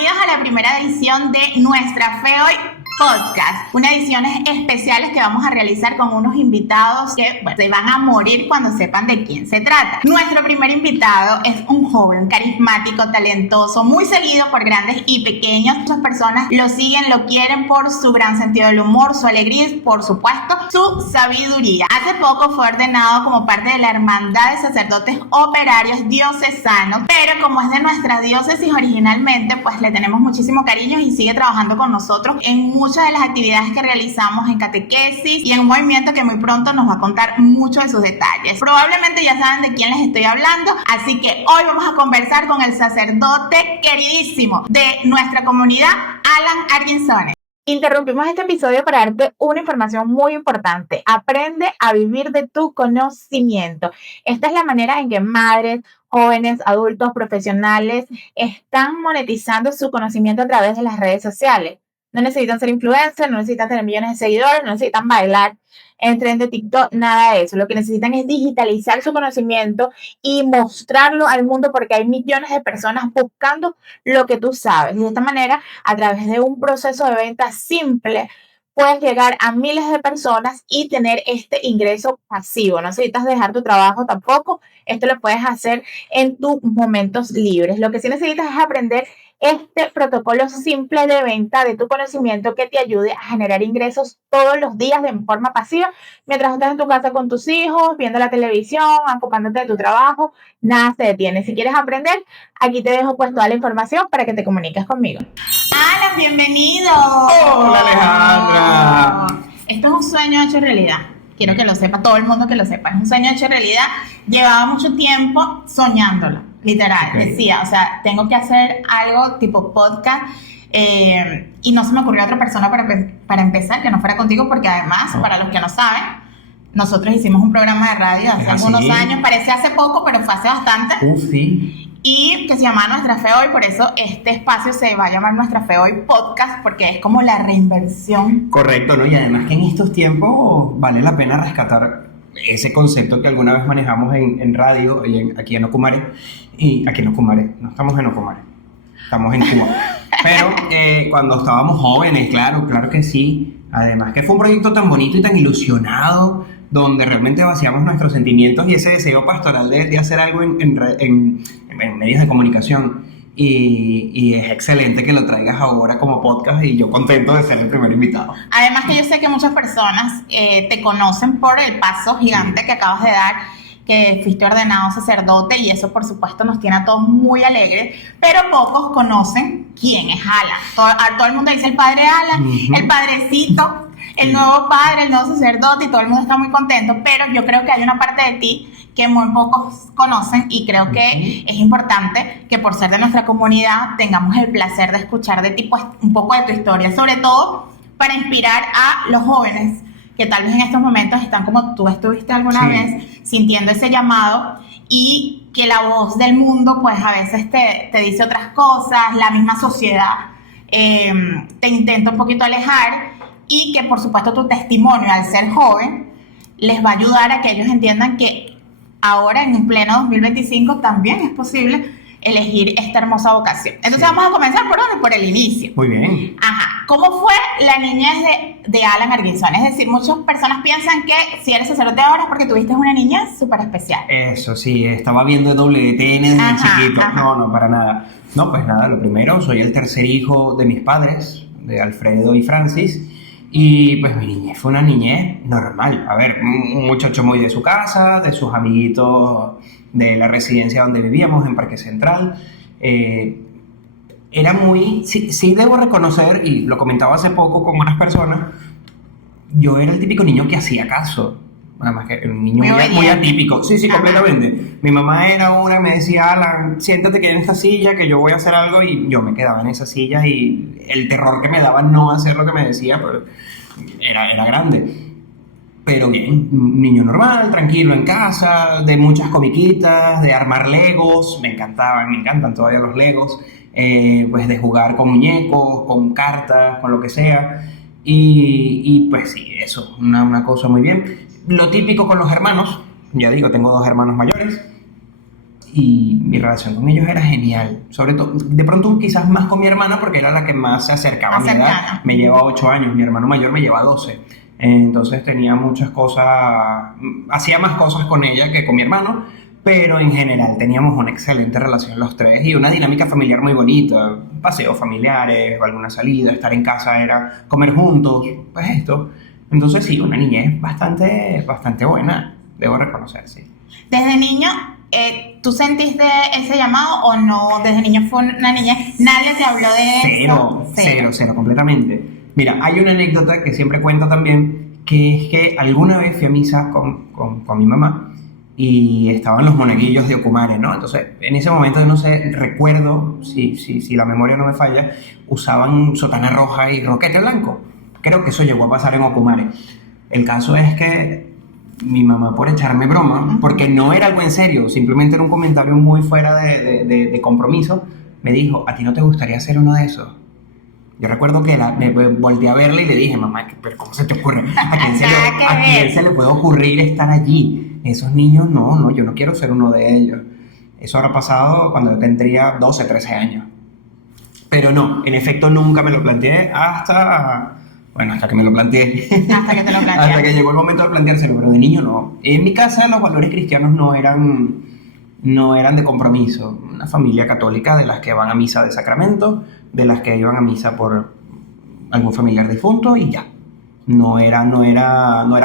Bienvenidos a la primera edición de Nuestra Fe Hoy Podcast, unas ediciones especiales que vamos a realizar con unos invitados que se van a morir cuando sepan de quién se trata. Nuestro primer invitado es un joven carismático, talentoso, muy seguido por grandes y pequeños. Muchas personas lo siguen, lo quieren por su gran sentido del humor, su alegría y, por supuesto, su sabiduría. Hace poco fue ordenado como parte de la Hermandad de Sacerdotes Operarios Diocesanos, pero como es de nuestra diócesis originalmente, pues le tenemos muchísimo cariño y sigue trabajando con nosotros en muchas de las actividades que realizamos en catequesis y en un movimiento que muy pronto nos va a contar muchos de sus detalles. Probablemente ya saben de quién les estoy hablando, así que hoy vamos a conversar con el sacerdote queridísimo de nuestra comunidad, Alan Arguinzones. Interrumpimos este episodio para darte una información muy importante. Aprende a vivir de tu conocimiento. Esta es la manera en que madres, jóvenes, adultos, profesionales están monetizando su conocimiento a través de las redes sociales. No necesitan ser influencers, no necesitan tener millones de seguidores, no necesitan bailar en tren de TikTok, nada de eso. Lo que necesitan es digitalizar su conocimiento y mostrarlo al mundo porque hay millones de personas buscando lo que tú sabes. Y de esta manera, a través de un proceso de venta simple, puedes llegar a miles de personas y tener este ingreso pasivo. No necesitas dejar tu trabajo tampoco. Esto lo puedes hacer en tus momentos libres. Lo que sí necesitas es aprender este protocolo simple de venta de tu conocimiento que te ayude a generar ingresos todos los días de forma pasiva, mientras estás en tu casa con tus hijos, viendo la televisión, ocupándote de tu trabajo, nada se detiene. Si quieres aprender, aquí te dejo pues toda la información para que te comuniques conmigo. Alan, bienvenido. Hola, Alejandra. Esto es un sueño hecho realidad. Quiero que lo sepa, todo el mundo que lo sepa. Es un sueño hecho realidad. Llevaba mucho tiempo soñándolo, literal. Okay. Decía, o sea, tengo que hacer algo tipo podcast. Y no se me ocurrió otra persona para empezar que no fuera contigo, porque además, para los que no saben, nosotros hicimos un programa de radio hace algunos años. Parece hace poco, pero fue hace bastante. Sí. Y que se llama Nuestra Fe Hoy, por eso este espacio se va a llamar Nuestra Fe Hoy Podcast, porque es como la reinversión. Correcto, ¿no? Y además que en estos tiempos vale la pena rescatar ese concepto que alguna vez manejamos en radio, aquí en Ocumare. Y aquí en Ocumare, no estamos en Ocumare, estamos en Cuba. Pero cuando estábamos jóvenes, claro que sí. Además que fue un proyecto tan bonito y tan ilusionado, donde realmente vaciamos nuestros sentimientos y ese deseo pastoral de hacer algo en medios de comunicación. Y es excelente que lo traigas ahora como podcast y yo contento de ser el primer invitado. Además que yo sé que muchas personas te conocen por el paso gigante que acabas de dar, que fuiste ordenado sacerdote, y eso por supuesto nos tiene a todos muy alegres, pero pocos conocen quién es Alan. Todo el mundo dice el padre Alan, el padrecito, el nuevo padre, el nuevo sacerdote, y todo el mundo está muy contento, pero yo creo que hay una parte de ti que muy pocos conocen, y creo que es importante que por ser de nuestra comunidad tengamos el placer de escuchar de ti pues, un poco de tu historia, sobre todo para inspirar a los jóvenes que tal vez en estos momentos están como tú estuviste alguna vez, sintiendo ese llamado, y que la voz del mundo pues a veces te dice otras cosas, la misma sociedad te intenta un poquito alejar, y que por supuesto tu testimonio al ser joven les va a ayudar a que ellos entiendan que ahora en pleno 2025 también es posible elegir esta hermosa vocación. Entonces vamos a comenzar por dónde, por el inicio. Muy bien. Ajá. ¿Cómo fue la niñez de Alan Arguinzones? Es decir, muchas personas piensan que si eres sacerdote ahora es porque tuviste una niñez súper especial. Eso sí, estaba viendo WTN desde chiquito. No, para nada. No, pues nada, lo primero, soy el tercer hijo de mis padres, de Alfredo y Francis. Y pues mi niñez fue una niñez normal. A ver, un muchacho muy de su casa, de sus amiguitos de la residencia donde vivíamos, en Parque Central. Era muy... Sí debo reconocer, y lo comentaba hace poco con unas personas, yo era el típico niño que hacía caso. Además que un niño muy atípico. Sí, completamente. Mi mamá era una, me decía, Alan, siéntate que en esta silla, que yo voy a hacer algo, y yo me quedaba en esa silla, y el terror que me daba no hacer lo que me decía, pues, era grande. Pero bien, un niño normal, tranquilo en casa, de muchas comiquitas, de armar legos, me encantan todavía los legos, pues de jugar con muñecos, con cartas, con lo que sea. Y pues sí, eso, una cosa muy bien. Lo típico con los hermanos, ya digo, tengo 2 hermanos mayores, y mi relación con ellos era genial. Sobre todo, de pronto quizás más con mi hermana porque era la que más se acercaba a mi edad. Me lleva 8 años, mi hermano mayor me lleva 12. Entonces tenía muchas cosas, hacía más cosas con ella que con mi hermano, pero en general teníamos una excelente relación los tres y una dinámica familiar muy bonita. Paseos familiares, alguna salida, estar en casa era comer juntos, pues esto. Entonces sí, una niñez bastante buena, debo reconocer, sí. Desde niño, ¿tú sentiste ese llamado o no? Desde niño fue una niña, nadie te habló de eso. Cero, completamente. Mira, hay una anécdota que siempre cuento también, que es que alguna vez fui a misa con mi mamá y estaban los monaguillos de Ocumare, ¿no? Entonces, en ese momento, no sé, recuerdo, si la memoria no me falla, usaban sotana roja y roquete blanco. Creo que eso llegó a pasar en Ocumare. El caso es que mi mamá, por echarme broma, porque no era algo en serio, simplemente era un comentario muy fuera de compromiso, me dijo, ¿a ti no te gustaría hacer uno de esos? Yo recuerdo que me volteé a verla y le dije, mamá, ¿pero cómo se te ocurre? ¿A quién se le puede ocurrir estar allí? Esos niños, no, yo no quiero ser uno de ellos. Eso habrá pasado cuando yo tendría 12, 13 años. Pero no, en efecto nunca me lo planteé hasta que me lo planteé. Hasta que te lo planteaste. Hasta que llegó el momento de planteárselo, pero de niño no. En mi casa los valores cristianos no eran de compromiso. Una familia católica de las que van a misa de sacramento, de las que iban a misa por algún familiar difunto y ya. No era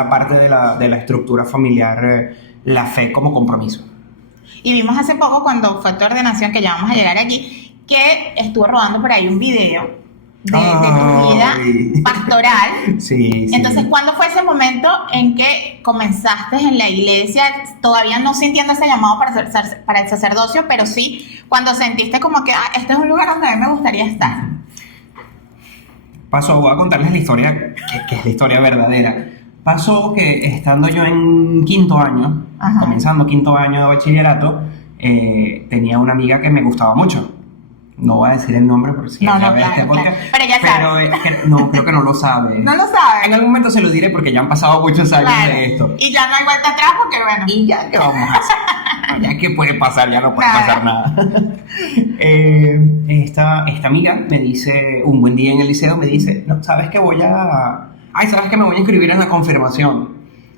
parte de la estructura familiar la fe como compromiso. Y vimos hace poco, cuando fue tu ordenación, que ya vamos a llegar allí, que estuvo rodando por ahí un video de tu vida pastoral. Sí. Entonces, ¿cuándo fue ese momento en que comenzaste en la iglesia, todavía no sintiendo ese llamado para el sacerdocio, pero sí cuando sentiste como que este es un lugar donde a mí me gustaría estar? Voy a contarles la historia, que es la historia verdadera. Pasó que estando yo en quinto año, comenzando quinto año de bachillerato, tenía una amiga que me gustaba mucho. No voy a decir el nombre por si claro. Pero ella sabe. No, creo que no lo sabe. No lo sabe. En algún momento se lo diré porque ya han pasado muchos años de esto. Y ya no hay vuelta atrás porque bueno. Y ya, ¿qué vamos a hacer? Ya que puede pasar, ya no puede pasar nada. Esta amiga me dice, un buen día en el liceo, me dice, no, ¿sabes que ¿sabes que me voy a inscribir en la confirmación?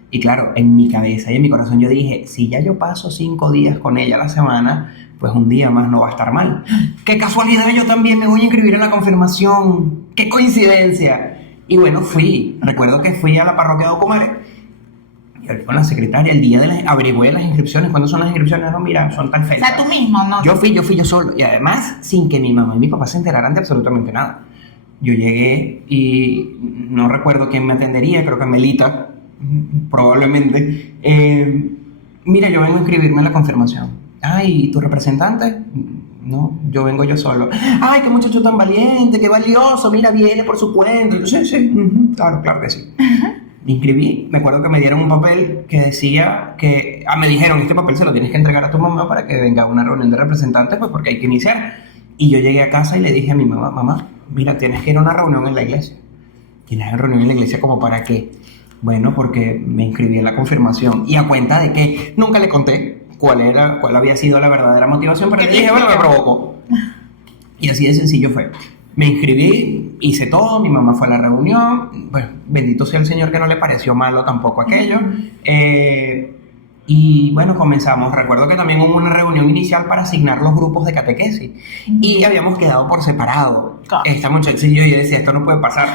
Y claro, en mi cabeza y en mi corazón yo dije, si ya yo paso 5 días con ella a la semana, pues un día más no va a estar mal. ¡Qué casualidad! Yo también me voy a inscribir en la confirmación. ¡Qué coincidencia! Y bueno, recuerdo que fui a la parroquia de Ocumare y hablé con la secretaria el día averigüé las inscripciones. ¿Cuándo son las inscripciones? No, mira, son tal fecha. O sea, tú mismo, ¿no? Yo fui yo solo. Y además, sin que mi mamá y mi papá se enteraran de absolutamente nada. Yo llegué y no recuerdo quién me atendería, creo que Melita, probablemente. Mira, yo vengo a inscribirme en la confirmación. Ay, ¿tu representante? No, yo vengo yo solo. Ay, qué muchacho tan valiente, qué valioso, mira, viene por su cuenta. Sí, claro que sí. Me inscribí, me acuerdo que me dieron un papel que decía que... me dijeron, este papel se lo tienes que entregar a tu mamá para que venga a una reunión de representantes, pues porque hay que iniciar. Y yo llegué a casa y le dije a mi mamá, mira, tienes que ir a una reunión en la iglesia. ¿Tienes una reunión en la iglesia como para qué? Bueno, porque me inscribí en la confirmación. ¿Y a cuenta de qué? Nunca le conté cuál había sido la verdadera motivación, pero le dije, bueno, me provocó. Y así de sencillo fue. Me inscribí, hice todo, mi mamá fue a la reunión, pues bendito sea el Señor que no le pareció malo tampoco aquello. Y bueno, comenzamos. Recuerdo que también hubo una reunión inicial para asignar los grupos de catequesis y habíamos quedado por separado. Esta muchacha y yo decía, esto no puede pasar,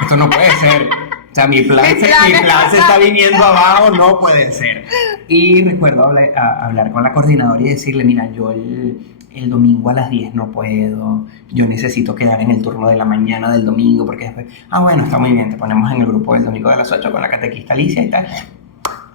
esto no puede ser. O sea, mi plan se está viniendo abajo, no puede ser. Y recuerdo hablar con la coordinadora y decirle, mira, yo el domingo a las 10 no puedo, yo necesito quedar en el turno de la mañana del domingo, porque después, bueno, está muy bien, te ponemos en el grupo del domingo de las 8 con la catequista Alicia y tal.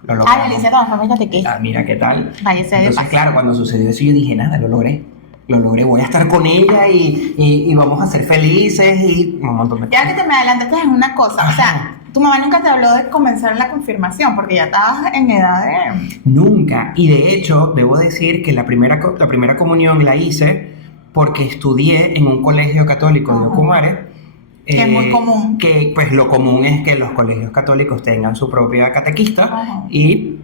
Lo logramos. Alicia también fue catequista. Mira qué tal. Entonces, claro, cuando sucedió eso yo dije, nada, lo logré, voy a estar con ella y vamos a ser felices y un montón de cosas. Ya que te me adelantaste en una cosa, o sea, tu mamá nunca te habló de comenzar la confirmación porque ya estabas en edad de... Nunca, y de hecho debo decir que la primera comunión la hice porque estudié en un colegio católico de Ocumare. Que es muy común. Que pues lo común es que los colegios católicos tengan su propia catequista y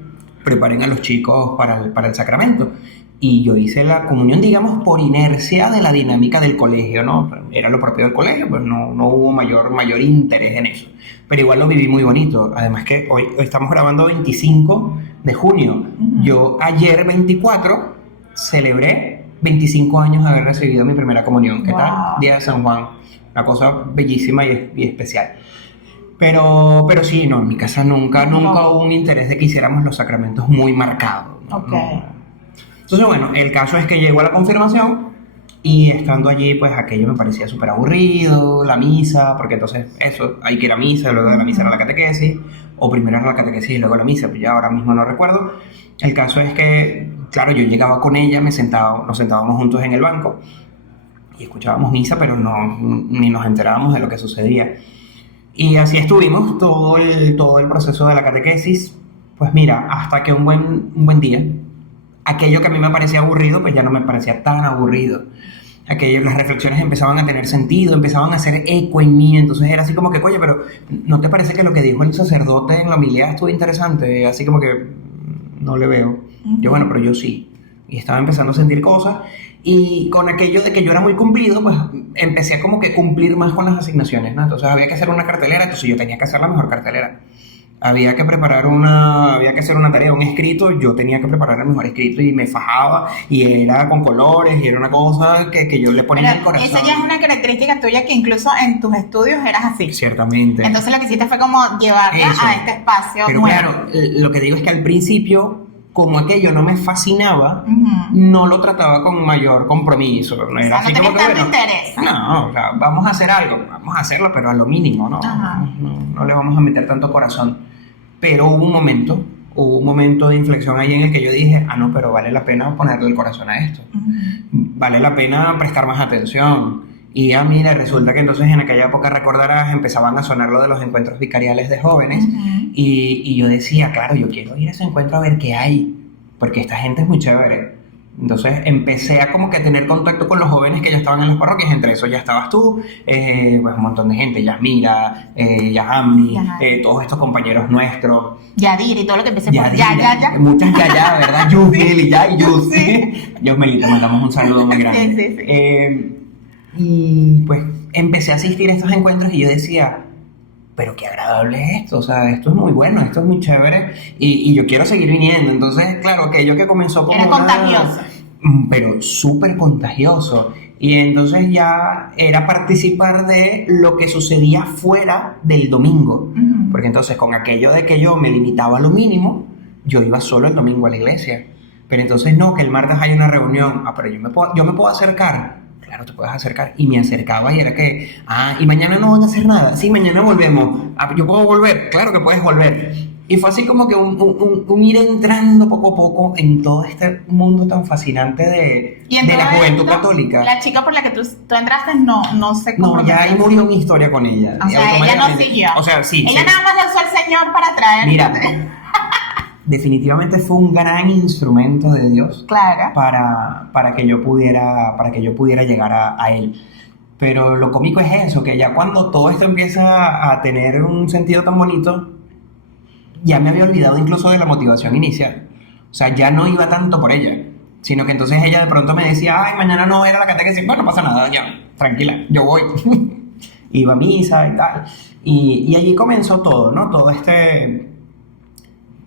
preparen a los chicos para el sacramento. y yo hice la comunión, digamos, por inercia de la dinámica del colegio, ¿no? Era lo propio del colegio, pues no hubo mayor interés en eso. Pero igual lo viví muy bonito. Además que hoy estamos grabando 25 de junio. Yo ayer, 24, celebré 25 años de haber recibido mi primera comunión. ¿Qué tal? Día de San Juan. Una cosa bellísima y especial. Pero sí, no, en mi casa nunca hubo un interés de que hiciéramos los sacramentos muy marcados. Okay. Entonces, bueno, el caso es que llegó a la confirmación y estando allí, pues aquello me parecía súper aburrido, la misa, porque entonces eso, hay que ir a misa, luego de la misa era la catequesis, o primero era la catequesis y luego la misa, pues ya ahora mismo no recuerdo. El caso es que, claro, yo llegaba con ella, nos sentábamos juntos en el banco y escuchábamos misa, pero ni nos enterábamos de lo que sucedía. Y así estuvimos todo el proceso de la catequesis, pues mira, hasta que un buen día, aquello que a mí me parecía aburrido, pues ya no me parecía tan aburrido. Las reflexiones empezaban a tener sentido, empezaban a hacer eco en mí, entonces era así como que, oye, pero ¿no te parece que lo que dijo el sacerdote en la homilía estuvo interesante? Así como que no le veo. Yo, bueno, pero yo sí. Y estaba empezando a sentir cosas, y con aquello de que yo era muy cumplido, pues empecé a como que cumplir más con las asignaciones, ¿no? Entonces había que hacer una cartelera, entonces yo tenía que hacer la mejor cartelera. Había que hacer una tarea, un escrito, yo tenía que preparar el mejor escrito y me fajaba y era con colores y era una cosa que yo le ponía en el corazón. Esa ya es una característica tuya que incluso en tus estudios eras así. Ciertamente. Entonces lo que hiciste fue como llevarla a este espacio. Pero nuevo. Claro, lo que digo es que al principio, como aquello no me fascinaba, no lo trataba con mayor compromiso. No era así como que, interés. No, o sea, vamos a hacer algo, vamos a hacerlo, pero a lo mínimo, ¿no? No le vamos a meter tanto corazón. Pero hubo un momento de inflexión ahí en el que yo dije, no, pero vale la pena ponerle el corazón a esto. Vale la pena prestar más atención. Y mira, resulta que entonces en aquella época, recordarás, empezaban a sonar lo de los encuentros vicariales de jóvenes. Y yo decía, claro, yo quiero ir a ese encuentro a ver qué hay, porque esta gente es muy chévere. Entonces empecé a como que tener contacto con los jóvenes que ya estaban en las parroquias, entre eso ya estabas tú, pues un montón de gente, Yasmira, Yahambi, todos estos compañeros nuestros. Yadir y todo lo que empecé por ya. Muchas ya, ¿verdad? Yusmel y Yus. Yusmel, te mandamos un saludo muy grande. Sí. Y pues empecé a asistir a estos encuentros y yo decía, pero qué agradable es esto, o sea, esto es muy bueno, esto es muy chévere y yo quiero seguir viniendo. Entonces, claro, aquello que comenzó como era contagioso, pero súper contagioso, y entonces ya era participar de lo que sucedía fuera del domingo, porque entonces con aquello de que yo me limitaba a lo mínimo, yo iba solo el domingo a la iglesia, pero entonces no, que el martes hay una reunión, pero yo me puedo acercar. Claro, te puedes acercar. Y me acercaba y era que, y mañana no van a hacer nada. Sí, mañana volvemos. Yo puedo volver. Claro que puedes volver. Y fue así como que un ir entrando poco a poco en todo este mundo tan fascinante de la juventud católica. La chica por la que tú entraste no se comprometió. No, ya ahí murió mi historia con ella. O sea, ella no siguió. O sea, sí. Ella nada más le usó al Señor para traer. Mira, definitivamente fue un gran instrumento de Dios, claro, para que yo pudiera llegar a él. Pero lo cómico es eso, que ya cuando todo esto empieza a tener un sentido tan bonito, ya me había olvidado incluso de la motivación inicial. O sea, ya no iba tanto por ella, sino que entonces ella de pronto me decía, mañana no era la catequesis. Bueno, no pasa nada, ya, tranquila, yo voy. Iba a misa y tal. Y allí comenzó todo, ¿no?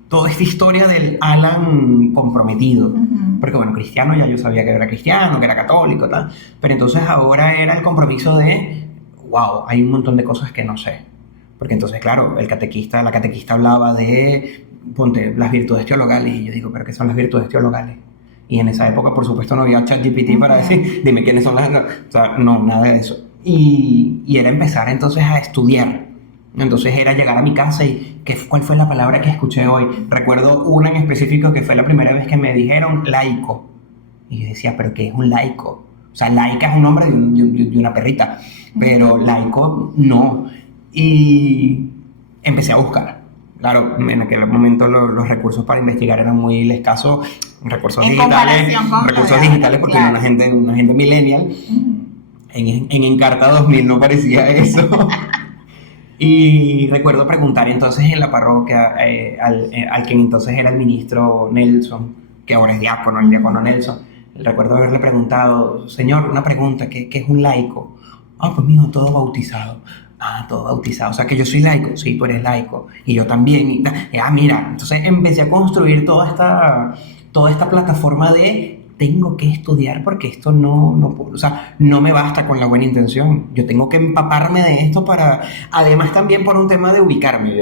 Toda esta historia del Alan comprometido. Porque bueno, cristiano, ya yo sabía que era cristiano, que era católico, tal. Pero entonces ahora era el compromiso de, wow, hay un montón de cosas que no sé. Porque entonces, claro, la catequista hablaba de, ponte, las virtudes teologales. Y yo digo, ¿pero qué son las virtudes teologales? Y en esa época, por supuesto, no había ChatGPT para decir, dime quiénes son las... O sea, no, nada de eso. Y era empezar entonces a estudiar. Entonces era llegar a mi casa y ¿cuál fue la palabra que escuché hoy? Recuerdo una en específico que fue la primera vez que me dijeron laico. Y yo decía, ¿pero qué es un laico? O sea, laica es un nombre de una perrita, pero laico no. Y empecé a buscar. Claro, en aquel momento los recursos para investigar eran muy escasos, recursos digitales porque claro, era una gente millennial. En Encarta 2000 no parecía eso. Y recuerdo preguntar entonces en la parroquia al quien entonces era el ministro Nelson, que ahora es diácono, el diácono Nelson. Recuerdo haberle preguntado, señor, una pregunta, ¿qué es un laico? Pues mijo, todo bautizado. Todo bautizado. O sea, que yo soy laico. Sí, tú eres laico. Y yo también. Mira. Entonces empecé a construir toda esta plataforma de tengo que estudiar porque esto no me basta con la buena intención. Yo tengo que empaparme de esto además también por un tema de ubicarme.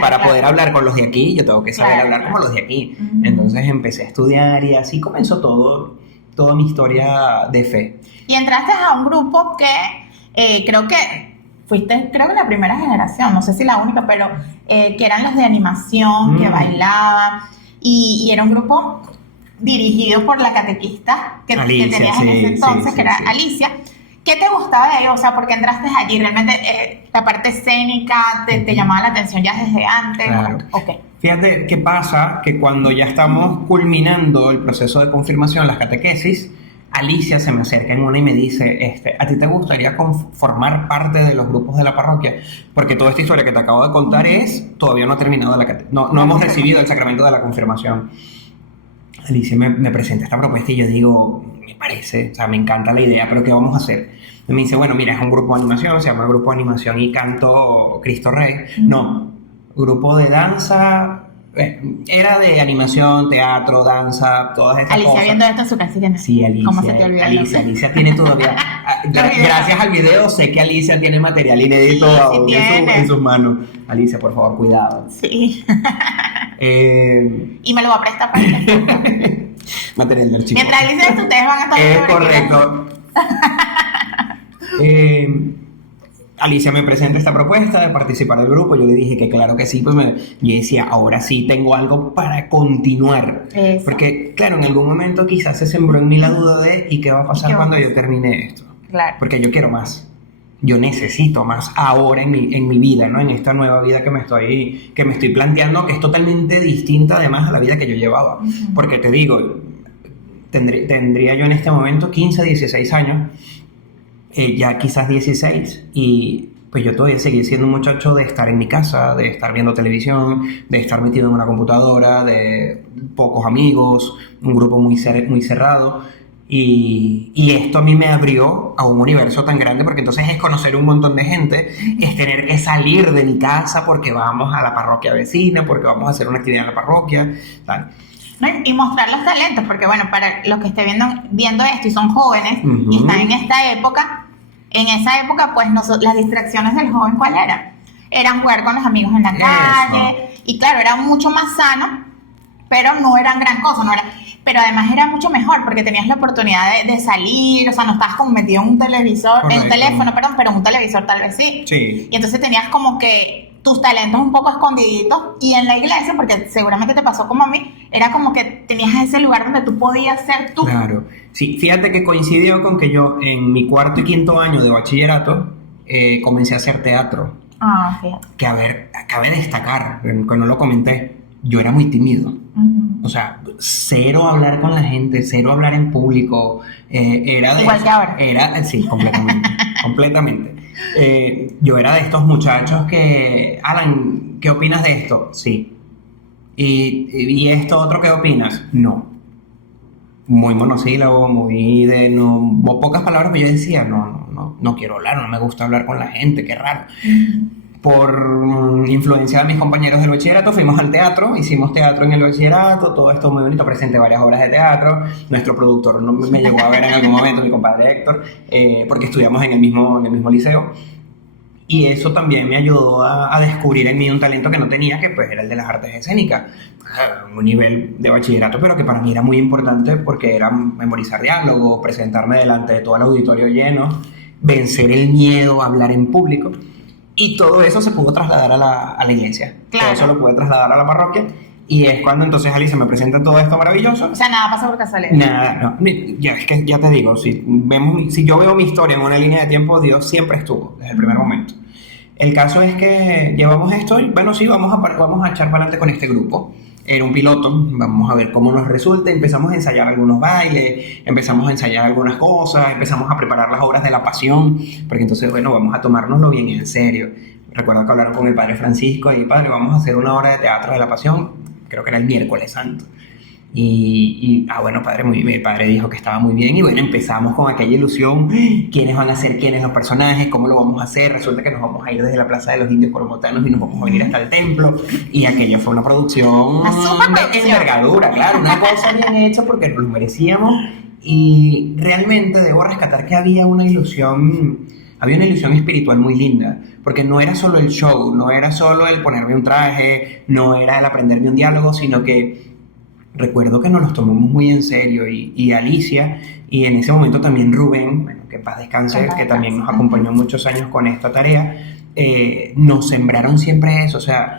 Para poder hablar con los de aquí, yo tengo que saber hablar como los de aquí. Uh-huh. Entonces empecé a estudiar y así comenzó toda mi historia de fe. Y entraste a un grupo que creo que fuiste, la primera generación, no sé si la única, pero que eran los de animación, que bailaban, y era un grupo dirigido por la catequista que tenías en ese entonces, que era Alicia. ¿Qué te gustaba de ellos? O sea, ¿por qué entraste allí? ¿Realmente la parte escénica te llamaba la atención ya desde antes? Claro. Okay. Fíjate qué pasa, que cuando ya estamos culminando el proceso de confirmación, las catequesis, Alicia se me acerca en una y me dice, ¿a ti te gustaría formar parte de los grupos de la parroquia? Porque toda esta historia que te acabo de contar todavía no ha terminado no hemos recibido el sacramento de la confirmación. Alicia me presenta esta propuesta y yo digo, me parece, o sea, me encanta la idea, pero ¿qué vamos a hacer? Y me dice, bueno, mira, es un grupo de animación, se llama Grupo de Animación y Canto Cristo Rey. No, grupo de danza, era de animación, teatro, danza, todas estas cosas. Alicia viendo esto en su casilla. Sí, Alicia. ¿Cómo se te olvidó? Alicia tiene todavía, gracias al video, sé que Alicia tiene material inédito en sus manos. Alicia, por favor, cuidado. Sí. Y me lo va a prestar para que material del chico. Mientras Alicia esto, ustedes van a estar. Es correcto. Alicia me presenta esta propuesta de participar del grupo. Yo le dije que claro que sí, pues yo decía, ahora sí tengo algo para continuar. Eso. Porque, claro, en algún momento quizás se sembró en mí la duda de ¿y qué va a pasar cuando yo termine esto? Claro. Porque yo quiero más. Yo necesito más ahora en mi vida, ¿no? En esta nueva vida que me estoy planteando, que es totalmente distinta además a la vida que yo llevaba. Uh-huh. Porque te digo, tendría yo en este momento 15, 16 años, ya quizás 16, y pues yo todavía seguí siendo un muchacho de estar en mi casa, de estar viendo televisión, de estar metido en una computadora, de pocos amigos, un grupo muy cerrado. Y esto a mí me abrió a un universo tan grande, porque entonces es conocer un montón de gente, es tener que salir de mi casa porque vamos a la parroquia vecina, porque vamos a hacer una actividad en la parroquia, tal. Y mostrar los talentos, porque bueno, para los que estén viendo esto y son jóvenes, uh-huh, y están en esa época pues las distracciones del joven, ¿cuál era? Eran jugar con los amigos en la calle, y claro, era mucho más sano, pero no eran gran cosa, pero además era mucho mejor porque tenías la oportunidad de salir, o sea, no estabas como metido en un televisor, correcto, en un teléfono, pero en un televisor tal vez sí. Y entonces tenías como que tus talentos un poco escondiditos, y en la iglesia, porque seguramente te pasó como a mí, era como que tenías ese lugar donde tú podías ser tú. Claro, sí, fíjate que coincidió con que yo en mi 4º y 5º año de bachillerato comencé a hacer teatro. Fíjate. Que cabe destacar, que no lo comenté, yo era muy tímido. Uh-huh. O sea, cero hablar con la gente, cero hablar en público. Igual que ahora. Sí, completamente. Yo era de estos muchachos que, Alan, ¿qué opinas de esto? Sí. ¿Y esto otro qué opinas? No. Muy monosílabo, muy de pocas palabras, pero yo decía, no quiero hablar, no me gusta hablar con la gente, qué raro. Uh-huh. Por influencia de mis compañeros del bachillerato, fuimos al teatro, hicimos teatro en el bachillerato, todo esto muy bonito, presenté varias obras de teatro. Nuestro productor me llegó a ver en algún momento, mi compadre Héctor, porque estudiamos en el mismo liceo. Y eso también me ayudó a descubrir en mí un talento que no tenía, que pues era el de las artes escénicas. Un nivel de bachillerato, pero que para mí era muy importante porque era memorizar diálogos, presentarme delante de todo el auditorio lleno, vencer el miedo a hablar en público. Y todo eso se pudo trasladar a la iglesia. Claro. Todo eso lo pude trasladar a la parroquia. Y es cuando entonces Alicia me presenta todo esto maravilloso. O sea, nada pasa por casualidad. Nada, no. Es que ya te digo, si yo veo mi historia en una línea de tiempo, Dios siempre estuvo, desde el primer momento. El caso es que llevamos esto y, bueno, sí, vamos a echar para adelante con este grupo. Era un piloto, vamos a ver cómo nos resulta. Empezamos a ensayar algunos bailes, empezamos a ensayar algunas cosas, empezamos a preparar las obras de la pasión, porque entonces, bueno, vamos a tomárnoslo bien en serio. Recuerdo que hablaron con el padre Francisco y, padre, vamos a hacer una obra de teatro de la pasión, creo que era el miércoles santo. Bueno, padre, muy bien. El padre dijo que estaba muy bien. Y bueno, empezamos con aquella ilusión: quiénes van a ser quiénes los personajes, cómo lo vamos a hacer. Resulta que nos vamos a ir desde la Plaza de los Indios Coromotanos y nos vamos a venir hasta el templo. Y aquello fue una producción de envergadura, claro, una cosa bien hecha porque nos lo merecíamos. Y realmente debo rescatar que había una ilusión espiritual muy linda, porque no era solo el show, no era solo el ponerme un traje, no era el aprenderme un diálogo, sino que recuerdo que nos los tomamos muy en serio, y Alicia, y en ese momento también Rubén, bueno, que paz descanse, que también nos acompañó muchos años con esta tarea, nos sembraron siempre eso, o sea,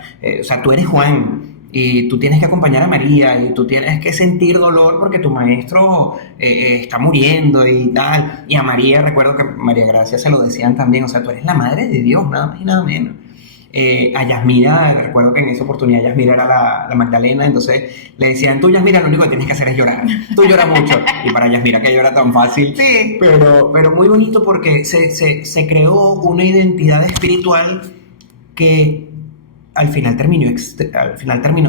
tú eres Juan, y tú tienes que acompañar a María, y tú tienes que sentir dolor porque tu maestro está muriendo y tal. Y a María, recuerdo que María Gracia se lo decían también, o sea, tú eres la madre de Dios, nada más y nada menos. A Yasmira, recuerdo que en esa oportunidad Yasmira era la Magdalena, entonces le decían: tú, Yasmira, lo único que tienes que hacer es llorar, tú lloras mucho. Y para Yasmira, que llora tan fácil, sí. pero muy bonito porque se creó una identidad espiritual que al final terminó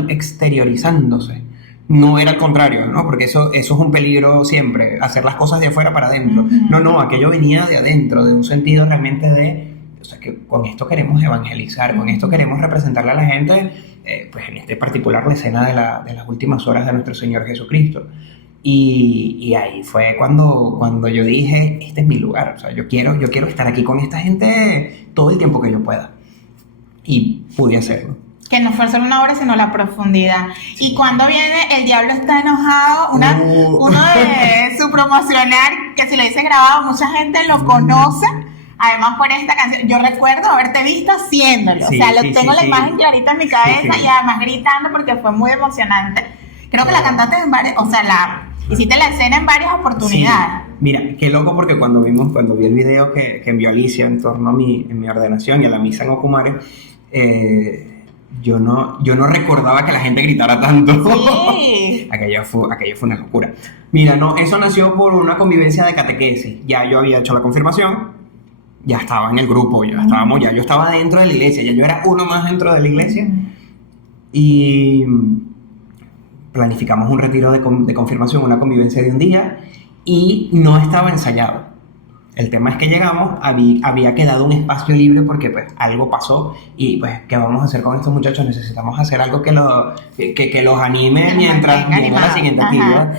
exteriorizándose. No era al contrario, ¿no? Porque eso es un peligro siempre, hacer las cosas de afuera para adentro. No, aquello venía de adentro, de un sentido realmente o sea, que con esto queremos evangelizar, con esto queremos representarle a la gente, pues en este particular la escena de las últimas horas de nuestro Señor Jesucristo. Y ahí fue cuando yo dije: este es mi lugar, o sea, yo quiero estar aquí con esta gente todo el tiempo que yo pueda. Y pude hacerlo. Que no fue solo una obra, sino la profundidad. Y cuando viene El Diablo Está Enojado, uno de su promocional, que si lo dice grabado, mucha gente lo conoce, además por esta canción. Yo recuerdo haberte visto haciéndolo, sí, o sea, tengo la imagen clarita en mi cabeza, y además gritando porque fue muy emocionante. Creo que la cantaste en varias, o sea, hiciste la escena en varias oportunidades. Sí. Mira, qué loco, porque cuando vi el video que envió Alicia en torno a en mi ordenación y a la misa en Ocumare, yo no recordaba que la gente gritara tanto. Sí. aquello fue una locura. Mira, no, eso nació por una convivencia de catequesis. Ya yo había hecho la confirmación, ya estaba en el grupo, yo estaba dentro de la iglesia, ya yo era uno más dentro de la iglesia. Y planificamos un retiro de confirmación, una convivencia de un día, y no estaba ensayado. El tema es que llegamos, había quedado un espacio libre porque pues algo pasó, y pues ¿qué vamos a hacer con estos muchachos? Necesitamos hacer algo que los anime mientras viene la siguiente actividad.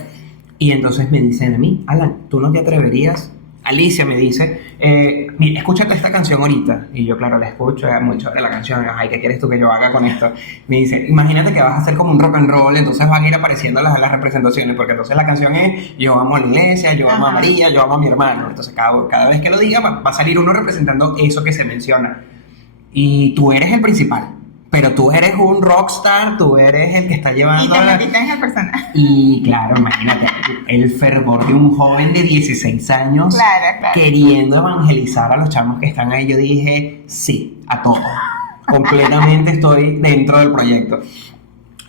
Y entonces me dicen a mí: Alan, ¿tú no te atreverías? Alicia me dice: mira, escúchate esta canción ahorita. Y yo, claro, la escucho, mucho de la canción. Ay, ¿qué quieres tú que yo haga con esto? Me dice: imagínate que vas a hacer como un rock and roll, entonces van a ir apareciendo las representaciones, porque entonces la canción es: yo amo a la iglesia, yo amo a María, yo amo a mi hermano. Entonces cada vez que lo diga va a salir uno representando eso que se menciona. Y tú eres el principal, pero tú eres un rockstar, tú eres el que está llevando... Y te metiste en el personaje. Y claro, imagínate, el fervor de un joven de 16 años, claro. queriendo evangelizar a los chamos que están ahí. Yo dije: sí, a todo. Completamente estoy dentro del proyecto.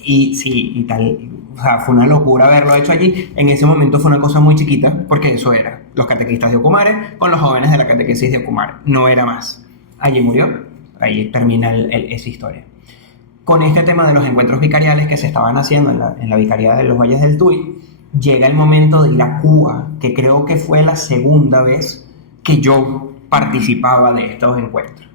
Y sí, y tal, o sea, fue una locura haberlo hecho allí. En ese momento fue una cosa muy chiquita, porque eso era los catequistas de Ocumare con los jóvenes de la catequesis de Ocumare, no era más. Allí murió, ahí termina esa historia. Con este tema de los encuentros vicariales que se estaban haciendo en la vicaría de los Valles del Tuy, llega el momento de ir a Cuba, que creo que fue la segunda vez que yo participaba de estos encuentros.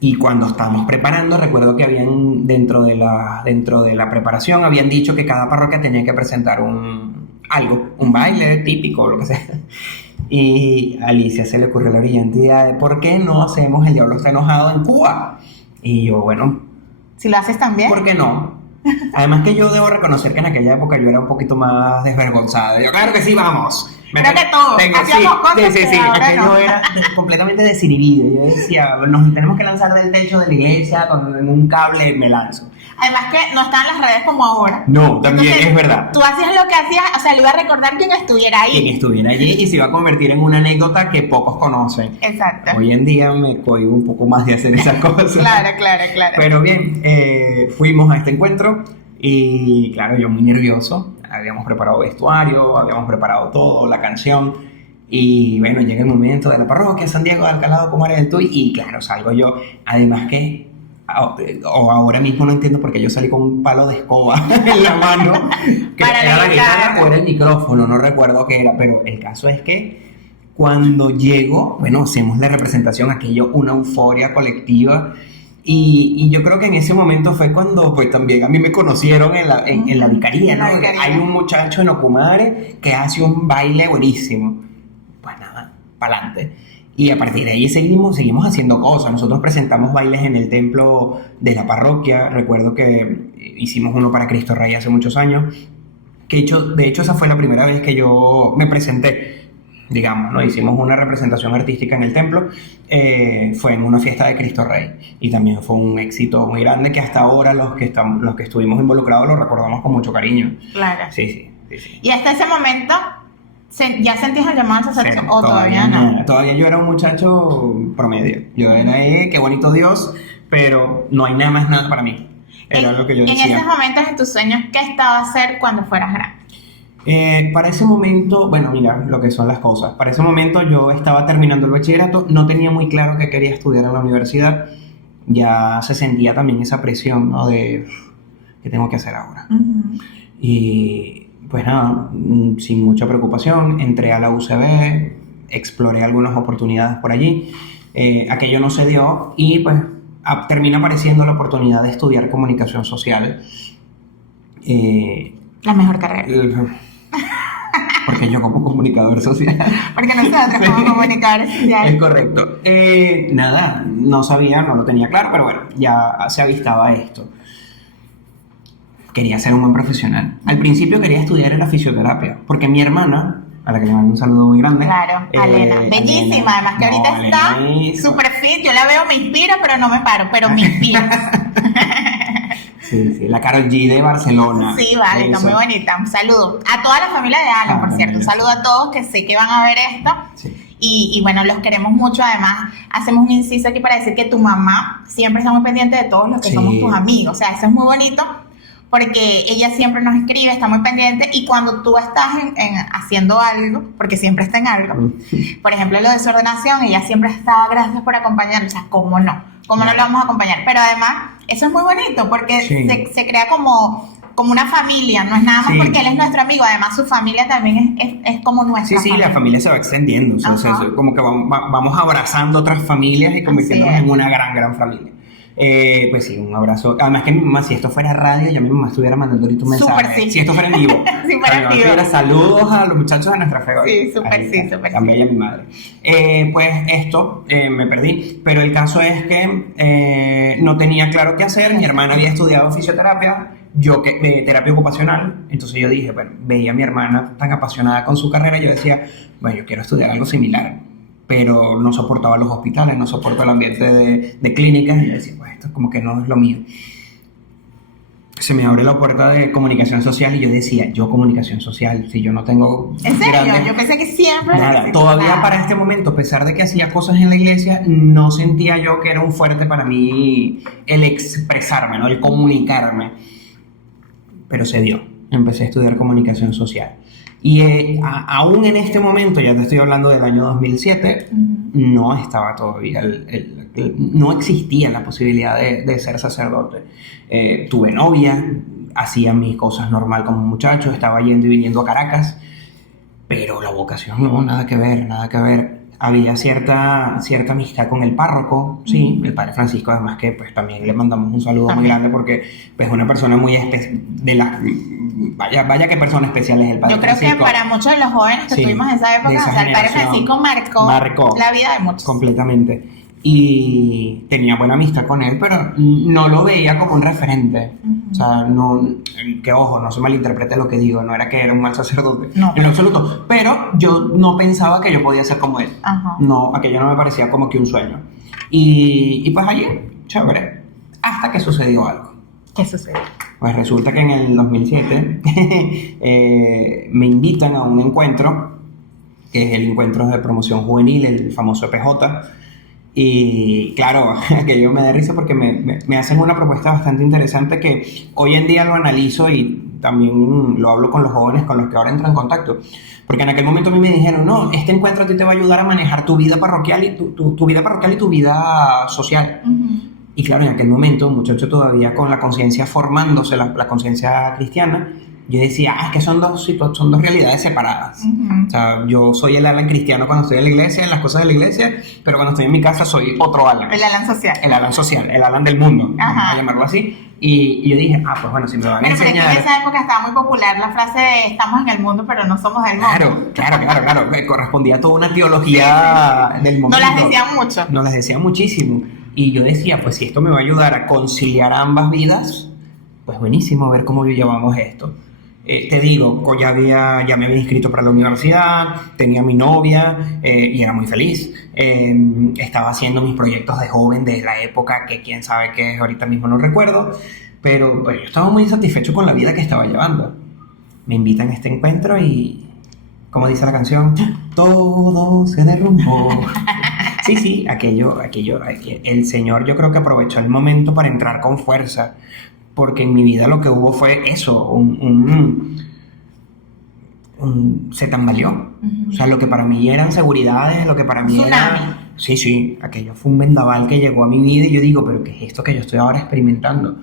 Y cuando estábamos preparando, recuerdo que habían dentro de la preparación habían dicho que cada parroquia tenía que presentar un baile típico, lo que sea. Y a Alicia se le ocurrió la brillante idea de: ¿por qué no hacemos El Diablo Está Enojado en Cuba? Y yo, bueno, si lo haces también, ¿por qué no? Además que yo debo reconocer que en aquella época yo era un poquito más desvergonzada. Yo, claro que sí, vamos. Creo que todos hacíamos cosas sí, que ahora es que yo era completamente desinhibido. Yo decía: nos tenemos que lanzar del techo de la iglesia con un cable, me lanzo. Además que no están las redes como ahora. No, también. Entonces, es verdad. Tú hacías lo que hacías, o sea, le iba a recordar quien estuviera ahí. Quien estuviera allí, y se iba a convertir en una anécdota que pocos conocen. Exacto. Hoy en día me cohíbo un poco más de hacer esas cosas. Claro. Pero bien, fuimos a este encuentro y claro, yo muy nervioso. Habíamos preparado vestuario, habíamos preparado todo, la canción. Y bueno, llega el momento de la parroquia San Diego de Alcalá de Ocumare del Tuy, y claro, salgo yo. Además que o ahora mismo no entiendo por qué yo salí con un palo de escoba en la mano, que Para era la guitarra guitarra. o era el micrófono, no recuerdo qué era, pero el caso es que cuando llego, bueno, hacemos la representación, aquello, una euforia colectiva. Y yo creo que en ese momento fue cuando pues también a mí me conocieron en la vicaría, En la ¿no? vicaría. Hay un muchacho en Ocumare que hace un baile buenísimo. Pues nada, pa'lante. Y a partir de ahí seguimos haciendo cosas. Nosotros presentamos bailes en el templo de la parroquia. Recuerdo que hicimos uno para Cristo Rey hace muchos años. De hecho esa fue la primera vez que yo me presenté. Digamos, ¿no? Hicimos una representación artística en el templo, fue en una fiesta de Cristo Rey y también fue un éxito muy grande que hasta ahora los que estuvimos involucrados lo recordamos con mucho cariño. Claro. Sí. Y hasta ese momento, ¿ya sentías el llamado al sacerdocio o todavía no? no. Todavía yo era un muchacho promedio. Yo era, qué bonito Dios, pero no hay nada más nada para mí. Era lo que yo decía. En esos momentos de tus sueños, ¿qué estaba a hacer cuando fueras grande? Para ese momento, bueno, mira lo que son las cosas. Para ese momento yo estaba terminando el bachillerato, no tenía muy claro que quería estudiar en la universidad. Ya se sentía también esa presión, ¿no? De ¿qué tengo que hacer ahora? Uh-huh. Y pues nada, sin mucha preocupación, entré a la UCB, exploré algunas oportunidades por allí. Aquello no se dio y pues termina apareciendo la oportunidad de estudiar comunicación social. La mejor carrera. Porque yo como comunicador social. Porque nosotros como comunicadores Es sociales. correcto. Nada, no sabía, no lo tenía claro, pero bueno, ya se avistaba esto. Quería ser un buen profesional. Al principio quería estudiar en la fisioterapia, porque mi hermana, a la que le mando un saludo muy grande. Claro, Alena. Bellísima, además que ahorita está súper fit. Yo la veo, me inspira, pero no me paro, pero me inspira. Sí, la Karol G de Barcelona. Sí, vale, está muy bonita. Un saludo a toda la familia de Alan, por cierto. Un saludo a todos que sé que van a ver esto. Sí. Y bueno, los queremos mucho. Además, hacemos un inciso aquí para decir que tu mamá siempre está muy pendiente de todos los que somos tus amigos. O sea, eso es muy bonito porque ella siempre nos escribe, está muy pendiente. Y cuando tú estás haciendo algo, porque siempre está en algo, por ejemplo, lo de su ordenación, ella siempre está, gracias por acompañarnos. O sea, ¿cómo no? ¿Cómo no lo vamos a acompañar? Pero además, eso es muy bonito porque se crea como una familia, no es nada más porque él es nuestro amigo, además su familia también es como nuestra familia. La familia se va extendiendo, o sea, como que vamos abrazando otras familias y convirtiéndonos en una gran familia. Pues sí, un abrazo. Además que mi mamá, si esto fuera radio, ya mi mamá estuviera mandando ahorita un mensaje. Sí. Si esto fuera en vivo. Si fuera en vivo. Saludos a los muchachos de nuestra fe. Sí, súper sí. También ella mi madre. Pues esto, me perdí. Pero el caso es que no tenía claro qué hacer. Mi hermana había estudiado fisioterapia, yo terapia ocupacional. Entonces yo dije, bueno, veía a mi hermana tan apasionada con su carrera. Yo decía, bueno, yo quiero estudiar algo similar. Pero no soportaba los hospitales, no soporto el ambiente de clínicas. Y yo decía, pues esto como que no es lo mío. Se me abre la puerta de comunicación social y yo decía, yo comunicación social, si yo no tengo... ¿En serio? Yo pensé que siempre... Nada, todavía para este momento, a pesar de que hacía cosas en la iglesia, no sentía yo que era un fuerte para mí el expresarme, ¿no? El comunicarme. Pero se dio. Empecé a estudiar comunicación social. Y aún en este momento, ya te estoy hablando del año 2007, no estaba todavía, no existía la posibilidad de ser sacerdote. Tuve novia, hacía mis cosas normal como muchacho, estaba yendo y viniendo a Caracas, pero la vocación no, nada que ver. Había cierta amistad con el párroco, sí, el padre Francisco, además que pues también le mandamos un saludo muy grande porque pues una persona muy vaya qué persona especial es el padre Francisco. Yo creo que para muchos de los jóvenes que estuvimos en esa época, o sea, el padre Francisco marcó la vida de muchos. Completamente. Y tenía buena amistad con él, pero no lo veía como un referente. O sea, no, que ojo, no se malinterprete lo que digo, no era que era un mal sacerdote, no, en lo absoluto, pero yo no pensaba que yo podía ser como él. No, aquello no me parecía como que un sueño. Y pues allí, chévere, hasta que sucedió algo. ¿Qué sucedió? Pues resulta que en el 2007 me invitan a un encuentro, que es el encuentro de promoción juvenil, el famoso EPJ. Y claro, aquello me da risa porque me hacen una propuesta bastante interesante que hoy en día lo analizo y también lo hablo con los jóvenes con los que ahora entro en contacto. Porque en aquel momento a mí me dijeron, no, este encuentro a ti te va a ayudar a manejar tu vida parroquial y tu vida parroquial y tu vida social. Y claro, en aquel momento, un muchacho todavía con la conciencia formándose, la conciencia cristiana, yo decía, es que son dos realidades separadas. O sea, yo soy el Alan cristiano cuando estoy en la iglesia, en las cosas de la iglesia, pero cuando estoy en mi casa soy otro Alan. El Alan social. El Alan social, el Alan del mundo, vamos a llamarlo así. Y yo dije, pues bueno, si me van a enseñar... Pero en esa época estaba muy popular la frase de estamos en el mundo, pero no somos del mundo. Claro. Correspondía a toda una teología del momento. No las decían mucho. No las decían muchísimo. Y yo decía, pues si esto me va a ayudar a conciliar ambas vidas, pues buenísimo, ver cómo llevamos esto. Te digo, ya me había inscrito para la universidad, tenía mi novia y era muy feliz. Estaba haciendo mis proyectos de joven de la época que quién sabe qué es, ahorita mismo no recuerdo, pero pues, yo estaba muy satisfecho con la vida que estaba llevando. Me invitan a este encuentro y, como dice la canción, todo se derrumbó. Sí, aquello, el Señor yo creo que aprovechó el momento para entrar con fuerza, porque en mi vida lo que hubo fue eso, se tambaleó. O sea, lo que para mí eran seguridades, lo que para mí era... Sí, aquello fue un vendaval que llegó a mi vida y yo digo, pero ¿qué es esto que yo estoy ahora experimentando?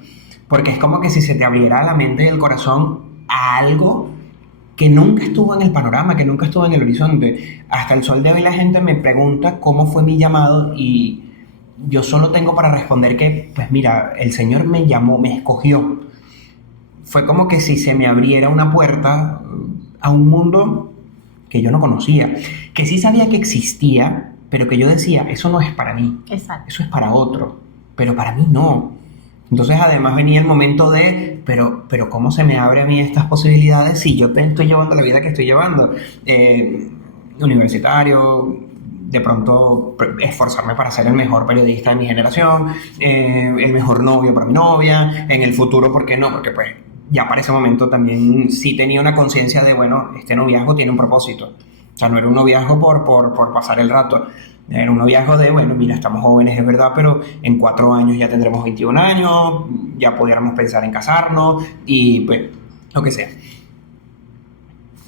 Porque es como que si se te abriera la mente y el corazón a algo que nunca estuvo en el panorama, que nunca estuvo en el horizonte. Hasta el sol de hoy la gente me pregunta cómo fue mi llamado y yo solo tengo para responder que, pues mira, el Señor me llamó, me escogió. Fue como que si se me abriera una puerta a un mundo que yo no conocía, que sí sabía que existía, pero que yo decía, eso no es para mí. Exacto. Eso es para otro, pero para mí no. Entonces además venía el momento de, pero ¿cómo se me abre a mí estas posibilidades si yo estoy llevando la vida que estoy llevando? Universitario, de pronto esforzarme para ser el mejor periodista de mi generación, el mejor novio para mi novia, en el futuro, ¿por qué no? Porque pues ya para ese momento también sí tenía una conciencia de, bueno, este noviazgo tiene un propósito. O sea, no era un noviazgo por pasar el rato. Era un noviazgo de, bueno, mira, estamos jóvenes, es verdad, pero en 4 años ya tendremos 21 años, ya pudiéramos pensar en casarnos y pues, lo que sea.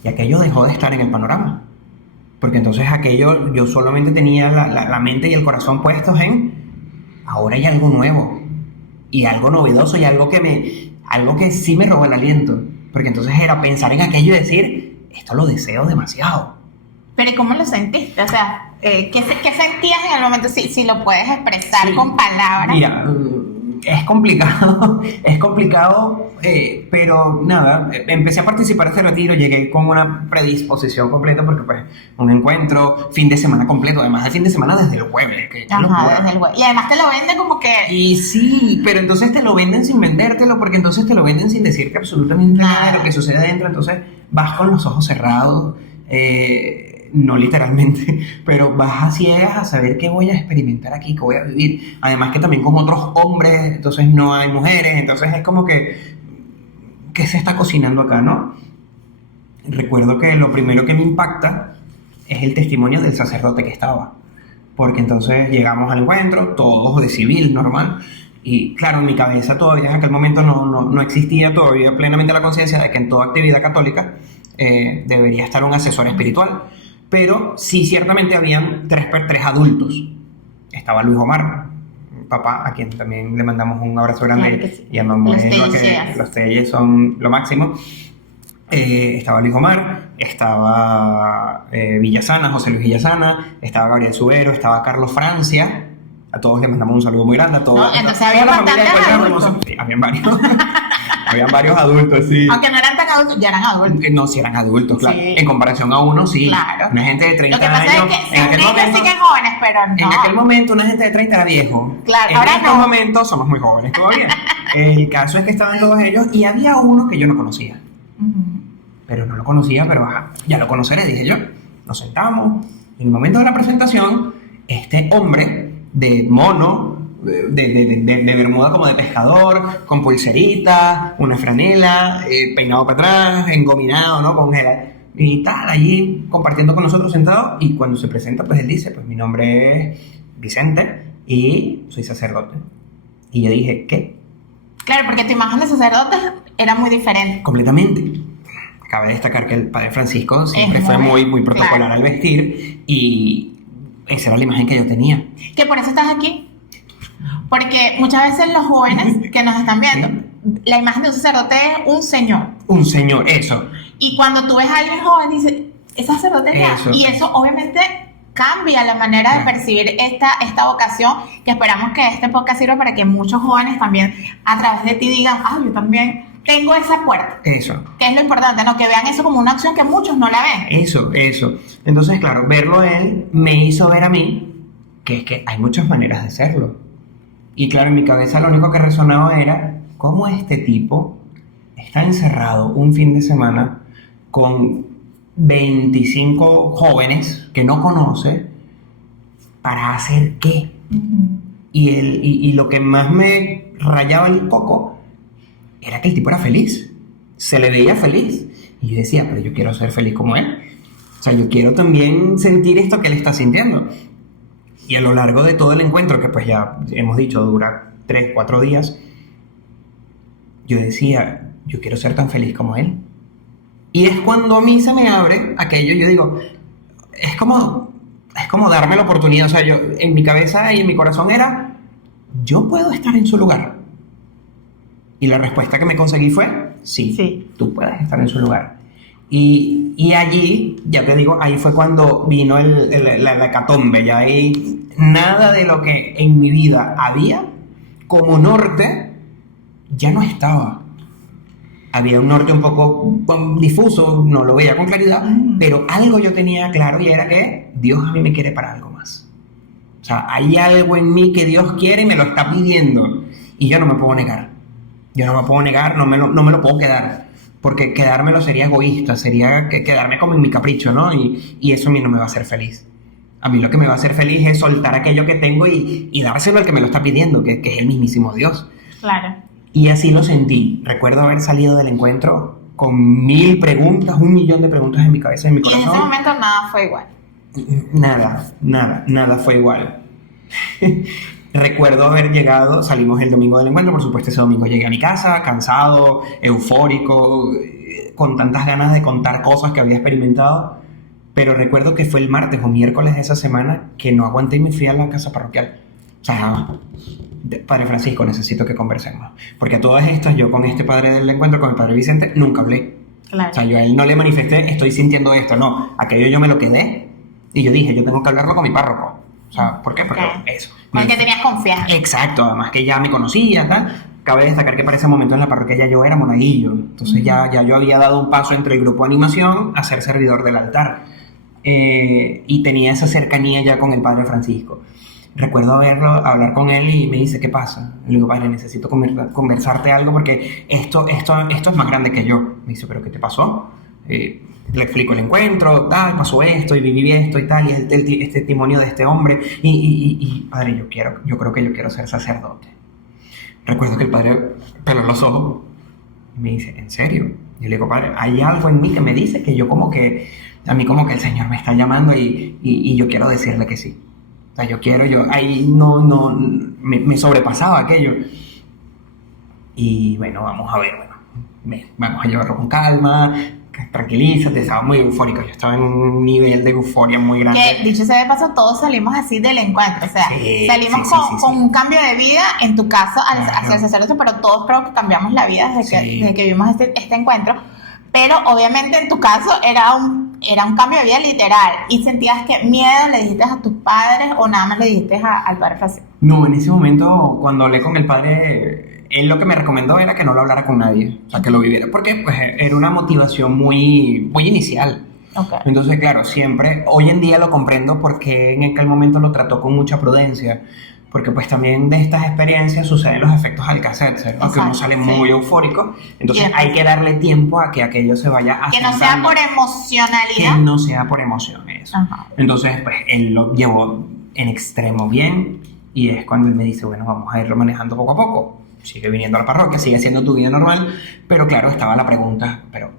Y aquello dejó de estar en el panorama. Porque entonces aquello, yo solamente tenía la mente y el corazón puestos en, ahora hay algo nuevo, y algo novedoso, y algo que sí me robó el aliento. Porque entonces era pensar en aquello y decir, esto lo deseo demasiado. Pero ¿y cómo lo sentiste? O sea, ¿qué sentías en el momento? Si lo puedes expresar con palabras. Mira, es complicado, pero nada, empecé a participar en este retiro, llegué con una predisposición completa porque pues un encuentro, fin de semana completo, además el fin de semana desde el jueves. Desde el jueves. Y además te lo venden como que... Y sí, pero entonces te lo venden sin vendértelo, porque entonces te lo venden sin decirte absolutamente nada de lo que sucede adentro, entonces vas con los ojos cerrados, no literalmente, pero vas a ciegas a saber qué voy a experimentar aquí, qué voy a vivir. Además que también con otros hombres, entonces no hay mujeres, entonces es como que ¿qué se está cocinando acá, no? Recuerdo que lo primero que me impacta es el testimonio del sacerdote que estaba, porque entonces llegamos al encuentro, todos de civil, normal, y claro, en mi cabeza todavía en aquel momento no existía todavía plenamente la conciencia de que en toda actividad católica debería estar un asesor espiritual. Pero sí, ciertamente habían tres adultos. Estaba Luis Omar, papá, a quien también le mandamos un abrazo grande, claro sí. Y amamos que los Telles son lo máximo. Estaba Luis Omar, estaba Villasana, José Luis Villasana, estaba Gabriel Subero, estaba Carlos Francia. A todos les mandamos un saludo muy grande. A todos. No, entonces había bastantes adultos. Sí, habían varios. Habían varios adultos, sí. Aunque no eran tan adultos, ya eran adultos. No, sí eran adultos, claro. Sí. En comparación a uno, sí. Claro. Una gente de 30 años. Lo que pasa es que ellos siguen jóvenes, pero no. En aquel momento una gente de 30 era viejo. Claro, ahora no. En este momento somos muy jóvenes todavía. El caso es que estaban todos ellos y había uno que yo no conocía. Pero no lo conocía, pero ya lo conoceré, dije yo. Nos sentamos. En el momento de la presentación, este hombre de mono, de bermuda como de pescador, con pulserita, una franela, peinado para atrás, engominado, ¿no? Con gel y tal, allí compartiendo con nosotros sentado. Y cuando se presenta, pues él dice, pues mi nombre es Vicente y soy sacerdote. Y yo dije, ¿qué? Claro, porque tu imagen de sacerdote era muy diferente. Completamente. Cabe destacar que el padre Francisco siempre fue muy protocolar, claro, al vestir, y esa era la imagen que yo tenía. ¿Que por eso estás aquí? Porque muchas veces los jóvenes que nos están viendo, la imagen de un sacerdote es un señor. Un señor, eso. Y cuando tú ves a alguien joven, dices, es sacerdote ya. Eso. Y eso obviamente cambia la manera de percibir esta vocación, que esperamos que este podcast sirva para que muchos jóvenes también a través de ti digan, yo también tengo esa puerta. Eso. Que es lo importante, ¿no? Que vean eso como una opción que muchos no la ven. Eso. Entonces, claro, verlo a él me hizo ver a mí que es que hay muchas maneras de serlo. Y claro, en mi cabeza lo único que resonaba era cómo este tipo está encerrado un fin de semana con 25 jóvenes que no conoce, ¿para hacer qué? Uh-huh. Y lo que más me rayaba el coco era que el tipo era feliz, se le veía feliz. Y yo decía, pero yo quiero ser feliz como él. O sea, yo quiero también sentir esto que él está sintiendo. Y a lo largo de todo el encuentro, que pues ya hemos dicho, dura 3-4 días, yo decía, yo quiero ser tan feliz como él. Y es cuando a mí se me abre aquello, yo digo, es como darme la oportunidad. O sea, yo en mi cabeza y en mi corazón era, yo puedo estar en su lugar. Y la respuesta que me conseguí fue, sí. Tú puedes estar en su lugar. Y allí, ya te digo, ahí fue cuando vino la hecatombe. Ya ahí nada de lo que en mi vida había como norte ya no estaba. Había un norte un poco difuso, no lo veía con claridad, pero algo yo tenía claro, y era que Dios a mí me quiere para algo más. O sea, hay algo en mí que Dios quiere y me lo está pidiendo, y yo no me puedo negar. No me lo puedo quedar, porque quedármelo sería egoísta, sería quedarme como en mi capricho, ¿no? Y eso a mí no me va a hacer feliz. A mí lo que me va a hacer feliz es soltar aquello que tengo y dárselo al que me lo está pidiendo, que es el mismísimo Dios. Claro. Y así lo sentí. Recuerdo haber salido del encuentro con 1000 preguntas, 1.000.000 de preguntas en mi cabeza y en mi corazón. Y en ese momento nada fue igual. Nada fue igual. Recuerdo haber llegado, salimos el domingo del encuentro, por supuesto ese domingo llegué a mi casa, cansado, eufórico, con tantas ganas de contar cosas que había experimentado, pero recuerdo que fue el martes o miércoles de esa semana que no aguanté y me fui a la casa parroquial. O sea, Padre Francisco, necesito que conversemos. Porque a todas estas, yo con este padre del encuentro, con el padre Vicente, nunca hablé. Claro. O sea, yo a él no le manifesté, estoy sintiendo esto, no. Aquello yo me lo quedé y yo dije, yo tengo que hablarlo con mi párroco. O sea, ¿por qué? Porque eso. Con el que tenías confianza. Exacto, además que ya me conocía, tal. Cabe destacar que para ese momento en la parroquia ya yo era monaguillo. Entonces ya yo había dado un paso entre el grupo de animación a ser servidor del altar. Y tenía esa cercanía ya con el padre Francisco. Recuerdo hablar con él y me dice, ¿qué pasa? Le digo, padre, necesito conversarte algo porque esto es más grande que yo. Me dice, ¿pero qué te pasó? Le explico el encuentro, tal, pasó esto y viví esto y tal, y el testimonio de este hombre. Y padre, yo creo que yo quiero ser sacerdote. Recuerdo que el padre peló los ojos y me dice, ¿en serio? Yo le digo, padre, hay algo en mí que me dice que yo a mí como que el Señor me está llamando y yo quiero decirle que sí. O sea, ahí me sobrepasaba aquello. Y bueno, vamos a ver, vamos a llevarlo con calma, tranquilízate, estaba muy eufórico, yo estaba en un nivel de euforia muy grande. Que dicho sea de paso, todos salimos así del encuentro, o sea, salimos con un cambio de vida, en tu caso, hacia el sacerdote, pero todos creo que cambiamos la vida desde que vimos este encuentro, pero obviamente en tu caso era un cambio de vida literal. ¿Y sentías que miedo le dijiste a tus padres o nada más le dijiste al padre Francisco? No, en ese momento, cuando hablé con el padre, él lo que me recomendó era que no lo hablara con nadie, o sea, que lo viviera, porque pues era una motivación muy, muy inicial. Okay. Entonces, claro, siempre, hoy en día lo comprendo porque en aquel momento lo trató con mucha prudencia, porque pues también de estas experiencias suceden los efectos Alka-Seltzer, ¿no? Que uno sale muy eufórico, entonces hay que darle tiempo a que aquello se vaya asentando. Que no sea por emocionalidad. Que no sea por emociones. Ajá. Entonces, pues él lo llevó en extremo bien, y es cuando él me dice, bueno, vamos a irlo manejando poco a poco. Sigue viniendo a la parroquia, sigue haciendo tu vida normal, pero claro, estaba la pregunta, pero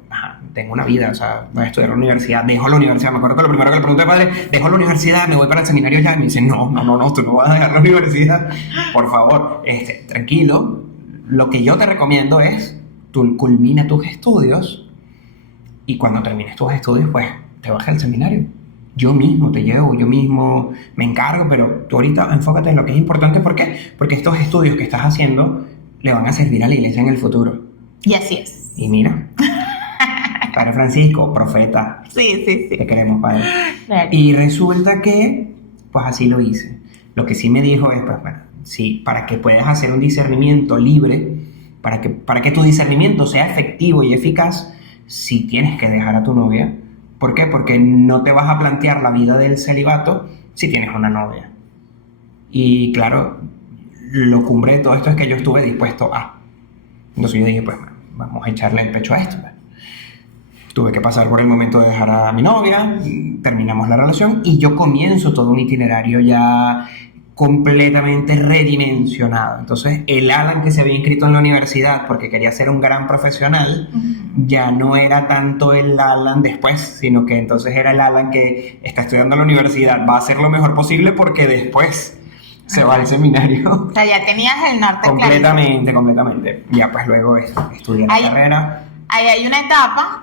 tengo una vida, o sea, voy a estudiar la universidad, dejo la universidad. Me acuerdo que lo primero que le pregunté al padre, dejo la universidad, me voy para el seminario ya, y me dice, no, tú no vas a dejar la universidad, por favor, tranquilo, lo que yo te recomiendo es, tú culmina tus estudios, y cuando termines tus estudios, pues, te vas al seminario. yo mismo te llevo, yo mismo me encargo, pero tú ahorita enfócate en lo que es importante. ¿Por qué? Porque estos estudios que estás haciendo le van a servir a la iglesia en el futuro. Y así es. Y mira, Padre Francisco, profeta. Sí. Te queremos, Padre. Claro. Y resulta que, pues así lo hice. Lo que sí me dijo es, pues bueno, sí, para que puedas hacer un discernimiento libre, para que tu discernimiento sea efectivo y eficaz, sí tienes que dejar a tu novia. ¿Por qué? Porque no te vas a plantear la vida del celibato si tienes una novia. Y claro, lo cumbre de todo esto es que yo estuve dispuesto a. Entonces yo dije, pues vamos a echarle el pecho a esto. Tuve que pasar por el momento de dejar a mi novia, terminamos la relación y yo comienzo todo un itinerario ya completamente redimensionado. Entonces, el Alan que se había inscrito en la universidad porque quería ser un gran profesional, ya no era tanto el Alan después, sino que entonces era el Alan que está estudiando en la universidad, va a hacer lo mejor posible porque después se va al seminario. O sea, ya tenías el norte Completamente. Ya pues luego estudié la carrera. Ahí hay una etapa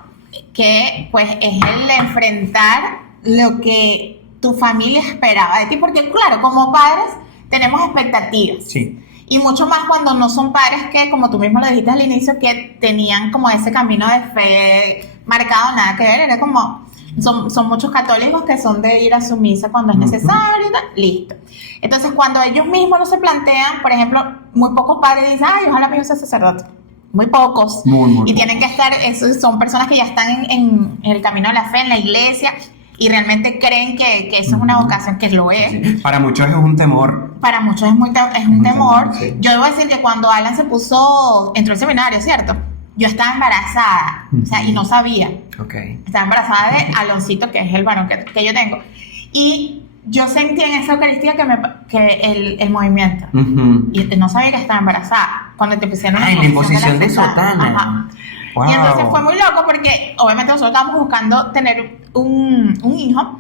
que pues es el de enfrentar lo que tu familia esperaba de ti, porque claro, como padres tenemos expectativas. Sí. Y mucho más cuando no son padres que, como tú mismo lo dijiste al inicio, que tenían como ese camino de fe marcado, nada que ver, era como, son muchos católicos que son de ir a su misa cuando es necesario, listo. Entonces cuando ellos mismos no se plantean, por ejemplo, muy pocos padres dicen, ay, ojalá mi hijo sea sacerdote. Muy pocos. Muy y tienen que estar, esos son personas que ya están en el camino de la fe, en la iglesia, y realmente creen que eso es una vocación, que lo es. Sí. Para muchos es un temor. Para muchos es un temor. Sí. Yo debo decir que cuando Alan entró al seminario, ¿cierto? Yo estaba embarazada, o sea, y no sabía. Okay. Estaba embarazada de Aloncito, que es el varón que yo tengo. Y yo sentí en esa Eucaristía que el movimiento. Y no sabía que estaba embarazada. Cuando te pusieron la imposición de sotana. Ajá. Wow. Y entonces fue muy loco porque obviamente nosotros estábamos buscando tener un hijo,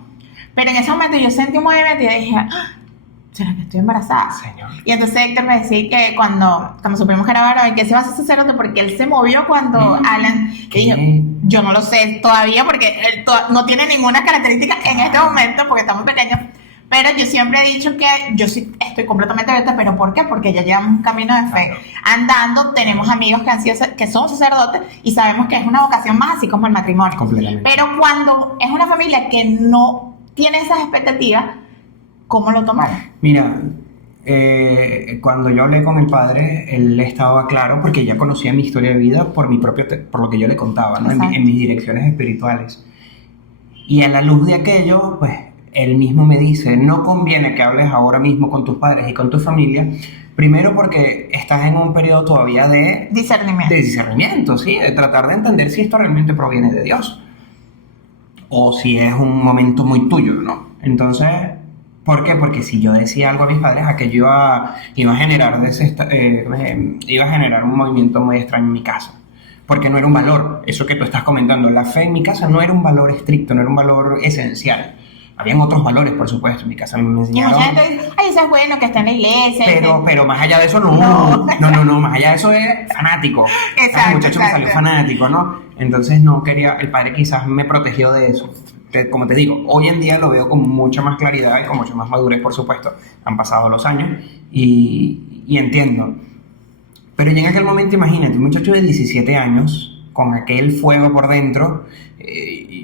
pero en ese momento yo sentí un movimiento y dije, ¿será que estoy embarazada? Señor. Y entonces Héctor me decía que cuando supimos que era varón, que se iba a ser sacerdote, porque él se movió cuando Alan, que dijo, yo no lo sé todavía porque él no tiene ninguna característica en este momento porque está muy pequeño. Pero yo siempre he dicho que yo sí estoy completamente abierta, ¿pero por qué? Porque ya llevamos un camino de fe andando, tenemos amigos que son sacerdotes y sabemos que es una vocación más, así como el matrimonio. Completamente. Pero cuando es una familia que no tiene esas expectativas, ¿cómo lo tomaron? Mira, cuando yo hablé con el padre, él estaba claro porque ya conocía mi historia de vida por lo que yo le contaba, ¿no? en mis direcciones espirituales. Y a la luz de aquello, pues él mismo me dice, no conviene que hables ahora mismo con tus padres y con tu familia, primero porque estás en un periodo todavía de discernimiento, ¿sí? De tratar de entender si esto realmente proviene de Dios o si es un momento muy tuyo, ¿no? Entonces, ¿por qué? Porque si yo decía algo a mis padres, aquello iba a generar un movimiento muy extraño en mi casa. Porque no era un valor, eso que tú estás comentando, la fe en mi casa no era un valor estricto, no era un valor esencial. Habían otros valores, por supuesto, en mi casa me enseñaron. Y mucha gente dice, ay, eso es bueno, que está en la iglesia. Pero más allá de eso, no, más allá de eso es fanático. Exacto. El muchacho me salió fanático, ¿no? Entonces no quería, el padre quizás me protegió de eso. Como te digo, hoy en día lo veo con mucha más claridad y con mucha más madurez, por supuesto. Han pasado los años y entiendo. Pero ya en aquel momento, imagínate, un muchacho de 17 años, con aquel fuego por dentro,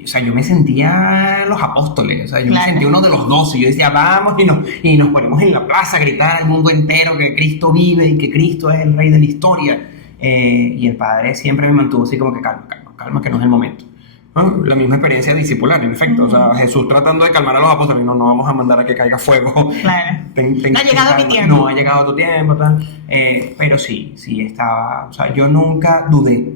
o sea, yo me sentía los apóstoles, o sea, yo me sentía uno de los 12, yo decía, vamos y nos ponemos en la plaza a gritar al mundo entero que Cristo vive y que Cristo es el rey de la historia. Y el padre siempre me mantuvo así como que calma, que no es el momento. Bueno, la misma experiencia discipular, en efecto, o sea, Jesús tratando de calmar a los apóstoles, no vamos a mandar a que caiga fuego. Claro. No ha llegado mi tiempo. No ha llegado tu tiempo, tal. Pero sí estaba, o sea, yo nunca dudé,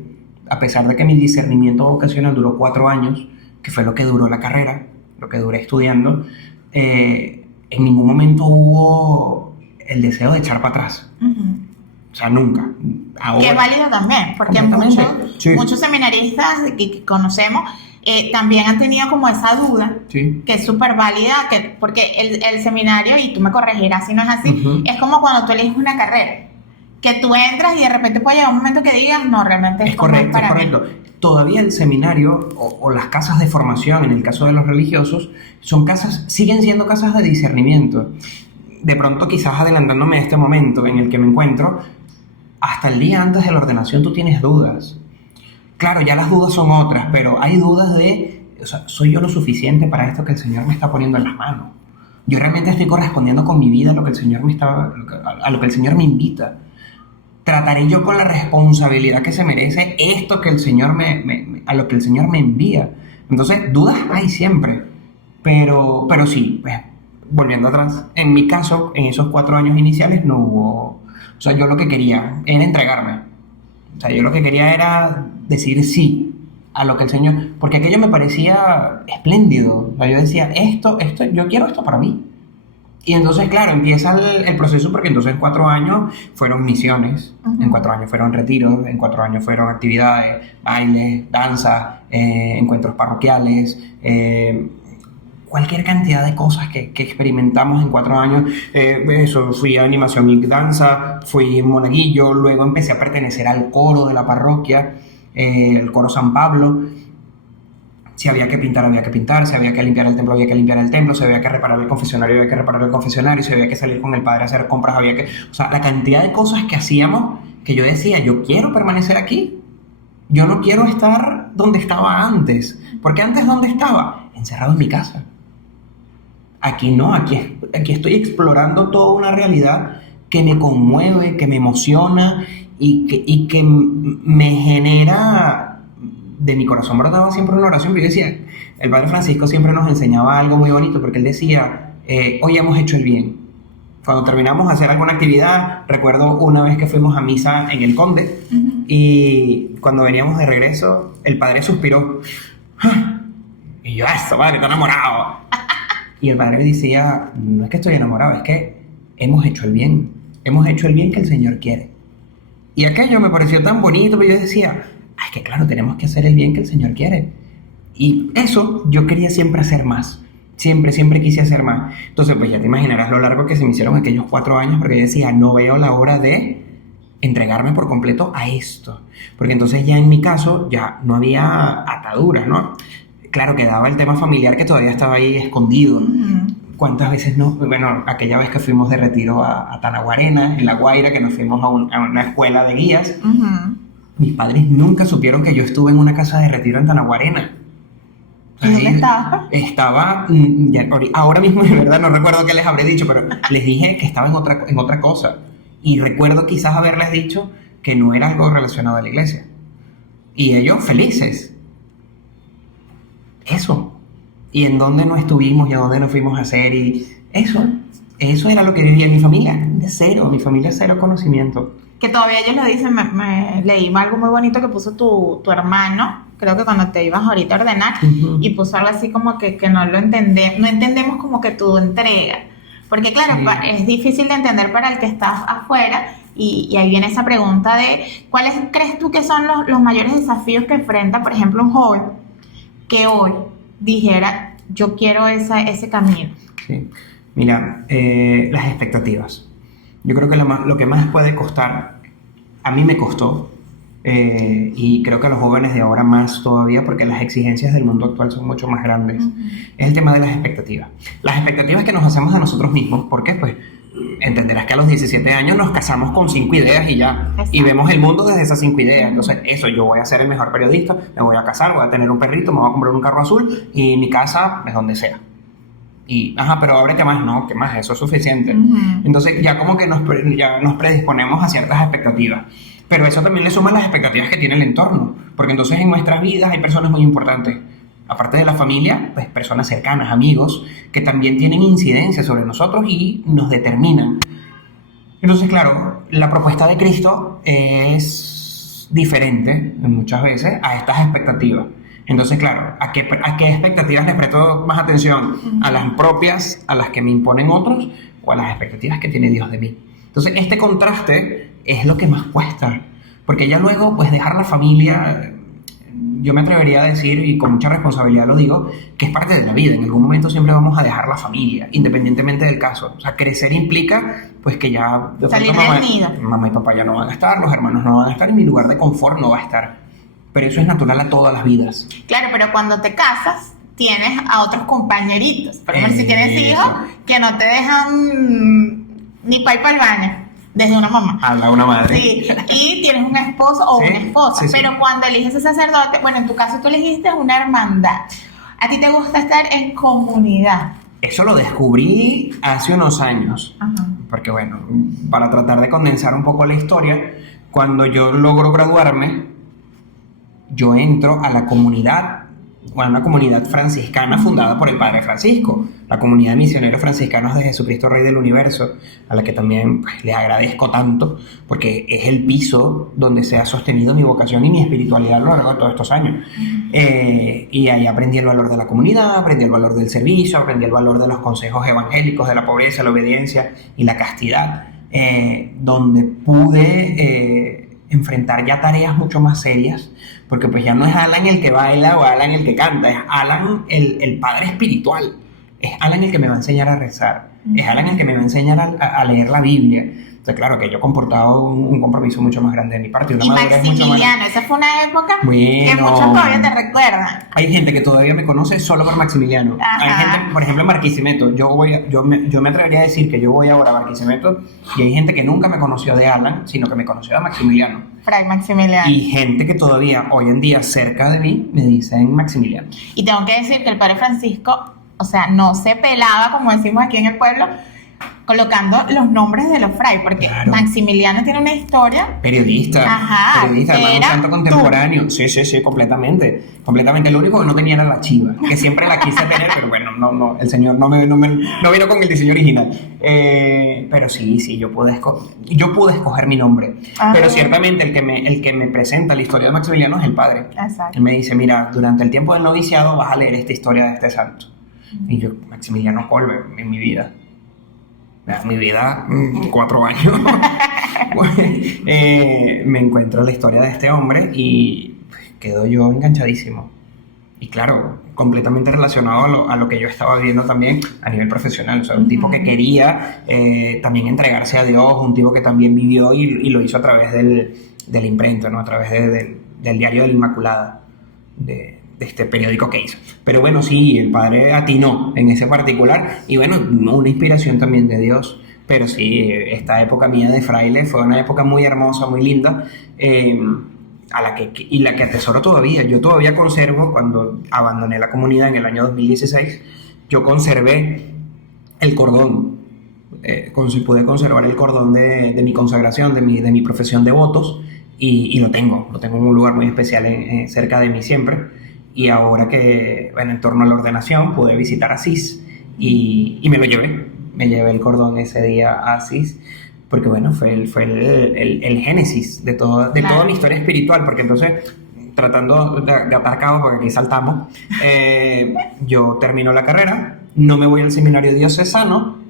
a pesar de que mi discernimiento vocacional duró 4 años, que fue lo que duró la carrera, lo que duré estudiando, en ningún momento hubo el deseo de echar para atrás. O sea, nunca. Ahora, que es válido también, porque muchos seminaristas que conocemos también han tenido como esa duda, que es súper válida, porque el seminario, y tú me corregirás si no es así, es como cuando tú eliges una carrera, que tú entras y de repente puede llegar un momento que digas, no, realmente es correcto. todavía el seminario o las casas de formación, en el caso de los religiosos, siguen siendo casas de discernimiento. De pronto, quizás adelantándome a este momento en el que me encuentro, hasta el día antes de la ordenación tú tienes dudas. Claro, ya las dudas son otras, pero hay dudas de, o sea, ¿soy yo lo suficiente para esto que el Señor me está poniendo en las manos? Yo realmente estoy correspondiendo con mi vida a lo que el Señor a lo que el Señor me invita. ¿Trataré yo con la responsabilidad que se merece esto que el Señor a lo que el Señor me envía? Entonces, dudas hay siempre, pero sí, pues, volviendo atrás, en mi caso, en esos 4 años iniciales no hubo, o sea, yo lo que quería era entregarme. O sea, yo lo que quería era decir sí a lo que el Señor, porque aquello me parecía espléndido. O sea, yo decía, yo quiero esto para mí. Y entonces, claro, empieza el proceso, porque entonces en 4 años fueron misiones, en 4 años fueron retiros, en 4 años fueron actividades, bailes, danza, encuentros parroquiales, cualquier cantidad de cosas que experimentamos en 4 años. Fui a animación y danza, fui monaguillo, luego empecé a pertenecer al coro de la parroquia, el coro San Pablo. Si había que pintar, había que pintar. Si había que limpiar el templo, había que limpiar el templo. Si había que reparar el confesionario, había que reparar el confesionario. Si había que salir con el padre a hacer compras, había que... O sea, la cantidad de cosas que hacíamos, que yo decía, yo quiero permanecer aquí. Yo no quiero estar donde estaba antes. Porque antes, ¿dónde estaba? Encerrado en mi casa. Aquí no, aquí estoy explorando toda una realidad que me conmueve, que me emociona y que me genera... De mi corazón brotaba siempre una oración, pero yo decía, el Padre Francisco siempre nos enseñaba algo muy bonito, porque él decía, hoy hemos hecho el bien. Cuando terminamos de hacer alguna actividad, recuerdo una vez que fuimos a misa en el Conde, y cuando veníamos de regreso, el Padre suspiró, y yo, eso, Padre, está enamorado. Y el Padre me decía, no es que estoy enamorado, es que hemos hecho el bien que el Señor quiere. Y aquello me pareció tan bonito, pero yo decía, es que claro, tenemos que hacer el bien que el Señor quiere. Y eso yo quería siempre hacer más. Siempre quise hacer más. Entonces, pues ya te imaginarás lo largo que se me hicieron aquellos 4 años, porque yo decía, no veo la hora de entregarme por completo a esto. Porque entonces ya en mi caso ya no había atadura, ¿no? Claro, quedaba el tema familiar que todavía estaba ahí escondido. ¿Cuántas veces no? Bueno, aquella vez que fuimos de retiro a Tanaguarena, en La Guaira, que nos fuimos a una escuela de guías, mis padres nunca supieron que yo estuve en una casa de retiro en Tanaguarena. ¿Y dónde estaba? Estaba, ahora mismo de verdad no recuerdo qué les habré dicho, pero les dije que estaba en otra cosa. Y recuerdo quizás haberles dicho que no era algo relacionado a la iglesia. Y ellos felices. Eso. Y en dónde no estuvimos y a dónde nos fuimos a hacer. Y eso era lo que vivía mi familia. Mi familia cero conocimiento. Que todavía ellos lo dicen, me leí algo muy bonito que puso tu hermano, creo que cuando te ibas ahorita a ordenar, y puso algo así como que no lo no entendemos como que tu entrega, porque claro, es difícil de entender para el que está afuera, y ahí viene esa pregunta de, ¿cuáles crees tú que son los mayores desafíos que enfrenta, por ejemplo, un joven que hoy dijera, yo quiero ese camino? Sí, mira, las expectativas. Yo creo que lo que más puede costar, a mí me costó, y creo que a los jóvenes de ahora más todavía, porque las exigencias del mundo actual son mucho más grandes, es el tema de las expectativas. Las expectativas que nos hacemos a nosotros mismos, porque pues entenderás que a los 17 años nos casamos con 5 ideas y ya, y vemos el mundo desde esas 5 ideas. Entonces, yo voy a ser el mejor periodista, me voy a casar, voy a tener un perrito, me voy a comprar un carro azul, y mi casa es donde sea. Y, pero ahora, ¿qué más? No, ¿qué más? Eso es suficiente. Entonces ya como que nos predisponemos a ciertas expectativas. Pero eso también le suma las expectativas que tiene el entorno. Porque entonces en nuestras vidas hay personas muy importantes. Aparte de la familia, pues personas cercanas, amigos, que también tienen incidencia sobre nosotros y nos determinan. Entonces, claro, la propuesta de Cristo es diferente muchas veces a estas expectativas. Entonces, claro, ¿a qué expectativas les presto más atención? ¿A las propias, a las que me imponen otros, o a las expectativas que tiene Dios de mí? Entonces, este contraste es lo que más cuesta, porque ya luego, pues dejar la familia, yo me atrevería a decir, y con mucha responsabilidad lo digo, que es parte de la vida. En algún momento siempre vamos a dejar la familia, independientemente del caso. O sea, crecer implica, pues que ya... Salir del nido. Mamá y papá ya no van a estar, los hermanos no van a estar, y mi lugar de confort no va a estar. pero eso es natural a todas las vidas. Claro, pero cuando te casas, tienes a otros compañeritos. Por ejemplo, si tienes hijos que no te dejan ni para ir para el baño, desde una mamá. Habla una madre. Sí, y tienes un esposo o una esposa. Sí, sí. Pero cuando eliges a sacerdote, bueno, en tu caso tú elegiste una hermandad. ¿A ti te gusta estar en comunidad? Eso lo descubrí hace unos años. Ajá. Porque bueno, para tratar de condensar un poco la historia, cuando yo logro graduarme, yo entro a la comunidad, a una comunidad franciscana fundada por el Padre Francisco, la comunidad de misioneros franciscanos de Jesucristo Rey del Universo, a la que también pues, les agradezco tanto, porque es el piso donde se ha sostenido mi vocación y mi espiritualidad a lo largo de todos estos años. Y ahí aprendí el valor de la comunidad, aprendí el valor del servicio, aprendí el valor de los consejos evangélicos, de la pobreza, la obediencia y la castidad, donde pude enfrentar ya tareas mucho más serias, porque pues ya no es Alan el que baila o Alan el que canta, es Alan el padre espiritual, es Alan el que me va a enseñar a rezar, es Alan el que me va a enseñar a leer la Biblia. Entonces, claro, que yo he comportado un compromiso mucho más grande de mi parte. Y Maximiliano, esa fue una época que muchos todavía te recuerdan. Hay gente que todavía me conoce solo por Maximiliano. Ajá. Hay gente, por ejemplo, en Barquisimeto. Yo me atrevería a decir que yo voy ahora a Barquisimeto y hay gente que nunca me conoció de Alan, sino que me conoció de Maximiliano. Fray Maximiliano. Y gente que todavía, hoy en día, cerca de mí, me dicen Maximiliano. Y tengo que decir que el Padre Francisco, o sea, no se pelaba, como decimos aquí en el pueblo, colocando los nombres de los fray, porque claro. Maximiliano tiene una historia. Periodista, además un santo contemporáneo. Sí, completamente. Lo único que no tenía era la chiva, que siempre la quise tener, pero bueno, no, el señor no vino con el diseño original. Pero sí, yo pude escoger mi nombre. Ajá. Pero ciertamente el que me presenta la historia de Maximiliano es el padre. Exacto. Él me dice, mira, durante el tiempo del noviciado vas a leer esta historia de este santo. Y yo, Maximiliano Kolbe, en mi vida. Mi vida, 4 años. Me encuentro la historia de este hombre y quedo yo enganchadísimo. Y claro, completamente relacionado a lo que yo estaba viviendo también a nivel profesional. O sea, un tipo que quería también entregarse a Dios, un tipo que también vivió y lo hizo a través de la imprenta, ¿no? A través del Diario de la Inmaculada, de este periódico que hizo. Pero bueno, sí, el padre atinó en ese particular y bueno, una inspiración también de Dios. Pero sí, esta época mía de fraile fue una época muy hermosa, muy linda, y la que atesoro todavía. Yo todavía conservo, cuando abandoné la comunidad en el año 2016, yo conservé el cordón, pude conservar el cordón de mi consagración, de mi profesión de votos, y lo tengo en un lugar muy especial cerca de mí siempre. Y ahora que, bueno, en torno a la ordenación, pude visitar Asís y me lo llevé. Me llevé el cordón ese día a Asís, porque bueno, fue el génesis de toda mi historia espiritual, porque entonces, tratando de atar cabos, porque aquí saltamos, yo termino la carrera, no me voy al seminario diocesano,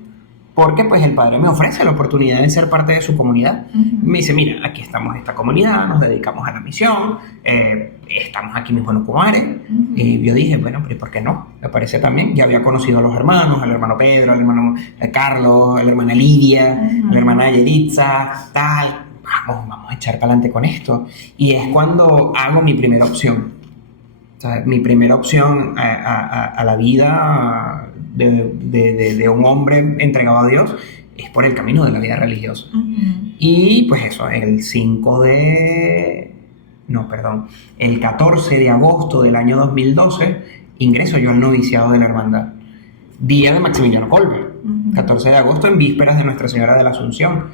porque pues el padre me ofrece la oportunidad de ser parte de su comunidad. Me dice, mira, aquí estamos en esta comunidad, nos dedicamos a la misión, estamos aquí mismo en Ocumare. Y yo dije, bueno, pero ¿por qué no? Me parece también, ya había conocido a los hermanos, al hermano Pedro, al hermano Carlos, a la hermana Lidia, a la hermana Yeritza, tal. Vamos a echar para adelante con esto. Y es cuando hago mi primera opción. O sea, mi primera opción a la vida de un hombre entregado a Dios es por el camino de la vida religiosa. Y pues eso, el 14 de agosto del año 2012 ingreso yo al noviciado de la hermandad, día de Maximiliano Kolbe, 14 de agosto, en vísperas de Nuestra Señora de la Asunción.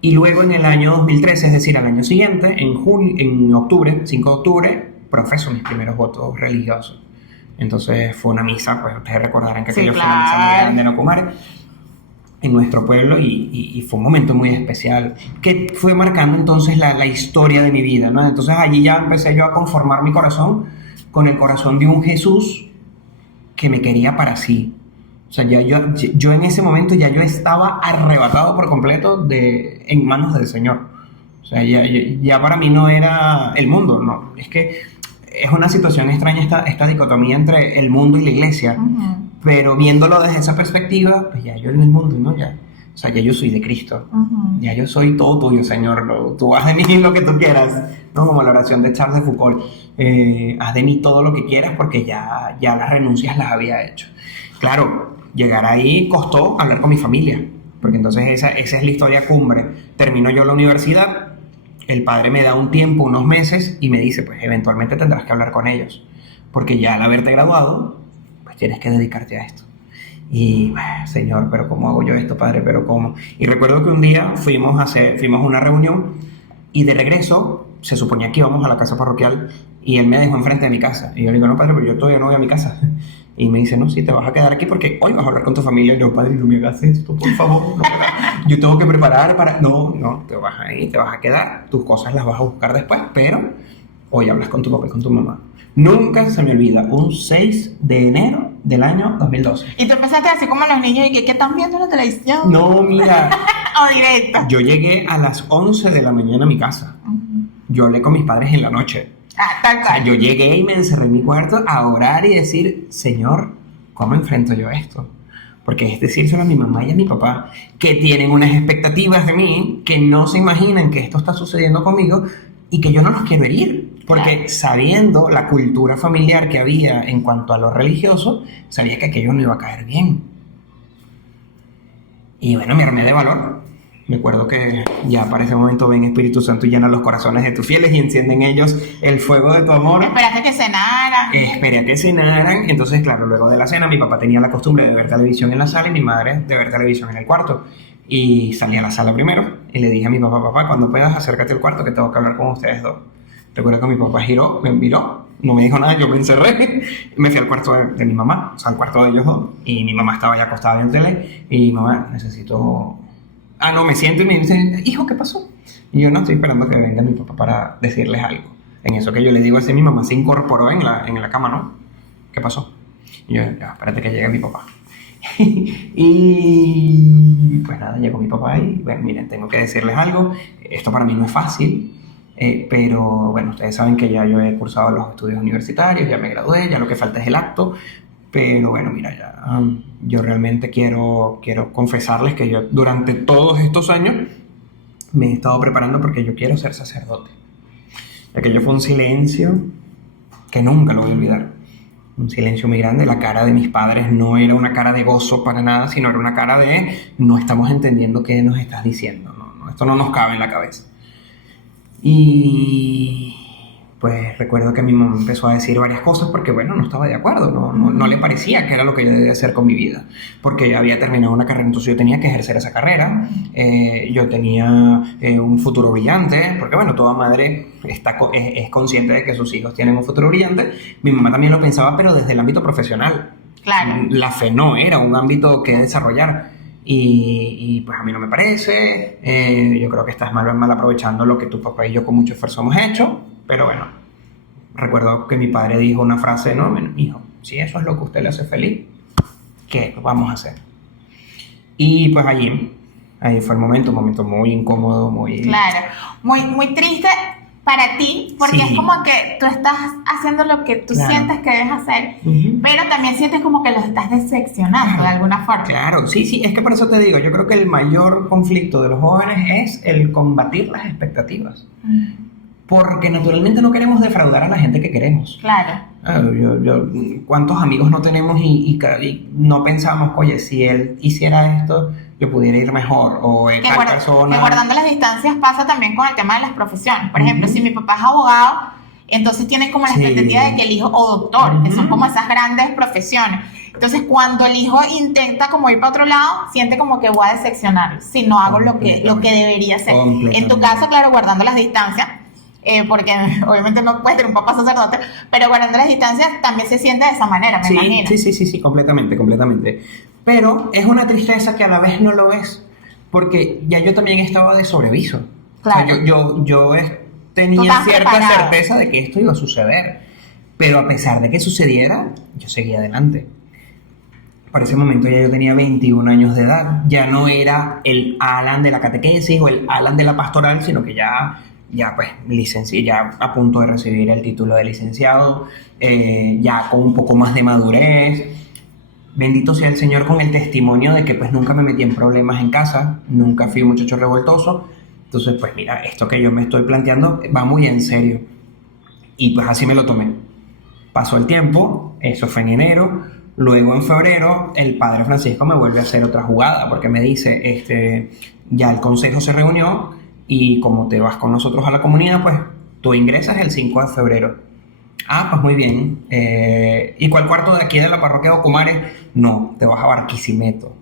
Y luego en el año 2013, es decir, al año siguiente, en octubre, 5 de octubre, profeso mis primeros votos religiosos. Entonces fue una misa, pues ustedes recordarán que aquello fue una misa muy grande en Ocumare, en nuestro pueblo, y fue un momento muy especial, que fue marcando entonces la historia de mi vida, ¿no? Entonces allí ya empecé yo a conformar mi corazón con el corazón de un Jesús que me quería para sí. O sea, yo en ese momento ya yo estaba arrebatado por completo en manos del Señor. O sea, ya para mí no era el mundo, no, es que es una situación extraña esta dicotomía entre el mundo y la iglesia, pero viéndolo desde esa perspectiva, pues ya yo en el mundo, ¿no? Ya O sea, ya yo soy de Cristo. Ya yo soy todo tuyo, Señor. Tú haz de mí lo que tú quieras, ¿no? Como la oración de Charles de Foucault. Haz de mí todo lo que quieras porque ya las renuncias las había hecho. Claro, llegar ahí costó hablar con mi familia, porque entonces esa es la historia cumbre. Termino yo la universidad, el padre me da un tiempo, unos meses, y me dice, pues eventualmente tendrás que hablar con ellos, porque ya al haberte graduado, pues tienes que dedicarte a esto. Y, Señor, ¿pero cómo hago yo esto, padre? ¿Pero cómo? Y recuerdo que un día fuimos a una reunión, y de regreso, se suponía que íbamos a la casa parroquial, y él me dejó enfrente de mi casa. Y yo le digo, no, padre, pero yo todavía no voy a mi casa. Y me dice, no, sí, te vas a quedar aquí porque hoy vas a hablar con tu familia. Y yo, padre, no me hagas esto, por favor. No, yo tengo que preparar para... No, te vas a ir, te vas a quedar. Tus cosas las vas a buscar después, pero hoy hablas con tu papá y con tu mamá. Nunca se me olvida, un 6 de enero del año 2012. Y tú empezaste así como los niños y ¿qué están viendo en la televisión? No, mira. O directo. Yo llegué a las 11 de la mañana a mi casa. Yo hablé con mis padres en la noche. Tal cual. O sea, yo llegué y me encerré en mi cuarto a orar y decir, Señor, ¿cómo enfrento yo esto? Porque es decírselo a mi mamá y a mi papá, que tienen unas expectativas de mí, que no se imaginan que esto está sucediendo conmigo y que yo no los quiero herir. Porque claro, sabiendo la cultura familiar que había en cuanto a lo religioso, sabía que aquello no iba a caer bien. Y bueno, me armé de valor. Me acuerdo que ya para ese momento ven Espíritu Santo y llena los corazones de tus fieles y encienden ellos el fuego de tu amor. Esperaste que cenaran. Esperé a que cenaran. Entonces, claro, luego de la cena mi papá tenía la costumbre de ver televisión en la sala y mi madre de ver televisión en el cuarto. Y salí a la sala primero y le dije a mi papá, papá, cuando puedas acércate al cuarto que tengo que hablar con ustedes dos. Recuerdo que mi papá giró, me miró, no me dijo nada, yo me encerré, me fui al cuarto de mi mamá, o sea, al cuarto de ellos dos, y mi mamá estaba ya acostada viendo tele, y mamá, necesito... no, me siento y me dicen, hijo, ¿qué pasó? Y yo no, estoy esperando que venga mi papá para decirles algo. En eso que yo le digo así, mi mamá se incorporó en la cama, ¿no? ¿Qué pasó? Y yo, ya, espérate que llegue mi papá. Y pues nada, llegó mi papá y, bueno, miren, tengo que decirles algo. Esto para mí no es fácil, pero bueno, ustedes saben que ya yo he cursado los estudios universitarios, ya me gradué, ya lo que falta es el acto. Pero bueno, mira, ya yo realmente quiero confesarles que yo durante todos estos años me he estado preparando porque yo quiero ser sacerdote. Aquello fue un silencio que nunca lo voy a olvidar. Un silencio muy grande. La cara de mis padres no era una cara de gozo para nada, sino era una cara de no estamos entendiendo qué nos estás diciendo. No, esto no nos cabe en la cabeza. Y... pues recuerdo que mi mamá empezó a decir varias cosas porque, bueno, no estaba de acuerdo, no le parecía que era lo que yo debía hacer con mi vida, porque yo había terminado una carrera, entonces yo tenía que ejercer esa carrera, yo tenía un futuro brillante, porque, bueno, toda madre es consciente de que sus hijos tienen un futuro brillante. Mi mamá también lo pensaba, pero desde el ámbito profesional. Claro. La fe no era un ámbito que desarrollar. Y pues a mí no me parece, yo creo que estás mal aprovechando lo que tu papá y yo con mucho esfuerzo hemos hecho, pero bueno, recuerdo que mi padre dijo una frase, no, bueno, hijo, si eso es lo que a usted le hace feliz, ¿qué vamos a hacer? Y pues ahí fue un momento muy incómodo, muy... Claro, muy triste para ti, porque sí, es como que tú estás haciendo lo que tú sientes que debes hacer, pero también sientes como que lo estás decepcionando de alguna forma. Claro, sí, es que por eso te digo, yo creo que el mayor conflicto de los jóvenes es el combatir las expectativas. Porque naturalmente no queremos defraudar a la gente que queremos. Claro. ¿Cuántos amigos no tenemos y no pensamos, oye, si él hiciera esto, yo pudiera ir mejor? O tal persona... Que guardando las distancias pasa también con el tema de las profesiones. Por ejemplo, si mi papá es abogado, entonces tienen como la expectativa de que el hijo, o doctor, que son como esas grandes profesiones. Entonces, cuando el hijo intenta como ir para otro lado, siente como que voy a decepcionar si no hago lo que debería hacer. En tu caso, claro, guardando las distancias, porque obviamente no puedes tener un papá sacerdote, pero guardando las distancias también se siente de esa manera, me imagino. Sí, completamente. Pero es una tristeza que a la vez no lo ves, porque ya yo también estaba de sobreviso. Claro. O sea, yo tenía cierta certeza de que esto iba a suceder, pero a pesar de que sucediera, yo seguía adelante. Para ese momento ya yo tenía 21 años de edad, ya no era el Alan de la catequesis o el Alan de la pastoral, sino que ya pues licencié, ya a punto de recibir el título de licenciado, ya con un poco más de madurez, bendito sea el Señor con el testimonio de que pues nunca me metí en problemas en casa, nunca fui un muchacho revoltoso. Entonces, pues mira, esto que yo me estoy planteando va muy en serio. Y pues así me lo tomé. Pasó el tiempo, eso fue en enero. Luego en febrero el padre Francisco me vuelve a hacer otra jugada porque me dice, ya el consejo se reunió y como te vas con nosotros a la comunidad, pues tú ingresas el 5 de febrero. Ah, pues muy bien. ¿Y cuál cuarto de aquí de la parroquia de Ocumares? No, te vas a Barquisimeto.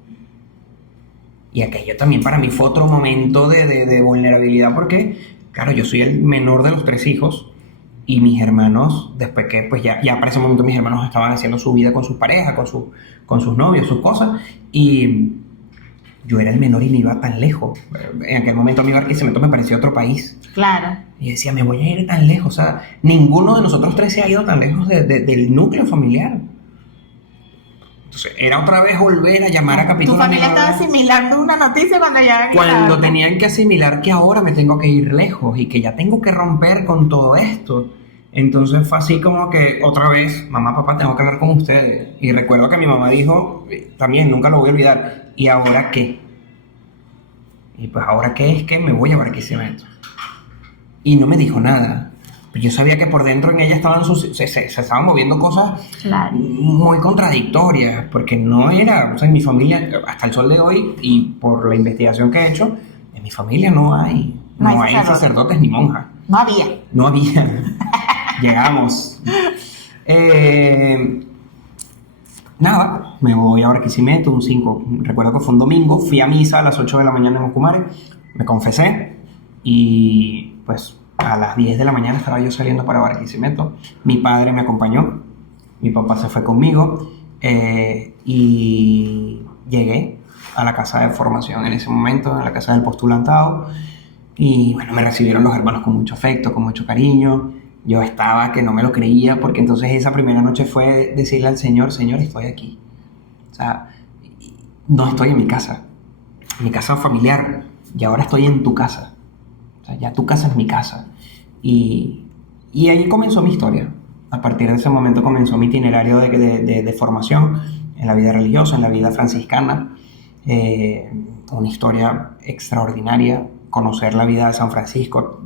Y aquello también para mí fue otro momento de vulnerabilidad porque, claro, yo soy el menor de los 3 hijos y mis hermanos, después que pues ya para ese momento mis hermanos estaban haciendo su vida con sus parejas, con sus novios, sus cosas, y yo era el menor y me iba tan lejos. En aquel momento a mí Barquisimeto me parecía otro país. Claro. Y yo decía, me voy a ir tan lejos. O sea, ninguno de nosotros 3 se ha ido tan lejos del núcleo familiar. Entonces, era otra vez volver a llamar a Capítulo. Tu familia estaba asimilando una noticia cuando ya... Cuando tenían que asimilar que ahora me tengo que ir lejos y que ya tengo que romper con todo esto. Entonces fue así como que otra vez, mamá, papá, tengo que hablar con ustedes. Y recuerdo que mi mamá dijo, también nunca lo voy a olvidar, ¿y ahora qué? Y pues ahora qué es que me voy a Barquisimeto. Y no me dijo nada. Yo sabía que por dentro en ella se estaban moviendo cosas muy contradictorias, porque no era, o sea, en mi familia, hasta el sol de hoy, y por la investigación que he hecho, en mi familia no hay sacerdotes ni monjas. No había. Llegamos. Nada, me voy a Barquisimeto, un 5, recuerdo que fue un domingo, fui a misa a las 8 de la mañana en Ocumares, me confesé y pues a las 10 de la mañana estaba yo saliendo para Barquisimeto. Mi padre me acompañó, mi papá se fue conmigo y llegué a la casa de formación en ese momento, a la casa del postulantado, y bueno, me recibieron los hermanos con mucho afecto, con mucho cariño. Yo estaba que no me lo creía, porque entonces esa primera noche fue decirle al Señor, Señor, estoy aquí. O sea, no estoy en mi casa familiar, y ahora estoy en tu casa. O sea, ya tu casa es mi casa. Y ahí comenzó mi historia. A partir de ese momento comenzó mi itinerario de formación en la vida religiosa, en la vida franciscana. Una historia extraordinaria, conocer la vida de San Francisco,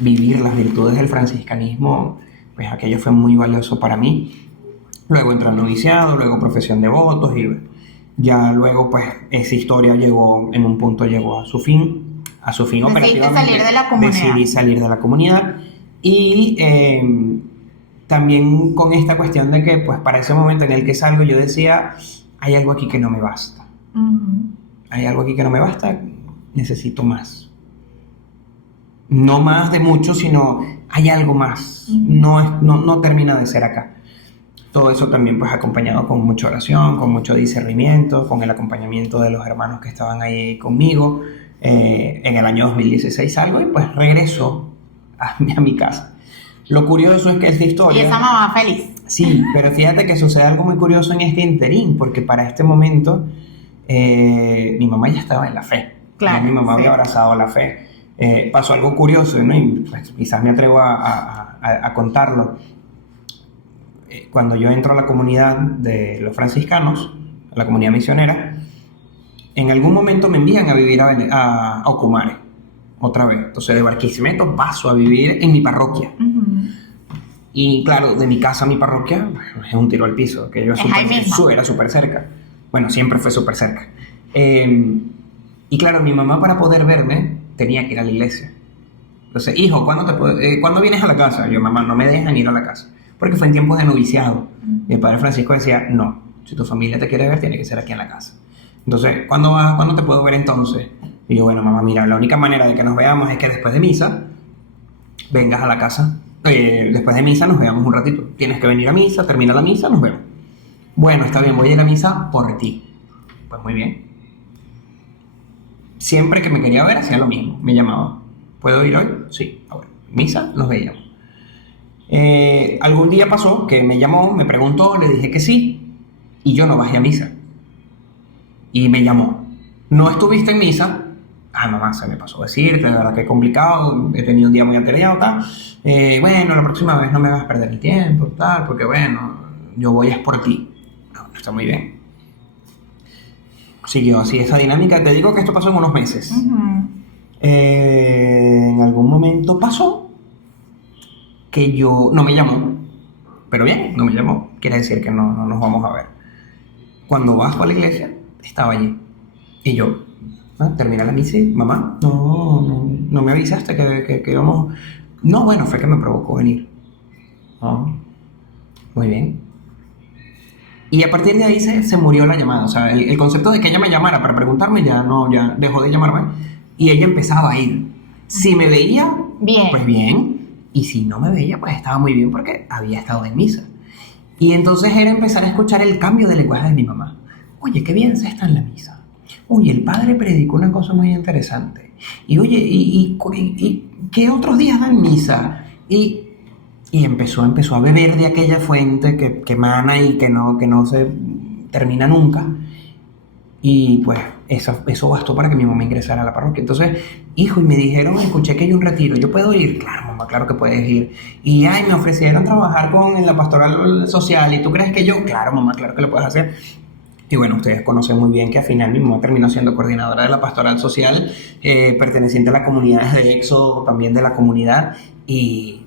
vivir las virtudes del franciscanismo, pues aquello fue muy valioso para mí. Luego entré al noviciado, luego profesión de votos, y ya luego pues esa historia llegó a su fin operativamente. Decidí salir de la comunidad y también con esta cuestión de que pues para ese momento en el que salgo yo decía, hay algo aquí que no me basta. Hay algo aquí que no me basta, necesito más. No más de mucho, sino hay algo más. No termina de ser acá. Todo eso también pues acompañado con mucha oración, con mucho discernimiento, con el acompañamiento de los hermanos que estaban ahí conmigo. En el año 2016 salgo y pues regreso a mi casa. Lo curioso es que esta historia... Y esa mamá feliz. Sí, pero fíjate que sucede algo muy curioso en este interín, porque para este momento mi mamá ya estaba en la fe. Claro, mi mamá había abrazado la fe. Pasó algo curioso, ¿no? Y pues, quizás me atrevo a contarlo. Cuando yo entro a la comunidad de los franciscanos, a la comunidad misionera, en algún momento me envían a vivir a Ocumares, otra vez. Entonces de Barquisimeto paso a vivir en mi parroquia. Y claro, de mi casa a mi parroquia es un tiro al piso, que yo era súper cerca. Bueno, siempre fue súper cerca. Y claro, mi mamá para poder verme tenía que ir a la iglesia. Entonces, hijo, ¿cuándo vienes a la casa? Yo, mamá, no me dejan ir a la casa. Porque fue en tiempos de noviciado. Y el padre Francisco decía, no, si tu familia te quiere ver, tiene que ser aquí en la casa. Entonces, ¿cuándo te puedo ver entonces? Y yo, bueno, mamá, mira, la única manera de que nos veamos es que después de misa vengas a la casa. Después de misa nos veamos un ratito. Tienes que venir a misa, termina la misa, nos vemos. Bueno, está bien, voy a ir a misa por ti. Pues muy bien. Siempre que me quería ver, hacía lo mismo. Me llamaba. ¿Puedo ir hoy? Sí. Bueno, misa, nos veíamos. Algún día pasó que me llamó, me preguntó, le dije que sí. Y yo no bajé a misa. Y me llamó. ¿No estuviste en misa? Ay, mamá, se me pasó a decirte, de verdad que es complicado. He tenido un día muy atareado, tal. Bueno, la próxima vez no me vas a perder el tiempo, tal, porque bueno, yo voy es por ti. No está muy bien. siguió así esa dinámica. Te digo que esto pasó en unos meses. Uh-huh. En algún momento pasó que yo no me llamó, pero bien, no me llamó, quiere decir que no nos vamos a ver. Cuando bajo a la iglesia, estaba allí. Y yo, termina la misa y, mamá, no me avisaste que íbamos. No, bueno, fue que me provocó venir. Muy bien. Y a partir de ahí se murió la llamada. O sea, el concepto de que ella me llamara para preguntarme ya dejó de llamarme. Y ella empezaba a ir. Si me veía, bien, pues bien. Y si no me veía, pues estaba muy bien porque había estado en misa. Y entonces era empezar a escuchar el cambio de lenguaje de mi mamá. Oye, qué bien se está en la misa. Oye, el padre predicó una cosa muy interesante. Y oye, ¿y qué otros días dan misa? Y empezó a beber de aquella fuente que emana y que no se termina nunca. Y pues eso bastó para que mi mamá ingresara a la parroquia. Entonces, hijo, y me dijeron, escuché que hay un retiro, ¿yo puedo ir? Claro, mamá, claro que puedes ir. Y me ofrecieron trabajar en la pastoral social, ¿y tú crees que yo? Claro, mamá, claro que lo puedes hacer. Y bueno, ustedes conocen muy bien que al final mi mamá terminó siendo coordinadora de la pastoral social, perteneciente a la comunidad de Éxodo, también de la comunidad. Y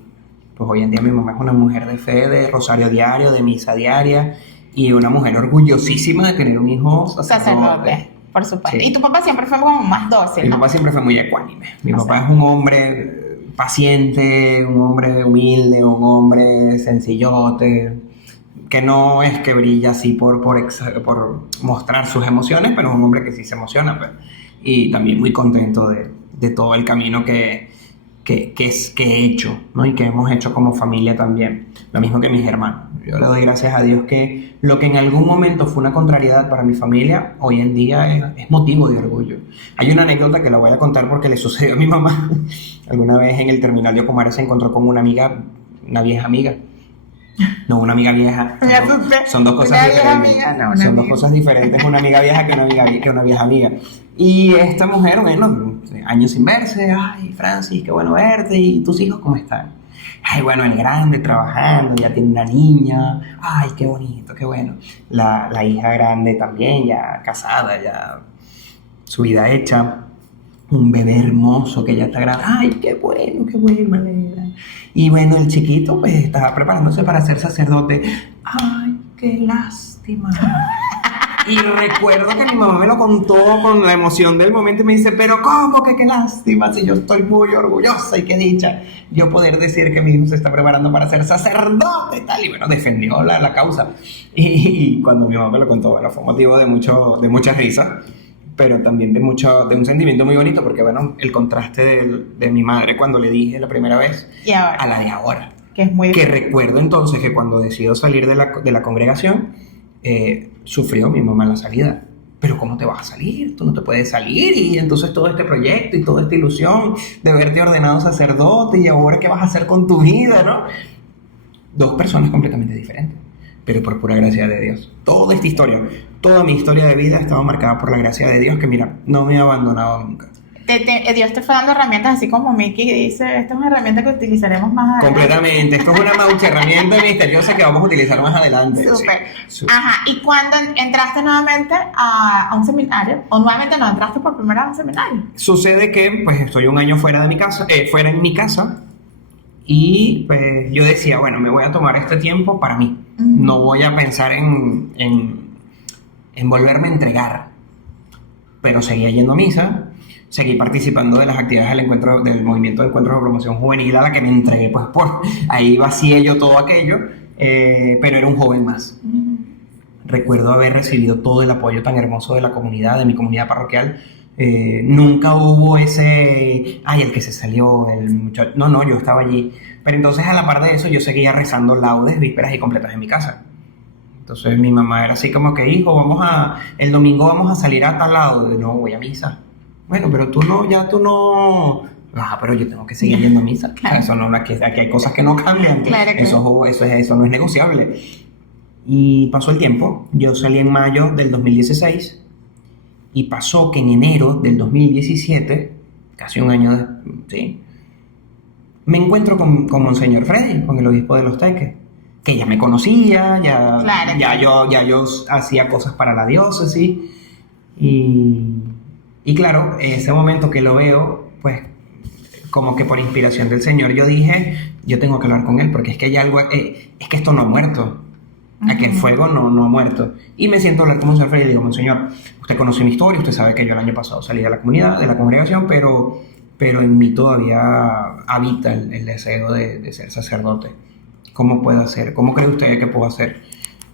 pues hoy en día mi mamá es una mujer de fe, de rosario diario, de misa diaria, y una mujer orgullosísima de tener un hijo sacerdote. Por supuesto. Sí. Y tu papá siempre fue como más dócil, Mi ¿no? papá siempre fue muy ecuánime. Mi papá es un hombre paciente, un hombre humilde, un hombre sencillote, que no es que brilla así por mostrar sus emociones, pero es un hombre que sí se emociona, pues. Y también muy contento de todo el camino que he hecho, ¿no? Y que hemos hecho como familia también, lo mismo que mis hermanos. Yo le doy gracias a Dios que lo que en algún momento fue una contrariedad para mi familia, hoy en día es motivo de orgullo. Hay una anécdota que la voy a contar porque le sucedió a mi mamá. Alguna vez en el terminal de Ocumare se encontró con una vieja amiga. No, una amiga vieja. Son dos cosas diferentes. Son dos cosas diferentes, una amiga vieja que una vieja amiga. Y esta mujer, bueno, años sin verse, ay, Francis, qué bueno verte, ¿y tus hijos cómo están? Ay, bueno, el grande trabajando, ya tiene una niña, ay, qué bonito, qué bueno. La hija grande también, ya casada, ya su vida hecha. Un bebé hermoso que ya está grande, ay, qué bueno, me alegra. Y bueno, el chiquito pues estaba preparándose para ser sacerdote. Ay, qué lástima. Y recuerdo que mi mamá me lo contó con la emoción del momento y me dice, pero ¿cómo que qué lástima? Si yo estoy muy orgullosa y qué dicha yo poder decir que mi hijo se está preparando para ser sacerdote y tal. Y bueno, defendió la causa. Y cuando mi mamá me lo contó, bueno, fue motivo de mucha risa, pero también de un sentimiento muy bonito, porque bueno, el contraste de mi madre cuando le dije la primera vez y ahora, a la de ahora. Que Recuerdo entonces que cuando decidió salir de la congregación, sufrió mi mamá la salida. Pero ¿cómo te vas a salir? Tú no te puedes salir. Y entonces todo este proyecto y toda esta ilusión de verte ordenado sacerdote, y ahora qué vas a hacer con tu vida, ¿no? Dos personas completamente diferentes, pero por pura gracia de Dios. Toda esta historia, toda mi historia de vida estaba marcada por la gracia de Dios, que mira, no me ha abandonado nunca. Dios te fue dando herramientas, así como Mickey dice, esta es una herramienta que utilizaremos más adelante. Completamente, esto es una herramienta misteriosa que vamos a utilizar más adelante. Súper. Sí. Ajá, y cuando entraste nuevamente a un seminario, o nuevamente no entraste por primera vez a un seminario. Sucede que pues estoy un año fuera en mi casa, y pues yo decía, bueno, me voy a tomar este tiempo para mí. No voy a pensar en volverme a entregar, pero seguía yendo a misa, seguí participando de las actividades del movimiento de encuentros de promoción juvenil, a la que me entregué, pues por ahí vacié yo todo aquello, pero era un joven más. Recuerdo haber recibido todo el apoyo tan hermoso de la comunidad, de mi comunidad parroquial. Nunca hubo ese, el que se salió, el muchacho. No, yo estaba allí. Pero entonces, a la par de eso, yo seguía rezando laudes, vísperas y completas en mi casa. Entonces mi mamá era así como que, hijo, el domingo vamos a salir a tal lado. Y no, voy a misa. Bueno, pero tú no. Pero yo tengo que seguir yendo a misa. Claro. Eso no, aquí hay cosas que no cambian. Claro que eso no es negociable. Y pasó el tiempo. Yo salí en mayo del 2016. Y pasó que en enero del 2017, casi un año después, ¿sí?, me encuentro con Monseñor Freddy, con el obispo de Los Teques, que ya me conocía, ya yo hacía cosas para la diócesis. Y claro, ese momento que lo veo, pues como que por inspiración del Señor yo dije, yo tengo que hablar con Él porque es que hay algo, es que esto no ha muerto. Aquel fuego no ha muerto. Y me siento a hablar con Monseñor y le digo, Monseñor, usted conoce mi historia, usted sabe que yo el año pasado salí de la comunidad, de la congregación, pero en mí todavía habita el deseo de ser sacerdote. ¿Cómo puedo hacer? ¿Cómo cree usted que puedo hacer?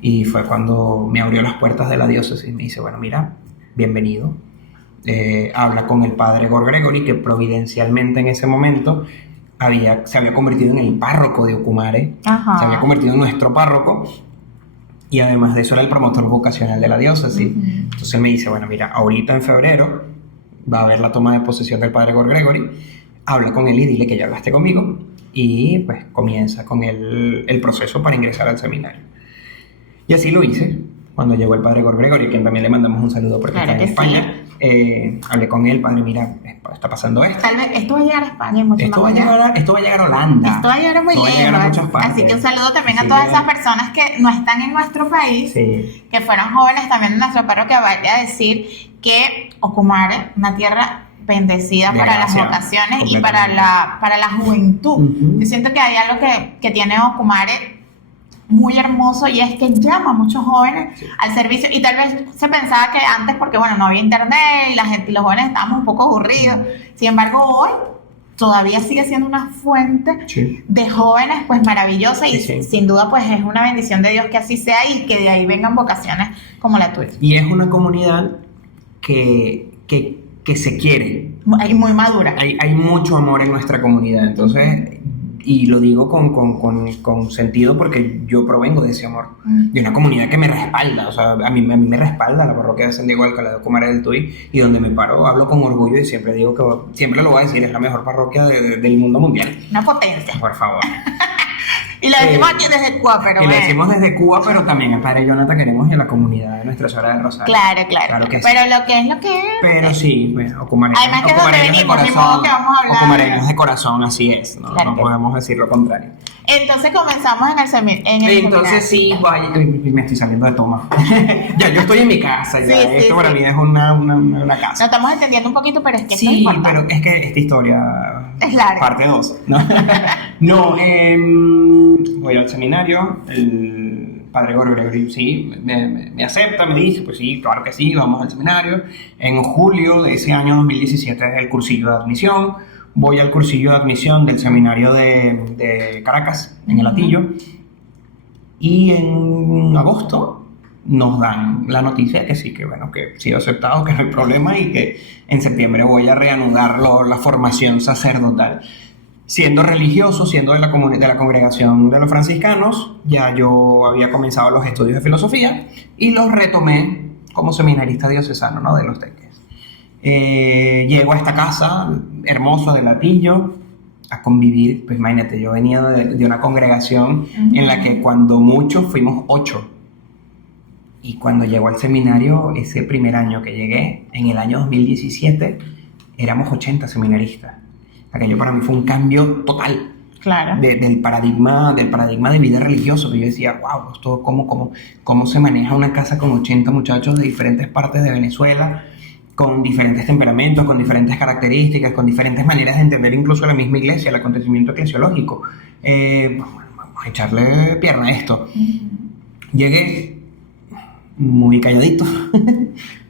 Y fue cuando me abrió las puertas de la diócesis y me dice, bueno, mira, bienvenido. Habla con el padre Gor Gregory, que providencialmente en ese momento se había convertido en el párroco de Ocumare. Ajá. Se había convertido en nuestro párroco. Y además de eso era el promotor vocacional de la diócesis. Entonces él me dice, bueno, mira, ahorita en febrero va a haber la toma de posesión del padre Gor Gregory, habla con él y dile que ya hablaste conmigo, y pues comienza con él el proceso para ingresar al seminario. Y así lo hice. Cuando llegó el padre Gor Gregory, quien también le mandamos un saludo porque claro está en España, hablé con él, padre, mira, está pasando esto. Tal vez esto va a llegar a España y mucho esto más va a llegar a Holanda. Esto va a llegar muy lejos. A muchas partes. Así que un saludo también a todas esas personas que no están en nuestro país, que fueron jóvenes también de nuestra parroquia. Vaya a decir que Ocumare, una tierra bendecida para las vocaciones y para la juventud. Yo siento que hay algo que tiene Ocumare muy hermoso, y es que llama a muchos jóvenes al servicio. Y tal vez se pensaba que antes, porque bueno, no había internet y la gente y los jóvenes estábamos un poco aburridos. Sin embargo, hoy todavía sigue siendo una fuente de jóvenes pues maravillosa, y sin duda pues es una bendición de Dios que así sea y que de ahí vengan vocaciones como la tuya. Y es una comunidad que se quiere. Muy madura. Hay mucho amor en nuestra comunidad, entonces, y lo digo con sentido porque yo provengo de ese amor, de una comunidad que me respalda. O sea, a mí me respalda la parroquia de San Diego de Alcalá de Ocumare del Tuy, y donde me paro hablo con orgullo y siempre digo que, siempre lo voy a decir, es la mejor parroquia del mundo mundial. Una potencia. Por favor. Y lo decimos aquí desde Cuba, pero y lo decimos desde Cuba, pero también el padre Jonathan queremos en la comunidad de Nuestra Señora del Rosario. Claro que pero sí. lo que es lo que es. Pero sí, pues, ocumareños. Además que es donde venimos, ni modo que vamos a hablar. Ocumareños de corazón, así es, no podemos decir lo contrario. Entonces comenzamos en el seminario. Entonces sí, vaya, me estoy saliendo de toma. Ya, yo estoy en mi casa, ya, esto para mí es una casa. Lo estamos entendiendo un poquito, pero es que sí, pero es que esta historia es larga. Parte 2, ¿no? No, voy al seminario, el padre Gor Gregory sí me acepta, me dice, pues sí, claro que sí, vamos al seminario. En julio de ese año 2017 es el cursillo de admisión. Voy al cursillo de admisión del seminario de Caracas, en el Hatillo, y en agosto nos dan la noticia que sí, que bueno, que sí he aceptado, que no hay problema, y que en septiembre voy a reanudar la formación sacerdotal. Siendo religioso, siendo de la congregación de los franciscanos, ya yo había comenzado los estudios de filosofía y los retomé como seminarista diocesano, ¿no?, de Los Teques. Llego a esta casa hermosa del Hatillo a convivir. Pues imagínate, yo venía de una congregación en la que cuando mucho fuimos 8, y cuando llego al seminario, ese primer año que llegué, en el año 2017, éramos 80 seminaristas. Aquello para mí fue un cambio total. Claro. Del paradigma de vida religioso, que yo decía, wow, esto, ¿cómo se maneja una casa con 80 muchachos de diferentes partes de Venezuela, con diferentes temperamentos, con diferentes características, con diferentes maneras de entender incluso la misma iglesia, el acontecimiento eclesiológico? Vamos a echarle pierna a esto. Llegué muy calladito,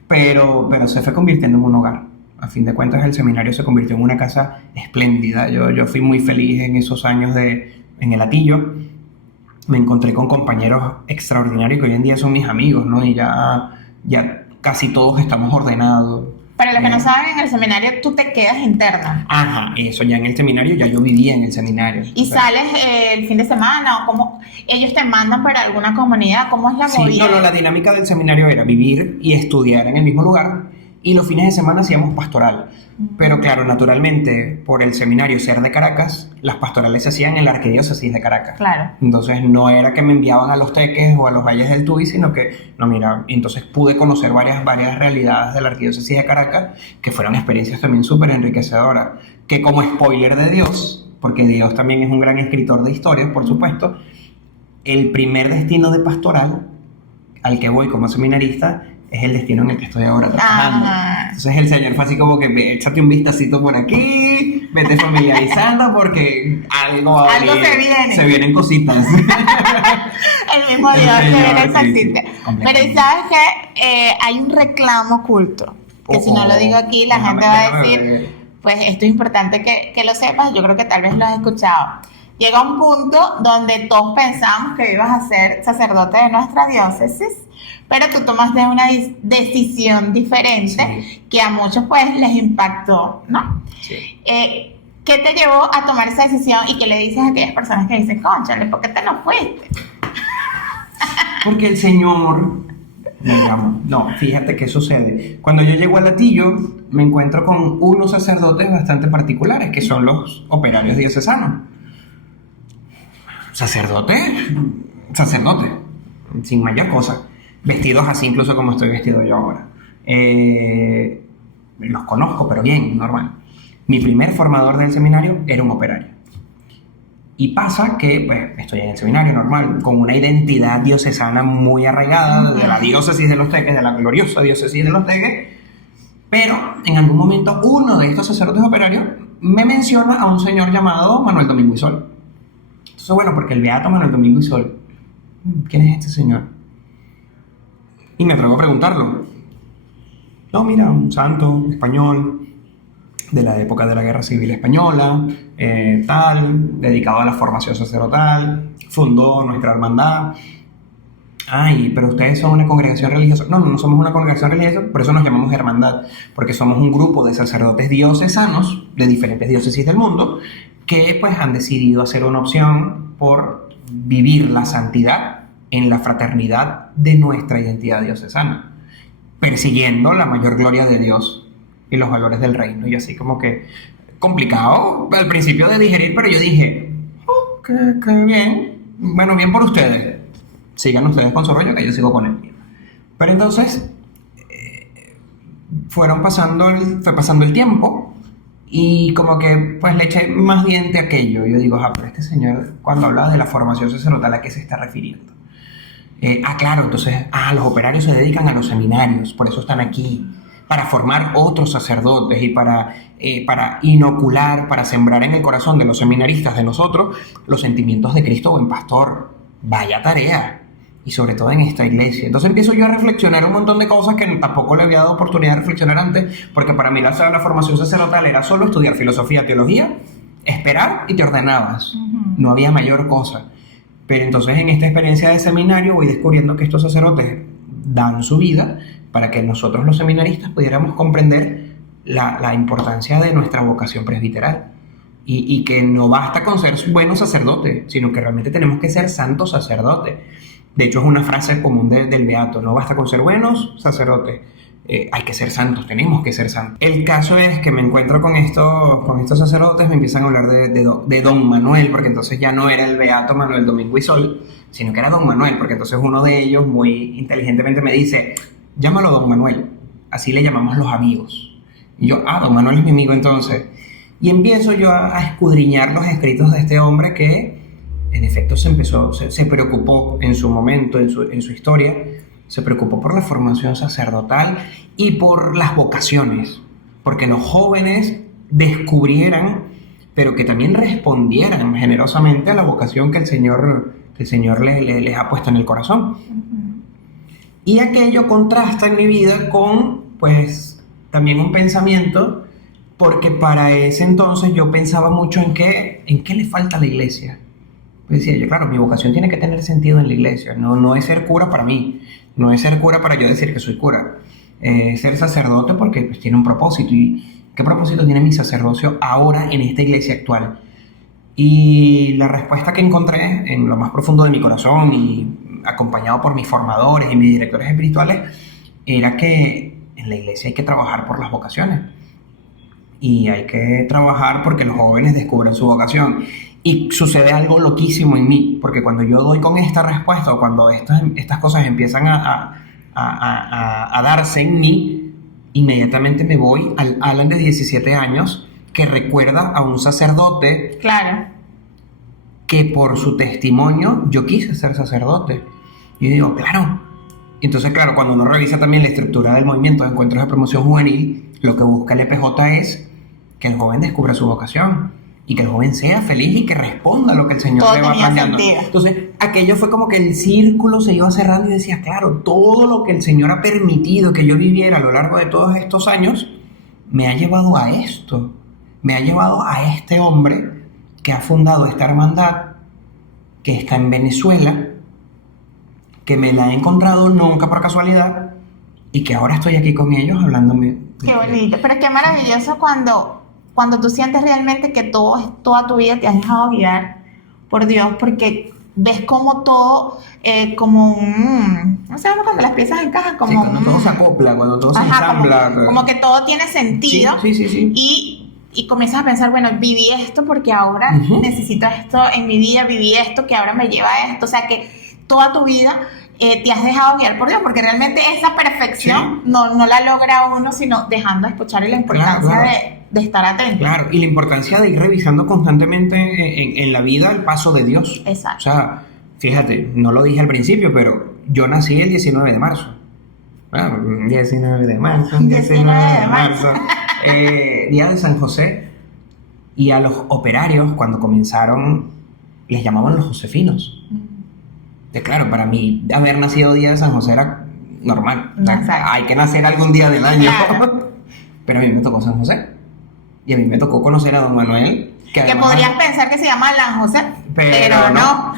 pero se fue convirtiendo en un hogar. A fin de cuentas, el seminario se convirtió en una casa espléndida. Yo fui muy feliz en esos años en el Hatillo. Me encontré con compañeros extraordinarios que hoy en día son mis amigos, ¿no? Y ya casi todos estamos ordenados. Para los que no saben, en el seminario tú te quedas interno. Ajá, eso, ya en el seminario, ya yo vivía en el seminario. ¿Y sales el fin de semana o cómo ellos te mandan para alguna comunidad? ¿Cómo es la movida? No, la dinámica del seminario era vivir y estudiar en el mismo lugar, y los fines de semana hacíamos pastoral. Pero claro, naturalmente, por el seminario ser de Caracas, las pastorales se hacían en la arquidiócesis de Caracas. Claro. Entonces no era que me enviaban a Los Teques o a los Valles del Tuy, sino que, no, mira, entonces pude conocer varias realidades de la arquidiócesis de Caracas, que fueron experiencias también súper enriquecedoras. Que como spoiler de Dios, porque Dios también es un gran escritor de historias, por supuesto, el primer destino de pastoral al que voy como seminarista es el destino en el que estoy ahora trabajando. Entonces el Señor fue así como que échate un vistacito por aquí, vete familiarizando porque algo se vienen cositas. El mismo Dios se viene salsita. Pero ¿sabes qué? Hay un reclamo oculto, que si no lo digo aquí la gente va a decir, pues esto es importante que lo sepas, yo creo que tal vez lo has escuchado. Llega un punto donde todos pensamos que ibas a ser sacerdote de nuestra diócesis, pero tú tomaste una decisión diferente que a muchos pues les impactó, ¿no? Sí. ¿Qué te llevó a tomar esa decisión y qué le dices a aquellas personas que dicen, cónchale, ¿por qué te no fuiste? Porque el Señor, digamos, no, fíjate qué sucede. Cuando yo llego a Latillo, me encuentro con unos sacerdotes bastante particulares, que son los operarios diocesanos. Sacerdote, sin mayor cosa. Vestidos así incluso como estoy vestido yo ahora. Los conozco, pero bien, normal. Mi primer formador del seminario era un operario. Y pasa que pues, estoy en el seminario normal, con una identidad diocesana muy arraigada de la diócesis de Los Teques, de la gloriosa diócesis de Los Teques, pero en algún momento uno de estos sacerdotes operarios me menciona a un señor llamado Manuel Domingo y Sol. Entonces, bueno, porque el beato Manuel Domingo y Sol, ¿quién es este señor? Y me atrevo a preguntarlo. No, mira, un santo español de la época de la Guerra Civil Española, dedicado a la formación sacerdotal, fundó nuestra hermandad. Ay, pero ustedes son una congregación religiosa. No somos una congregación religiosa, por eso nos llamamos hermandad, porque somos un grupo de sacerdotes diocesanos de diferentes diócesis del mundo que pues han decidido hacer una opción por vivir la santidad en la fraternidad de nuestra identidad diocesana, persiguiendo la mayor gloria de Dios y los valores del reino. Y así como que complicado al principio de digerir, pero yo dije, oh, qué bien, bueno, bien por ustedes, sigan ustedes con su rollo que yo sigo con el mío. Pero entonces fue pasando el tiempo y como que pues le eché más diente a aquello. Yo digo, pero este señor cuando habla de la formación sacerdotal, ¿a qué se está refiriendo? Claro, entonces, los operarios se dedican a los seminarios, por eso están aquí, para formar otros sacerdotes y para inocular, para sembrar en el corazón de los seminaristas de nosotros los sentimientos de Cristo buen pastor. Vaya tarea, y sobre todo en esta iglesia. Entonces empiezo yo a reflexionar un montón de cosas que tampoco le había dado oportunidad de reflexionar antes, porque para mí la formación sacerdotal era solo estudiar filosofía, teología, esperar y te ordenabas. No había mayor cosa. Pero entonces en esta experiencia de seminario voy descubriendo que estos sacerdotes dan su vida para que nosotros los seminaristas pudiéramos comprender la importancia de nuestra vocación presbiteral y que no basta con ser buenos sacerdotes, sino que realmente tenemos que ser santos sacerdotes. De hecho es una frase común del beato, no basta con ser buenos sacerdotes, hay que ser santos, tenemos que ser santos. El caso es que me encuentro con estos sacerdotes, me empiezan a hablar de Don Manuel, porque entonces ya no era el beato Manuel Domingo y Sol, sino que era Don Manuel, porque entonces uno de ellos muy inteligentemente me dice, llámalo Don Manuel, así le llamamos los amigos. Y yo, Don Manuel es mi amigo entonces. Y empiezo yo a escudriñar los escritos de este hombre que en efecto se preocupó en su momento, en su historia, se preocupó por la formación sacerdotal y por las vocaciones, porque los jóvenes descubrieran, pero que también respondieran generosamente a la vocación que el Señor les ha puesto en el corazón. Y aquello contrasta en mi vida con, pues, también un pensamiento, porque para ese entonces yo pensaba mucho en qué le falta a la iglesia. Pues decía yo, claro, mi vocación tiene que tener sentido en la iglesia, no es ser cura para mí, no es ser cura para yo decir que soy cura, ser sacerdote porque pues, tiene un propósito. ¿Y qué propósito tiene mi sacerdocio ahora en esta iglesia actual? Y la respuesta que encontré en lo más profundo de mi corazón y acompañado por mis formadores y mis directores espirituales era que en la iglesia hay que trabajar por las vocaciones y hay que trabajar porque los jóvenes descubran su vocación. Y sucede algo loquísimo en mí, porque cuando yo doy con esta respuesta o cuando estas cosas empiezan a darse en mí, inmediatamente me voy al Alan de 17 años que recuerda a un sacerdote, claro, que por su testimonio yo quise ser sacerdote. Y yo digo, claro, Entonces, claro, cuando uno revisa también la estructura del movimiento de encuentros de promoción juvenil, lo que busca el EPJ es que el joven descubra su vocación y que el joven sea feliz y que responda a lo que el Señor Todo le va tenía planteando. sentido. Entonces, aquello fue como que el círculo se iba cerrando y decía, claro, todo lo que el Señor ha permitido que yo viviera a lo largo de todos estos años me ha llevado a esto, me ha llevado a este hombre que ha fundado esta hermandad, que está en Venezuela, que me la he encontrado nunca por casualidad y que ahora estoy aquí con ellos hablándome. Qué bonito, pero qué maravilloso cuando tú sientes realmente que toda tu vida te has dejado guiar por Dios, porque ves como todo, como un, no sé, cuando las piezas encajan, como sí, cuando todo se acopla, cuando todo se ensambla. Como que todo tiene sentido. Sí. Y comienzas a pensar, bueno, viví esto porque ahora necesito esto en mi vida, viví esto que ahora me lleva a esto, o sea que toda tu vida te has dejado guiar por Dios, porque realmente esa perfección no la logra uno, sino dejando de escuchar y la importancia de estar atento. Claro, y la importancia de ir revisando constantemente en la vida el paso de Dios. Exacto. O sea, fíjate, no lo dije al principio, pero yo nací el 19 de marzo. Bueno, 19 de marzo, 19 de marzo. Día de San José. Y a los operarios, cuando comenzaron, les llamaban los josefinos. Claro, para mí haber nacido día de San José era normal. Hay que nacer algún día del año. Claro. Pero a mí me tocó San José. Y a mí me tocó conocer a don Manuel. Que podrías pensar que se llama Alan José, pero no.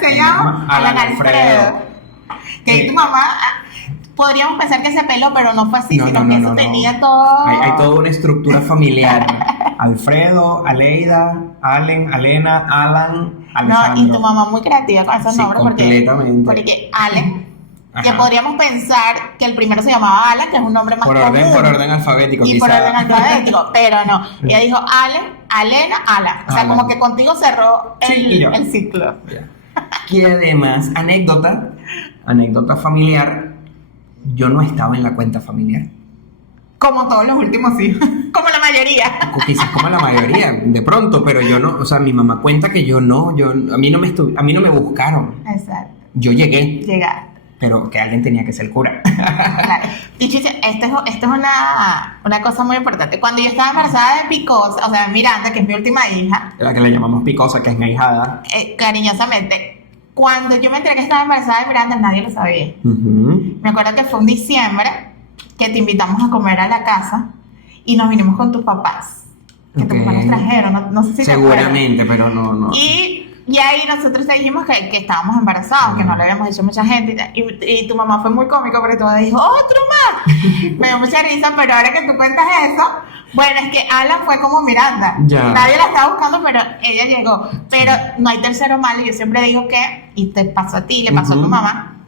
Se llama Alan Alfredo. Que tu mamá, podríamos pensar que se peló, pero no fue así, sino que eso tenía todo. Hay toda una estructura familiar. Alfredo, Aleida, Allen, Alena, Alan, Alejandro. No, y tu mamá muy creativa con esos nombres, porque Allen, que podríamos pensar que el primero se llamaba Alan, que es un nombre más común. Por orden alfabético, y quizá. por orden alfabético, pero no. Ella dijo Allen, Alena, Alan. O sea, como que contigo cerró el ciclo. Y además, anécdota familiar, yo no estaba en la cuenta familiar. Como todos los últimos hijos, como la mayoría. Quizás como la mayoría, de pronto, pero yo no, o sea, mi mamá cuenta que a mí no me buscaron. Exacto. Yo llegué. Llegaste. Pero que alguien tenía que ser cura. Claro. Y Chiche, esto es una cosa muy importante. Cuando yo estaba embarazada de Picosa, o sea, de Miranda, que es mi última hija. La que le llamamos Picosa, que es mi ahijada. Cariñosamente. Cuando yo me enteré que estaba embarazada de Miranda, nadie lo sabía. Me acuerdo que fue un diciembre que te invitamos a comer a la casa y nos vinimos con tus papás. Que tus papás nos trajeron, no sé si seguramente, pero no. Y ahí nosotros te dijimos que estábamos embarazados, que no lo habíamos dicho a mucha gente. Y tu mamá fue muy cómica porque tu mamá dijo, ¡otro más! Me dio mucha risa, pero ahora que tú cuentas eso, bueno, es que Alan fue como Miranda. Ya. Nadie la estaba buscando, pero ella llegó. Pero no hay tercero malo. Yo siempre digo que, y te pasó a ti, le pasó a tu mamá,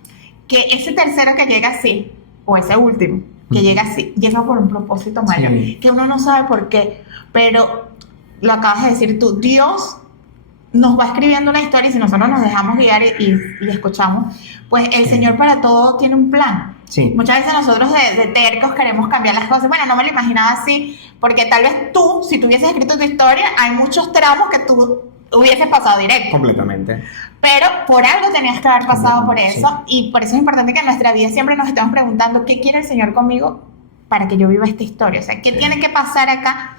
que ese tercero que llega así, o ese último, que llega así, llega por un propósito mayor, que uno no sabe por qué, pero lo acabas de decir tú, Dios nos va escribiendo una historia y si nosotros nos dejamos guiar y escuchamos, pues el Señor para todo tiene un plan. Sí. Muchas veces nosotros de tercos queremos cambiar las cosas. Bueno, no me lo imaginaba así, porque tal vez tú, si tú hubieses escrito tu historia, hay muchos tramos que tú hubieses pasado directo. Completamente. Pero por algo tenías que haber pasado por eso, y por eso es importante que en nuestra vida siempre nos estemos preguntando ¿qué quiere el Señor conmigo para que yo viva esta historia? O sea, ¿qué tiene que pasar acá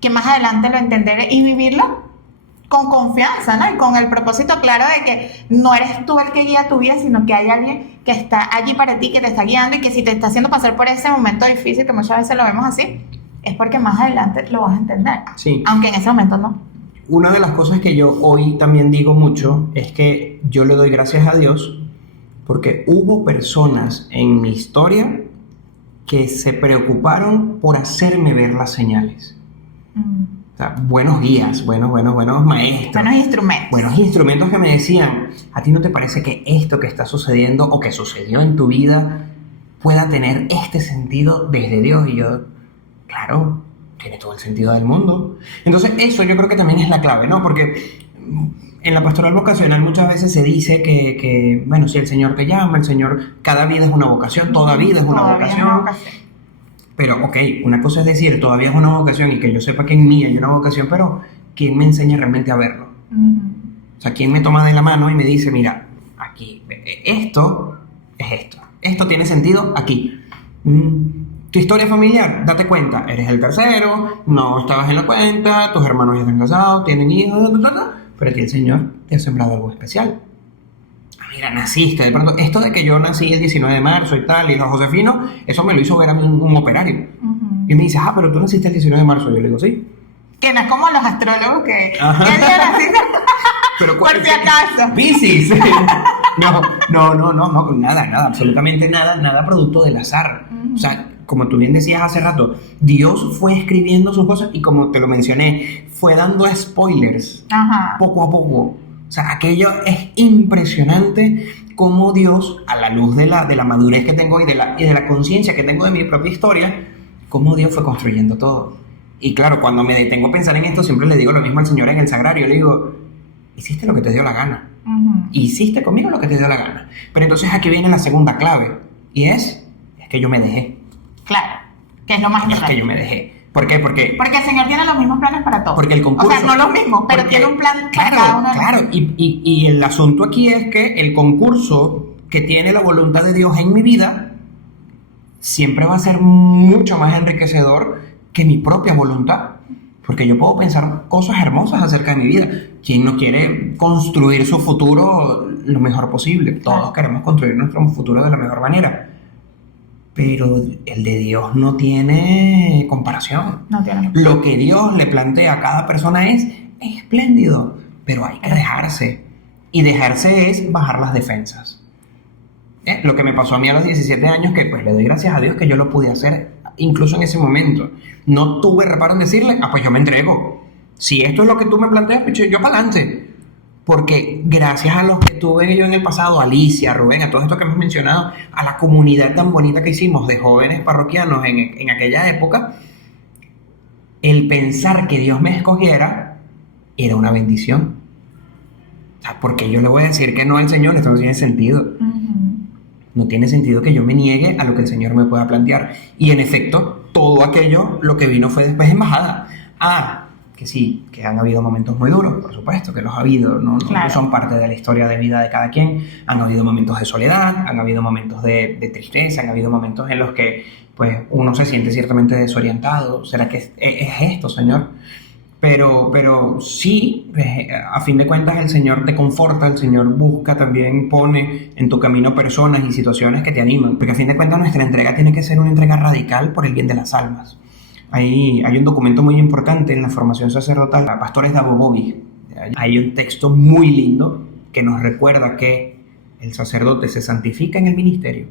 que más adelante lo entenderé y vivirlo con confianza, ¿no? Y con el propósito claro de que no eres tú el que guía tu vida, sino que hay alguien que está allí para ti, que te está guiando y que si te está haciendo pasar por ese momento difícil, que muchas veces lo vemos así, es porque más adelante lo vas a entender. Sí. Aunque en ese momento no. Una de las cosas que yo hoy también digo mucho es que yo le doy gracias a Dios porque hubo personas en mi historia que se preocuparon por hacerme ver las señales. O sea, buenos guías, buenos maestros. Buenos instrumentos que me decían, ¿a ti no te parece que esto que está sucediendo o que sucedió en tu vida pueda tener este sentido desde Dios? Y yo, claro, tiene todo el sentido del mundo. Entonces eso yo creo que también es la clave, ¿no? Porque en la pastoral vocacional muchas veces se dice que bueno, si el Señor te llama, el Señor, cada vida es una vocación, toda vida es una vocación. Pero, ok, una cosa es decir, todavía es una vocación y que yo sepa que en mí hay una vocación, pero ¿quién me enseña realmente a verlo? O sea, ¿quién me toma de la mano y me dice, mira, aquí, esto es esto, Esto tiene sentido aquí. Tu historia familiar, date cuenta, eres el tercero, no estabas en la cuenta, tus hermanos ya están casados, tienen hijos, pero aquí el Señor te ha sembrado algo especial. Mira, naciste, de pronto, esto de que yo nací el 19 de marzo y tal, y los Josefino, eso me lo hizo ver a mí un operario. Y me dice, pero tú naciste el 19 de marzo. Yo le digo, sí. Que no es como los astrólogos que... ¿Qué día naciste? Pero, por si acaso. Piscis. No, nada, absolutamente nada producto del azar. O sea, como tú bien decías hace rato, Dios fue escribiendo sus cosas y como te lo mencioné, fue dando spoilers poco a poco. O sea, aquello es impresionante cómo Dios, a la luz de la madurez que tengo y de la conciencia que tengo de mi propia historia, cómo Dios fue construyendo todo. Y claro, cuando me detengo a pensar en esto, siempre le digo lo mismo al Señor en el sagrario. Le digo, hiciste lo que te dio la gana. Hiciste conmigo lo que te dio la gana. Pero entonces aquí viene la segunda clave. Y es que yo me dejé. Claro, que es lo más importante. Es que yo me dejé. ¿Por qué? Porque el Señor tiene los mismos planes para todos. Porque el concurso... O sea, no los mismos, pero tiene un plan para cada uno. Claro, y el asunto aquí es que el concurso que tiene la voluntad de Dios en mi vida siempre va a ser mucho más enriquecedor que mi propia voluntad. Porque yo puedo pensar cosas hermosas acerca de mi vida. ¿Quién no quiere construir su futuro lo mejor posible? Todos queremos construir nuestro futuro de la mejor manera. Pero el de Dios no tiene comparación. No tiene. Lo que Dios le plantea a cada persona es espléndido, pero hay que dejarse. Y dejarse es bajar las defensas. Lo que me pasó a mí a los 17 años, que pues le doy gracias a Dios que yo lo pude hacer incluso en ese momento. No tuve reparo en decirle, pues yo me entrego. Si esto es lo que tú me planteas, pues yo para adelante. Porque gracias a los que tuve yo en el pasado, a Alicia, a Rubén, a todos estos que hemos mencionado, a la comunidad tan bonita que hicimos de jóvenes parroquianos en aquella época, el pensar que Dios me escogiera era una bendición. O sea, porque yo le voy a decir que no al Señor, esto no tiene sentido. No tiene sentido que yo me niegue a lo que el Señor me pueda plantear. Y en efecto, todo aquello, lo que vino fue después en bajada. Que sí, que han habido momentos muy duros, por supuesto, que los ha habido, no son parte de la historia de vida de cada quien. Han habido momentos de soledad, han habido momentos de tristeza, han habido momentos en los que pues, uno se siente ciertamente desorientado. ¿Será que es esto, Señor? Pero sí, a fin de cuentas el Señor te conforta, el Señor busca, también pone en tu camino personas y situaciones que te animan. Porque a fin de cuentas nuestra entrega tiene que ser una entrega radical por el bien de las almas. Hay un documento muy importante en la formación sacerdotal, a pastores de Abobovi. Hay un texto muy lindo que nos recuerda que el sacerdote se santifica en el ministerio.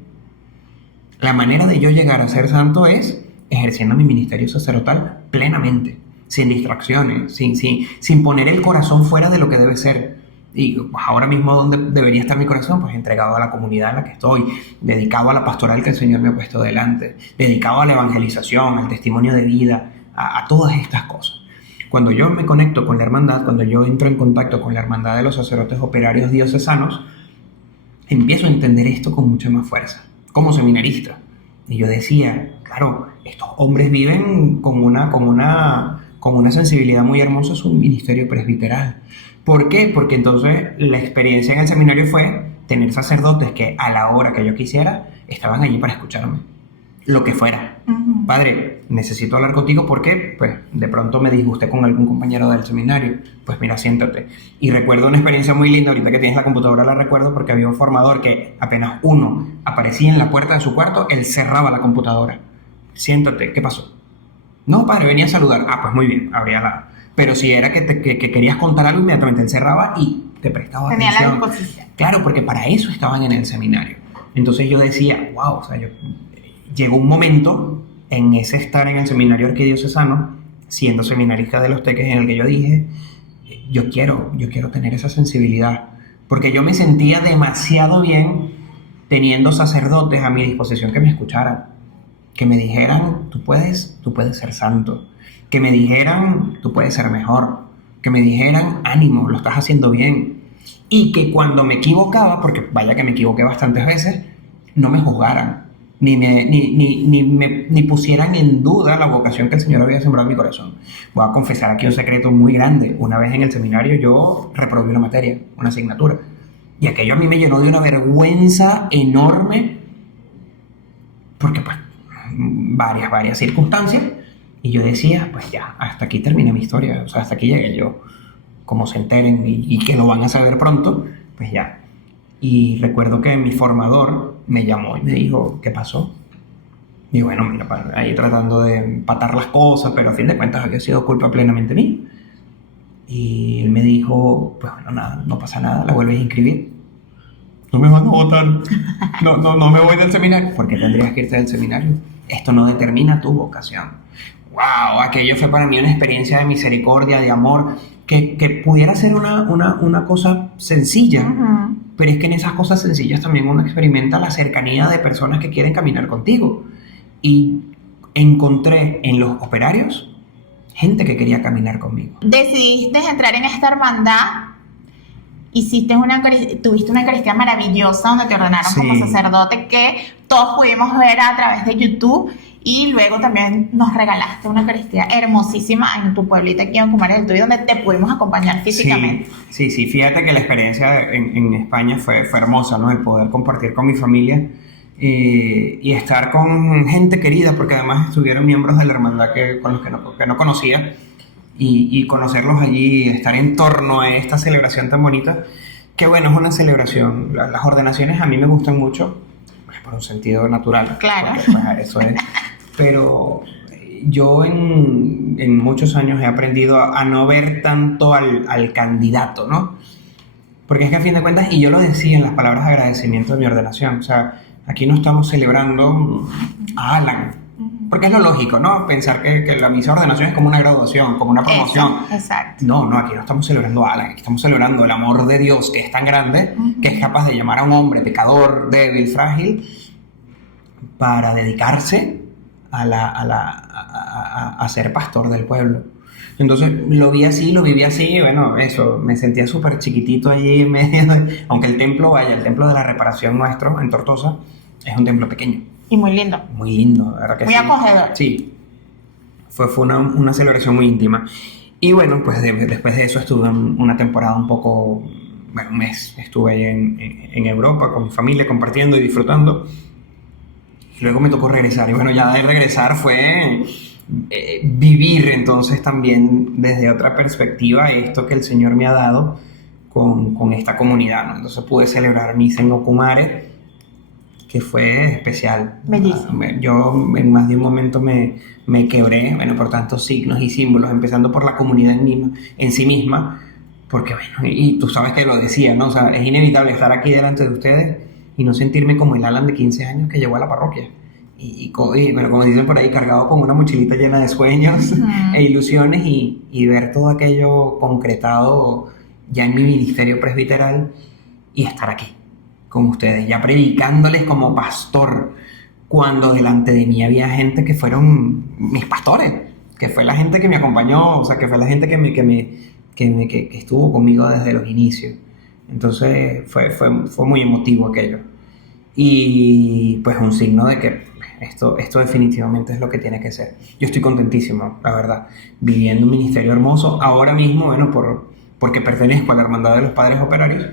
La manera de yo llegar a ser santo es ejerciendo mi ministerio sacerdotal plenamente, sin distracciones, sin poner el corazón fuera de lo que debe ser. Y pues, ahora mismo, ¿dónde debería estar mi corazón? Pues entregado a la comunidad en la que estoy, dedicado a la pastoral que el Señor me ha puesto delante, dedicado a la evangelización, al testimonio de vida, a todas estas cosas. Cuando yo me conecto con la hermandad, cuando yo entro en contacto con la hermandad de los sacerdotes operarios diocesanos, empiezo a entender esto con mucha más fuerza, como seminarista. Y yo decía, claro, estos hombres viven con una sensibilidad muy hermosa a su ministerio presbiteral. ¿Por qué? Porque entonces la experiencia en el seminario fue tener sacerdotes que a la hora que yo quisiera estaban allí para escucharme, lo que fuera. Padre, necesito hablar contigo porque pues, de pronto me disgusté con algún compañero del seminario. Pues mira, siéntate. Y recuerdo una experiencia muy linda, ahorita que tienes la computadora la recuerdo porque había un formador que apenas uno aparecía en la puerta de su cuarto, él cerraba la computadora. Siéntate, ¿qué pasó? No, padre, venía a saludar. Pues muy bien, abría la... Pero si era que querías contar algo, inmediatamente él cerraba y te prestaba atención. Tenía la disposición. Claro, porque para eso estaban en el seminario. Entonces yo decía, wow, o sea, llegó un momento en ese estar en el seminario arquidiocesano, siendo seminarista de los Teques, en el que yo dije, yo quiero tener esa sensibilidad, porque yo me sentía demasiado bien teniendo sacerdotes a mi disposición que me escucharan, que me dijeran, tú puedes ser santo, que me dijeran, tú puedes ser mejor, que me dijeran, ánimo, lo estás haciendo bien, y que cuando me equivocaba, porque vaya que me equivoqué bastantes veces, no me juzgaran, ni pusieran en duda la vocación que el Señor había sembrado en mi corazón. Voy a confesar aquí un secreto muy grande. Una vez en el seminario yo reprobé una materia, una asignatura, y aquello a mí me llenó de una vergüenza enorme, porque pues varias circunstancias, y yo decía, pues ya, hasta aquí termina mi historia, o sea, hasta aquí llegué yo, como se enteren y que lo van a saber pronto, pues ya. Y recuerdo que mi formador me llamó y me dijo, ¿qué pasó? Y bueno, mira, ahí tratando de empatar las cosas, pero a fin de cuentas había sido culpa plenamente mía. Y él me dijo, pues bueno, nada, no pasa nada, la vuelves a inscribir. No me van a votar, no me voy del seminario. ¿Por qué tendrías que irte del seminario? Esto no determina tu vocación. ¡Wow! Aquello fue para mí una experiencia de misericordia, de amor, que pudiera ser una cosa sencilla, Uh-huh. pero es que en esas cosas sencillas también uno experimenta la cercanía de personas que quieren caminar contigo. Y encontré en los operarios gente que quería caminar conmigo. Decidiste entrar en esta hermandad, tuviste una Eucaristía maravillosa donde te ordenaron Sí. como sacerdote, que todos pudimos ver a través de YouTube, y luego también nos regalaste una Eucaristía hermosísima en tu pueblito aquí en Cumares del Tuy, donde te pudimos acompañar físicamente. Sí, fíjate que la experiencia en España fue hermosa, ¿no? El poder compartir con mi familia y estar con gente querida, porque además estuvieron miembros de la hermandad con los que no conocía, y conocerlos allí, estar en torno a esta celebración tan bonita, que bueno, es una celebración. Las ordenaciones a mí me gustan mucho, pues, por un sentido natural. Claro. Porque, pues, eso es. Pero yo en muchos años he aprendido a no ver tanto al candidato, ¿no? Porque es que a fin de cuentas, y yo lo decía en las palabras de agradecimiento de mi ordenación, o sea, aquí no estamos celebrando a Alan, porque es lo lógico, ¿no? Pensar que la misa de ordenación es como una graduación, como una promoción. Eso, exacto. No, aquí no estamos celebrando a Alan, aquí estamos celebrando el amor de Dios, que es tan grande, que es capaz de llamar a un hombre pecador, débil, frágil, para dedicarse a ser pastor del pueblo. Entonces lo vi así, lo viví así, bueno, eso, me sentía súper chiquitito allí en medio, aunque el templo de la reparación nuestro en Tortosa es un templo pequeño. Y muy lindo. Muy lindo, la verdad que Muy sí. acogedor. Sí, fue una celebración muy íntima. Y bueno, pues después de eso estuve una temporada un poco, bueno, un mes estuve ahí en Europa con mi familia compartiendo y disfrutando. Y luego me tocó regresar. Y bueno, ya de regresar fue vivir entonces también desde otra perspectiva esto que el Señor me ha dado con esta comunidad, ¿no? Entonces pude celebrar misa en Ocumare, que fue especial. Bellísimo. Yo en más de un momento me quebré, bueno, por tantos signos y símbolos, empezando por la comunidad en sí misma, porque bueno, y tú sabes que lo decía, ¿no? O sea, es inevitable estar aquí delante de ustedes y no sentirme como el Alan de 15 años que llegó a la parroquia. Y bueno, como dicen por ahí, cargado con una mochilita llena de sueños e ilusiones, y ver todo aquello concretado ya en mi ministerio presbiteral y estar aquí con ustedes, ya predicándoles como pastor, cuando delante de mí había gente que fueron mis pastores, que fue la gente que me acompañó, o sea, que fue la gente que estuvo conmigo desde los inicios. Entonces fue muy emotivo aquello. Y pues un signo de que esto definitivamente es lo que tiene que ser. Yo estoy contentísimo, la verdad, viviendo un ministerio hermoso. Ahora mismo, bueno, porque pertenezco a la Hermandad de los Padres Operarios,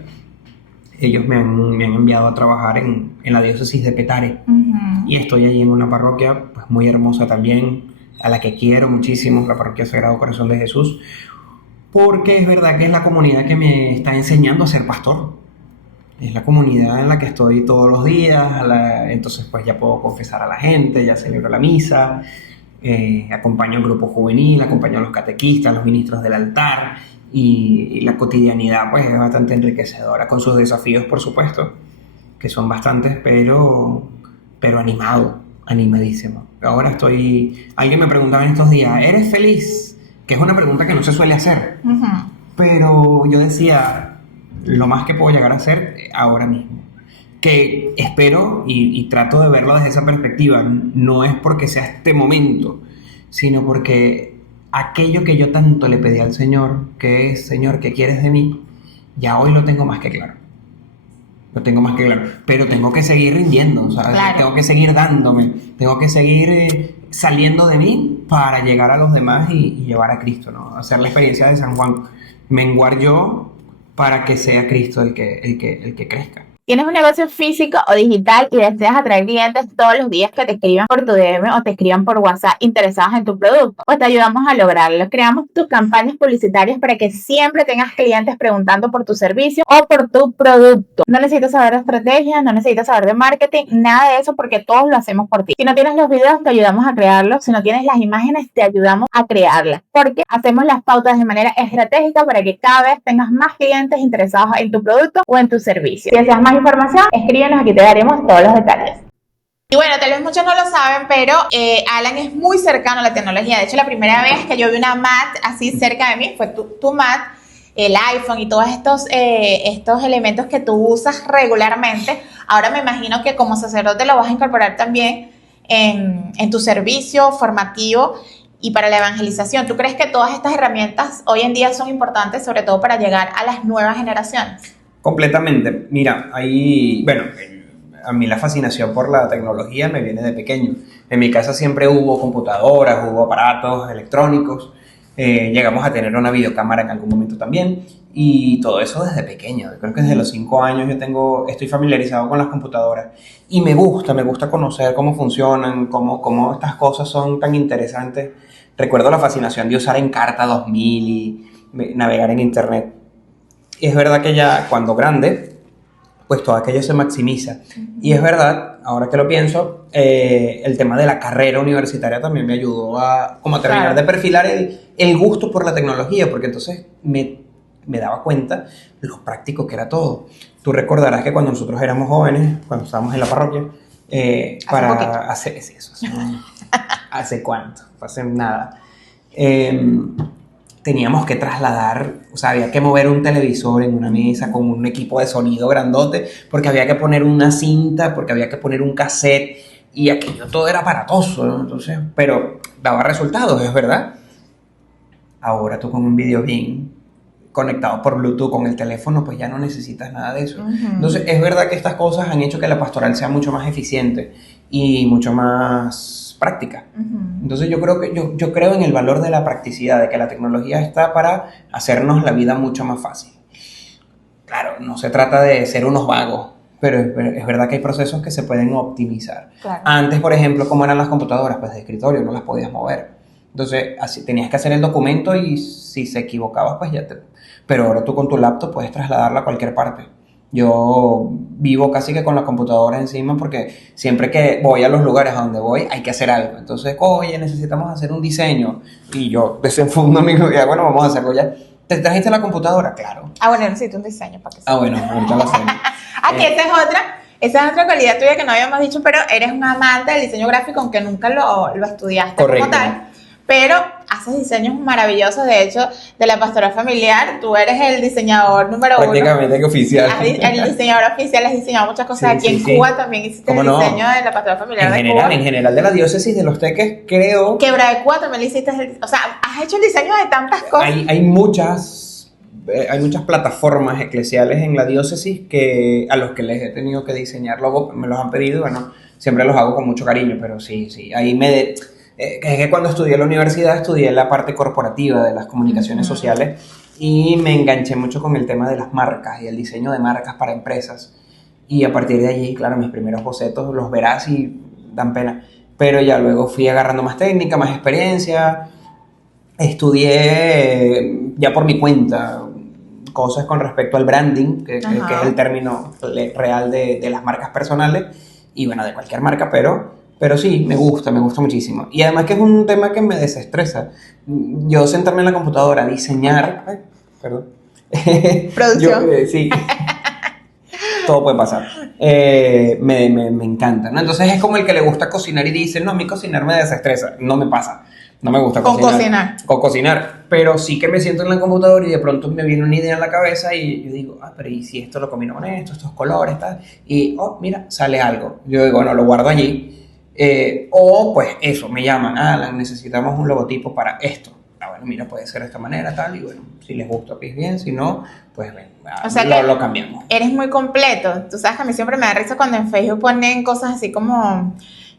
ellos me han enviado a trabajar en la diócesis de Petare. Uh-huh. Y estoy allí en una parroquia pues muy hermosa también, a la que quiero muchísimo, la parroquia Sagrado Corazón de Jesús, porque es verdad que es la comunidad que me está enseñando a ser pastor. Es la comunidad en la que estoy todos los días, entonces pues ya puedo confesar a la gente, ya celebro la misa, acompaño al grupo juvenil, acompaño a los catequistas, a los ministros del altar, y la cotidianidad pues es bastante enriquecedora, con sus desafíos por supuesto, que son bastantes, pero animadísimo. Ahora alguien me preguntaba en estos días, ¿eres feliz? Que es una pregunta que no se suele hacer, Uh-huh. pero yo decía, lo más que puedo llegar a hacer ahora mismo, que espero y trato de verlo desde esa perspectiva, no es porque sea este momento, sino porque aquello que yo tanto le pedí al Señor, que es, Señor, ¿qué quieres de mí? Ya hoy lo tengo más que claro. Lo tengo más que claro, pero tengo que seguir rindiendo, ¿sabes? Claro. Tengo que seguir dándome, tengo que seguir saliendo de mí para llegar a los demás y llevar a Cristo, ¿no? Hacer la experiencia de San Juan, menguar yo para que sea Cristo el que crezca. ¿Tienes un negocio físico o digital y deseas atraer clientes todos los días que te escriban por tu DM o te escriban por WhatsApp interesados en tu producto? Pues te ayudamos a lograrlo. Creamos tus campañas publicitarias para que siempre tengas clientes preguntando por tu servicio o por tu producto. No necesitas saber de estrategia, no necesitas saber de marketing, nada de eso, porque todos lo hacemos por ti. Si no tienes los videos, te ayudamos a crearlos. Si no tienes las imágenes, te ayudamos a crearlas, porque hacemos las pautas de manera estratégica para que cada vez tengas más clientes interesados en tu producto o en tu servicio. Si deseas más información, escríbenos, aquí te daremos todos los detalles. Y bueno, tal vez muchos no lo saben, pero Alan es muy cercano a la tecnología. De hecho, la primera vez que yo vi una Mac así cerca de mí fue tu Mac, el iPhone y todos estos elementos que tú usas regularmente. Ahora me imagino que como sacerdote lo vas a incorporar también en tu servicio formativo y para la evangelización. ¿Tú crees que todas estas herramientas hoy en día son importantes, sobre todo para llegar a las nuevas generaciones? Completamente. Mira, a mí la fascinación por la tecnología me viene de pequeño. En mi casa siempre hubo computadoras, hubo aparatos electrónicos, llegamos a tener una videocámara en algún momento también, y todo eso desde pequeño. Creo que desde los 5 años estoy familiarizado con las computadoras y me gusta conocer cómo funcionan, cómo estas cosas son tan interesantes. Recuerdo la fascinación de usar Encarta 2000 y navegar en internet. Y es verdad que ya cuando grande, pues todo aquello se maximiza. Y es verdad, ahora que lo pienso, el tema de la carrera universitaria también me ayudó a terminar de perfilar el gusto por la tecnología, porque entonces me daba cuenta lo práctico que era todo. Tú recordarás que cuando nosotros éramos jóvenes, cuando estábamos en la parroquia, ¿hace cuánto? Hace nada. Teníamos que trasladar, o sea, había que mover un televisor en una mesa con un equipo de sonido grandote, porque había que poner una cinta, porque había que poner un cassette, y aquello todo era aparatoso, ¿no? Entonces, pero daba resultados, es verdad. Ahora tú con un video bien conectado por Bluetooth con el teléfono, pues ya no necesitas nada de eso. Entonces, es verdad que estas cosas han hecho que la pastoral sea mucho más eficiente y mucho más práctica. Entonces yo creo en el valor de la practicidad, de que la tecnología está para hacernos la vida mucho más fácil. Claro, no se trata de ser unos vagos, pero es verdad que hay procesos que se pueden optimizar. Claro. Antes, por ejemplo, ¿cómo eran las computadoras? Pues de escritorio, no las podías mover. Entonces, así tenías que hacer el documento y si se equivocaba, pues Pero ahora tú con tu laptop puedes trasladarla a cualquier parte. Yo vivo casi que con la computadora encima porque siempre que voy a los lugares a donde voy hay que hacer algo. Entonces, oye, necesitamos hacer un diseño. Y yo desenfundo mi idea, bueno, vamos a hacerlo ya. ¿Te trajiste la computadora? Claro. Bueno, necesito un diseño para que sea. Bueno, ahorita lo hacemos. Aquí esa es otra cualidad tuya que no habíamos dicho, pero eres un amante del diseño gráfico, aunque nunca lo estudiaste. Correcto. Como tal. Pero haces diseños maravillosos. De hecho, de la pastoral familiar, tú eres el diseñador número uno. Prácticamente que oficial. El diseñador oficial, has diseñado muchas cosas. Aquí en Cuba también hiciste el diseño de la pastoral familiar de Cuba. En general de la diócesis de Los Teques, creo. Quebra de Cuba también le hiciste o sea, has hecho el diseño de tantas cosas. Hay muchas plataformas eclesiales en la diócesis a los que les he tenido que diseñar logos, me los han pedido, bueno, siempre los hago con mucho cariño, pero sí, ahí es que cuando estudié en la universidad estudié la parte corporativa de las comunicaciones sociales y me enganché mucho con el tema de las marcas y el diseño de marcas para empresas, y a partir de allí, claro, mis primeros bocetos los verás y dan pena, pero ya luego fui agarrando más técnica, más experiencia, estudié ya por mi cuenta cosas con respecto al branding, que es el término real de las marcas personales y bueno, de cualquier marca, pero sí, me gusta muchísimo. Y además que es un tema que me desestresa. Yo sentarme en la computadora, diseñar... Producción. Sí. Todo puede pasar. Me encanta, ¿no? Entonces es como el que le gusta cocinar y dice, no, a mí cocinar me desestresa. No me pasa. No me gusta cocinar. Con cocinar. Pero sí que me siento en la computadora y de pronto me viene una idea en la cabeza y yo digo, pero ¿y si esto lo combino con esto, estos colores, tal? Y, mira, sale algo. Yo digo, bueno, lo guardo allí. O pues eso, me llaman, Alan, necesitamos un logotipo para esto. Bueno, mira, puede ser de esta manera, tal, y bueno, si les gusta, pues bien, si no, pues ven, o sea lo cambiamos. Eres muy completo. Tú sabes que a mí siempre me da risa cuando en Facebook ponen cosas así como...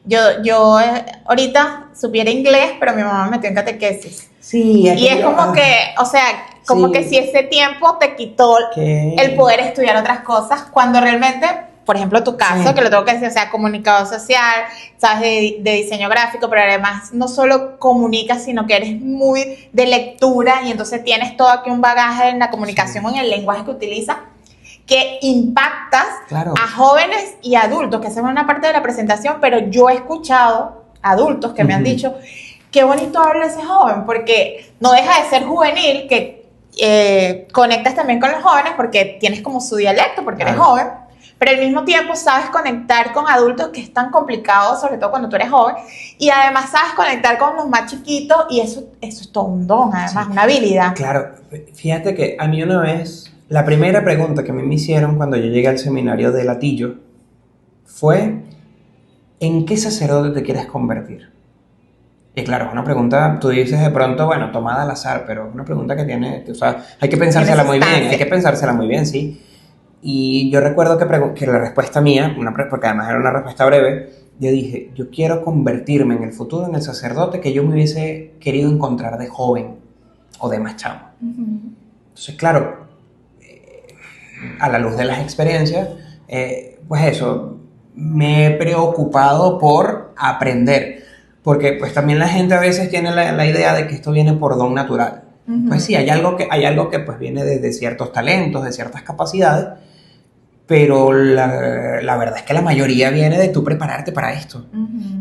Yo ahorita supiera inglés, pero mi mamá me metió en catequesis. Sí. Y es como que, o sea, como que si ese tiempo te quitó el poder estudiar otras cosas, cuando realmente, por ejemplo, tu caso, que lo tengo que decir, o sea, comunicador social, sabes de diseño gráfico, pero además no solo comunicas, sino que eres muy de lectura y entonces tienes todo aquí un bagaje en la comunicación o en el lenguaje que utilizas, que impactas a jóvenes y adultos, que esa es una parte de la presentación, pero yo he escuchado adultos que me han dicho, qué bonito habla ese joven, porque no deja de ser juvenil, que conectas también con los jóvenes porque tienes como su dialecto, porque eres joven, pero al mismo tiempo sabes conectar con adultos, que es tan complicado, sobre todo cuando tú eres joven, y además sabes conectar con los más chiquitos, y eso es todo un don, además, una habilidad. Claro, fíjate que a mí una vez, la primera pregunta que a mí me hicieron cuando yo llegué al seminario de Latillo fue, ¿en qué sacerdote te quieres convertir? Y claro, es una pregunta, tú dices de pronto, bueno, tomada al azar, pero es una pregunta que tiene, o sea, hay que pensársela muy bien, sí. Y yo recuerdo que la respuesta mía, porque además era una respuesta breve, yo dije, yo quiero convertirme en el futuro en el sacerdote que yo me hubiese querido encontrar de joven o de más chamo. Entonces, claro, a la luz de las experiencias, pues eso, me he preocupado por aprender. Porque pues también la gente a veces tiene la idea de que esto viene por don natural. Pues sí, hay algo que pues viene de ciertos talentos, de ciertas capacidades, pero la verdad es que la mayoría viene de tú prepararte para esto.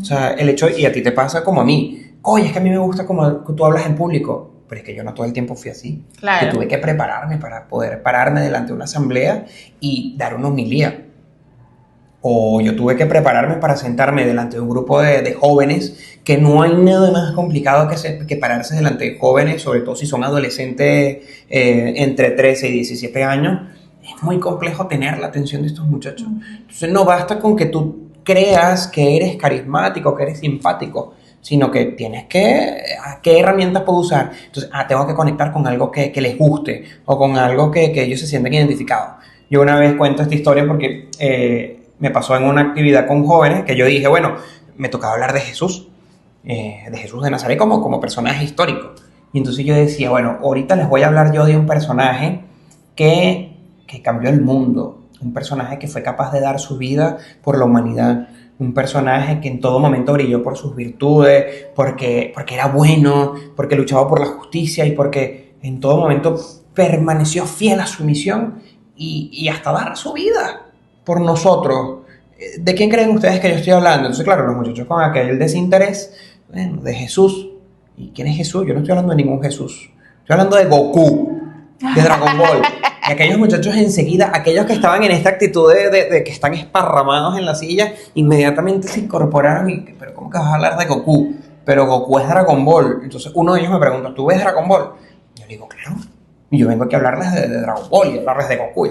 O sea, el hecho, y a ti te pasa como a mí, oye, es que a mí me gusta como tú hablas en público, pero es que yo no todo el tiempo fui así. Claro. Que tuve que prepararme para poder pararme delante de una asamblea y dar una homilía. O yo tuve que prepararme para sentarme delante de un grupo de jóvenes, que no hay nada más complicado que pararse delante de jóvenes, sobre todo si son adolescentes entre 13 y 17 años. Es muy complejo tener la atención de estos muchachos. Entonces no basta con que tú creas que eres carismático, que eres simpático, sino que tienes que, ¿qué herramientas puedo usar? Entonces, tengo que conectar con algo que les guste, o con algo que ellos se sienten identificados. Yo una vez cuento esta historia porque me pasó en una actividad con jóvenes que yo dije, bueno, me tocaba hablar de Jesús de Nazaret como personaje histórico. Y entonces yo decía, bueno, ahorita les voy a hablar yo de un personaje que cambió el mundo, un personaje que fue capaz de dar su vida por la humanidad, un personaje que en todo momento brilló por sus virtudes, porque era bueno, porque luchaba por la justicia y porque en todo momento permaneció fiel a su misión y hasta dar su vida por nosotros. ¿De quién creen ustedes que yo estoy hablando? Entonces, claro, los muchachos con aquel desinterés, bueno, de Jesús. ¿Y quién es Jesús? Yo no estoy hablando de ningún Jesús. Estoy hablando de Goku, de Dragon Ball. Y aquellos muchachos enseguida, aquellos que estaban en esta actitud de que están esparramados en la silla, inmediatamente se incorporaron y, ¿pero cómo que vas a hablar de Goku? Pero Goku es Dragon Ball. Entonces uno de ellos me pregunta, ¿tú ves Dragon Ball? Y yo digo, claro. Y yo vengo aquí a hablarles de Dragon Ball y hablarles de Goku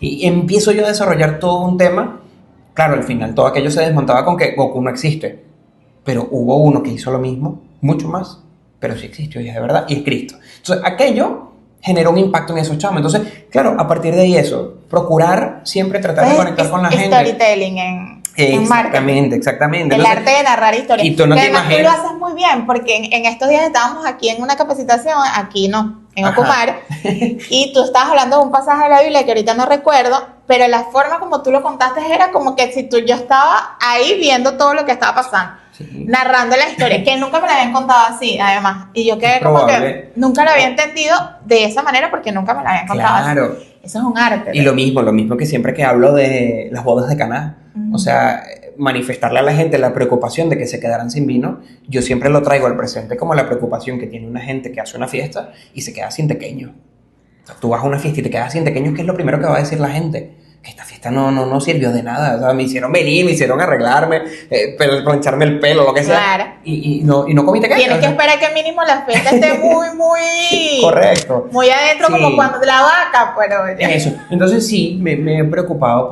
y empiezo yo a desarrollar todo un tema. Claro, al final todo aquello se desmontaba con que Goku no existe. Pero hubo uno que hizo lo mismo, mucho más, pero sí existió y es de verdad, y es Cristo. Entonces aquello generó un impacto en esos chamos. Entonces, claro, a partir de ahí eso, procurar siempre tratar de conectar con la gente. Storytelling en marketing. Exactamente. El entonces, arte de narrar historias. Y tú no que te además imaginas. tú lo haces muy bien, porque en estos días estábamos aquí en una capacitación, aquí no, en Ocumare, y tú estabas hablando de un pasaje de la Biblia que ahorita no recuerdo, pero la forma como tú lo contaste era como que si yo estaba ahí viendo todo lo que estaba pasando. Sí. Narrando la historia, que nunca me la habían contado así, además. Y yo quedé como que nunca la había entendido de esa manera porque nunca me la habían contado claro. así. Eso es un arte. Y lo mismo que siempre que hablo de las bodas de Caná. O sea, manifestarle a la gente la preocupación de que se quedaran sin vino, yo siempre lo traigo al presente como la preocupación que tiene una gente que hace una fiesta y se queda sin tequeño. O sea, tú vas a una fiesta y te quedas sin tequeño, ¿qué es lo primero que va a decir la gente? Que esta fiesta no sirvió de nada. O sea, me hicieron venir, me hicieron arreglarme, plancharme el pelo, lo que sea. Claro. Y no comí tequeño. Tienes que esperar que mínimo la fiesta esté muy... Correcto. Muy adentro, sí. Como cuando la vaca, pero... Eso. Entonces sí, me he preocupado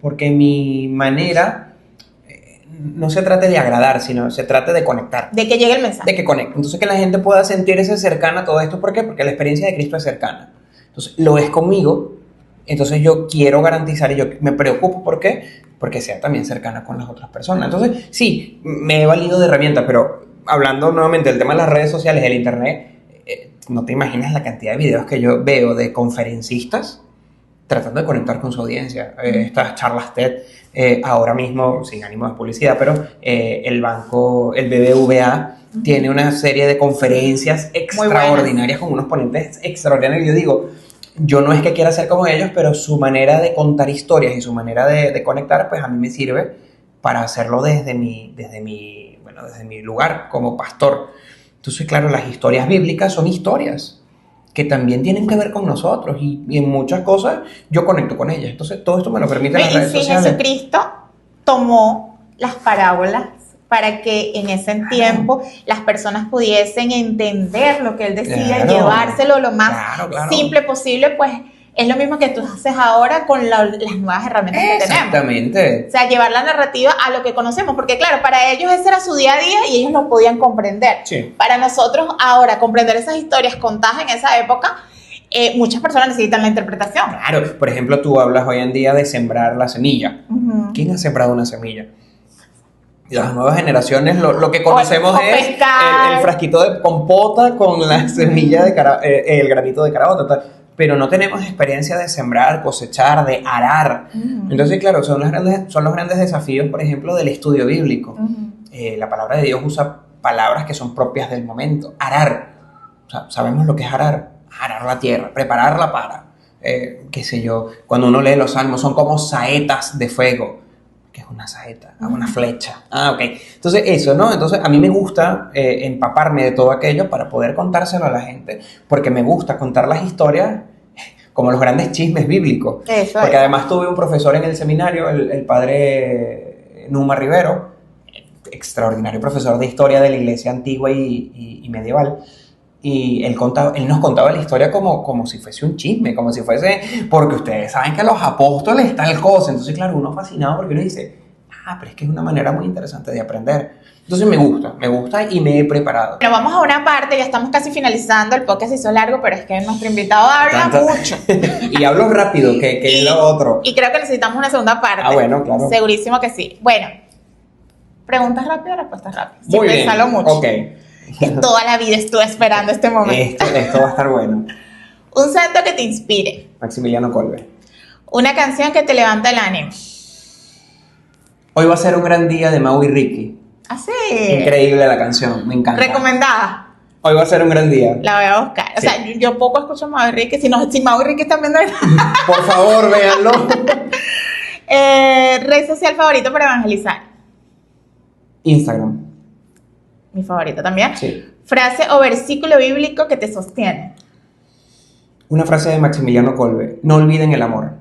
porque mi manera no se trate de agradar, sino se trate de conectar. De que llegue el mensaje. De que conecte. Entonces que la gente pueda sentirse cercana a todo esto. ¿Por qué? Porque la experiencia de Cristo es cercana. Entonces lo es conmigo. Entonces yo quiero garantizar y yo me preocupo, ¿por qué? Porque sea también cercana con las otras personas. Entonces sí, me he valido de herramientas, pero hablando nuevamente del tema de las redes sociales, el internet, no te imaginas la cantidad de videos que yo veo de conferencistas tratando de conectar con su audiencia. Estas charlas TED, ahora mismo, sin ánimo de publicidad, pero el BBVA, tiene una serie de conferencias extraordinarias con unos ponentes extraordinarios. Yo digo, yo no es que quiera ser como ellos, pero su manera de contar historias y su manera de conectar, pues a mí me sirve para hacerlo desde mi lugar como pastor. Entonces, claro, las historias bíblicas son historias que también tienen que ver con nosotros y en muchas cosas yo conecto con ellas. Entonces, todo esto me lo permite las redes sociales. Jesucristo tomó las parábolas para que en ese tiempo las personas pudiesen entender lo que él decía y llevárselo lo más simple posible, pues es lo mismo que tú haces ahora con las nuevas herramientas que tenemos. Exactamente. O sea, llevar la narrativa a lo que conocemos, porque claro, para ellos ese era su día a día y ellos lo podían comprender. Sí. Para nosotros ahora, comprender esas historias contadas en esa época, muchas personas necesitan la interpretación. Claro, por ejemplo, tú hablas hoy en día de sembrar la semilla. ¿Quién ha sembrado una semilla? Las nuevas generaciones lo que conocemos es el frasquito de compota con la semilla de el granito de caraota, pero no tenemos experiencia de sembrar, cosechar, de arar. Entonces, claro, son los grandes desafíos, por ejemplo, del estudio bíblico. La palabra de Dios usa palabras que son propias del momento. Arar. O sea, sabemos lo que es arar. Arar la tierra, prepararla para, qué sé yo, cuando uno lee los salmos, son como saetas de fuego. ¿Qué es una saeta? Una flecha. Ok. Entonces, eso, ¿no? Entonces, a mí me gusta empaparme de todo aquello para poder contárselo a la gente, porque me gusta contar las historias como los grandes chismes bíblicos. Eso porque además tuve un profesor en el seminario, el padre Numa Rivero, extraordinario profesor de historia de la iglesia antigua y medieval. Y él nos contaba la historia como si fuese un chisme, como si fuese, porque ustedes saben que los apóstoles tal cosa. Entonces, claro, uno fascinado porque uno dice, pero es que es una manera muy interesante de aprender. Entonces me gusta y me he preparado. Bueno, vamos a una parte, ya estamos casi finalizando, el podcast hizo largo, pero es que nuestro invitado habla mucho. Y hablo rápido, que es lo otro. Y creo que necesitamos una segunda parte. Bueno, claro. Segurísimo que sí. Bueno, preguntas rápidas, respuestas rápidas. Muy bien, pensarlo mucho. Ok. Que toda la vida estuve esperando este momento. Esto va a estar bueno. Un santo que te inspire. Maximiliano Kolbe. Una canción que te levanta el ánimo. Hoy va a ser un gran día de Mau y Ricky. ¿Ah, sí? Increíble la canción, me encanta. ¿Recomendada? Hoy va a ser un gran día. La voy a buscar. O sea, yo poco escucho a Mau y Ricky. Si Mau y Ricky están viendo esto. Por favor, véanlo. Red social favorito para evangelizar. Instagram. Mi favorito también. Sí. Frase o versículo bíblico que te sostiene. Una frase de Maximiliano Kolbe. No olviden el amor.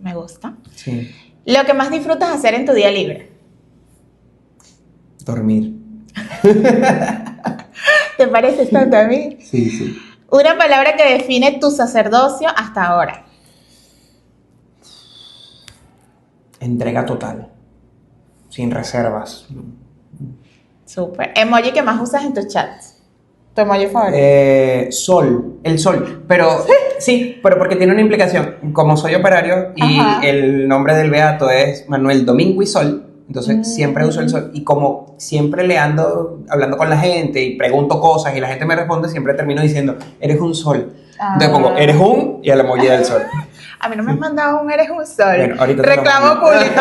Me gusta. Sí. Lo que más disfrutas hacer en tu día libre. Dormir. ¿Te parece tanto a mí? Sí. Una palabra que define tu sacerdocio hasta ahora. Entrega total. Sin reservas. Súper. Emoji que más usas en tus chats. ¿Tu emoji favorito? Sol. El sol. Pero sí, pero porque tiene una implicación. Como soy operario y el nombre del beato es Manuel Domingo y Sol, entonces siempre uso el sol. Y como siempre le ando hablando con la gente y pregunto cosas y la gente me responde, siempre termino diciendo, eres un sol. Entonces pongo, eres un y el emoji del sol. A mí no me has mandado un eres un sol. Bueno, ahorita reclamo público.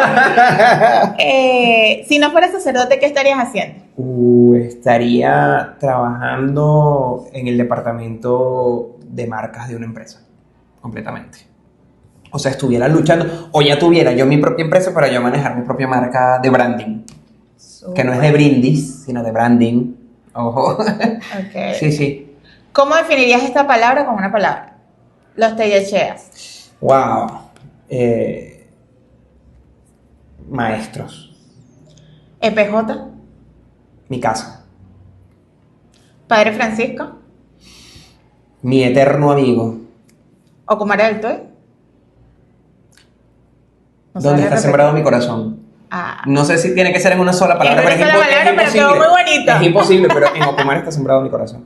Si no fueras sacerdote, ¿qué estarías haciendo? Estaría trabajando en el departamento de marcas de una empresa. Completamente. O sea, estuviera luchando, o ya tuviera yo mi propia empresa para yo manejar mi propia marca de branding. Que no es de brindis, sino de branding. Ojo. Okay. Sí. ¿Cómo definirías esta palabra con una palabra? Los tellecheas. Wow. Maestros. EPJ. Mi casa. Padre Francisco. Mi eterno amigo. Ocumare del Toy. ¿Dónde está sembrado mi corazón? No sé si tiene que ser en una sola palabra, pero es quedó muy bonito. Es imposible, pero en Ocumare está sembrado mi corazón.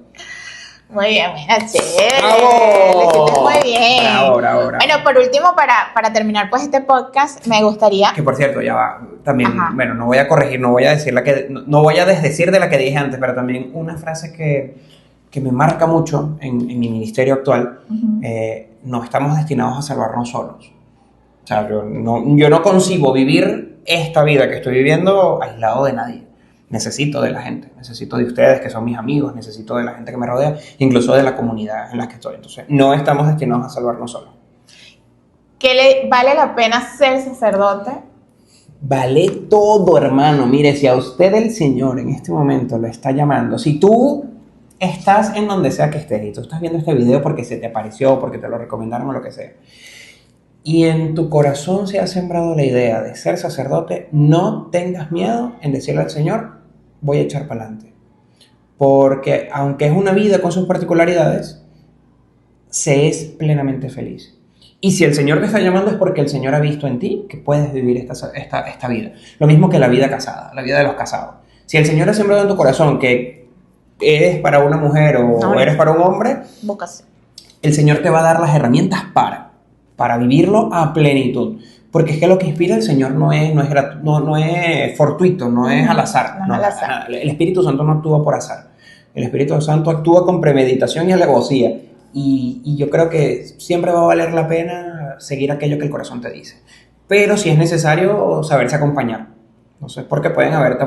Muy bien, mira, chévere. ¡Bravo! Muy bien. Bravo. Bueno, por último, para terminar pues este podcast, me gustaría... Que por cierto, ya va, también, bueno, no voy a desdecir de la que dije antes, pero también una frase que que me marca mucho en mi ministerio actual, no estamos destinados a salvarnos solos. O sea, yo no concibo vivir esta vida que estoy viviendo aislado de nadie. Necesito de la gente, necesito de ustedes que son mis amigos, necesito de la gente que me rodea, incluso de la comunidad en la que estoy. Entonces, no estamos destinados a salvarnos solos. ¿Qué vale la pena ser sacerdote? Vale todo, hermano. Mire, si a usted el Señor en este momento lo está llamando, si tú estás en donde sea que estés y tú estás viendo este video porque se te apareció, porque te lo recomendaron o lo que sea, y en tu corazón se ha sembrado la idea de ser sacerdote, no tengas miedo en decirle al Señor, voy a echar para adelante. Porque aunque es una vida con sus particularidades, se es plenamente feliz. Y si el Señor te está llamando es porque el Señor ha visto en ti que puedes vivir esta vida. Lo mismo que la vida casada, la vida de los casados. Si el Señor ha sembrado en tu corazón que eres para una mujer o eres para un hombre, vocación, el Señor te va a dar las herramientas para vivirlo a plenitud. Porque es que lo que inspira el Señor no es fortuito, no es al azar. No es al azar. El Espíritu Santo no actúa por azar. El Espíritu Santo actúa con premeditación y alevosía. Y yo creo que siempre va a valer la pena seguir aquello que el corazón te dice. Pero si es necesario saberse acompañar. No sé, porque pueden haber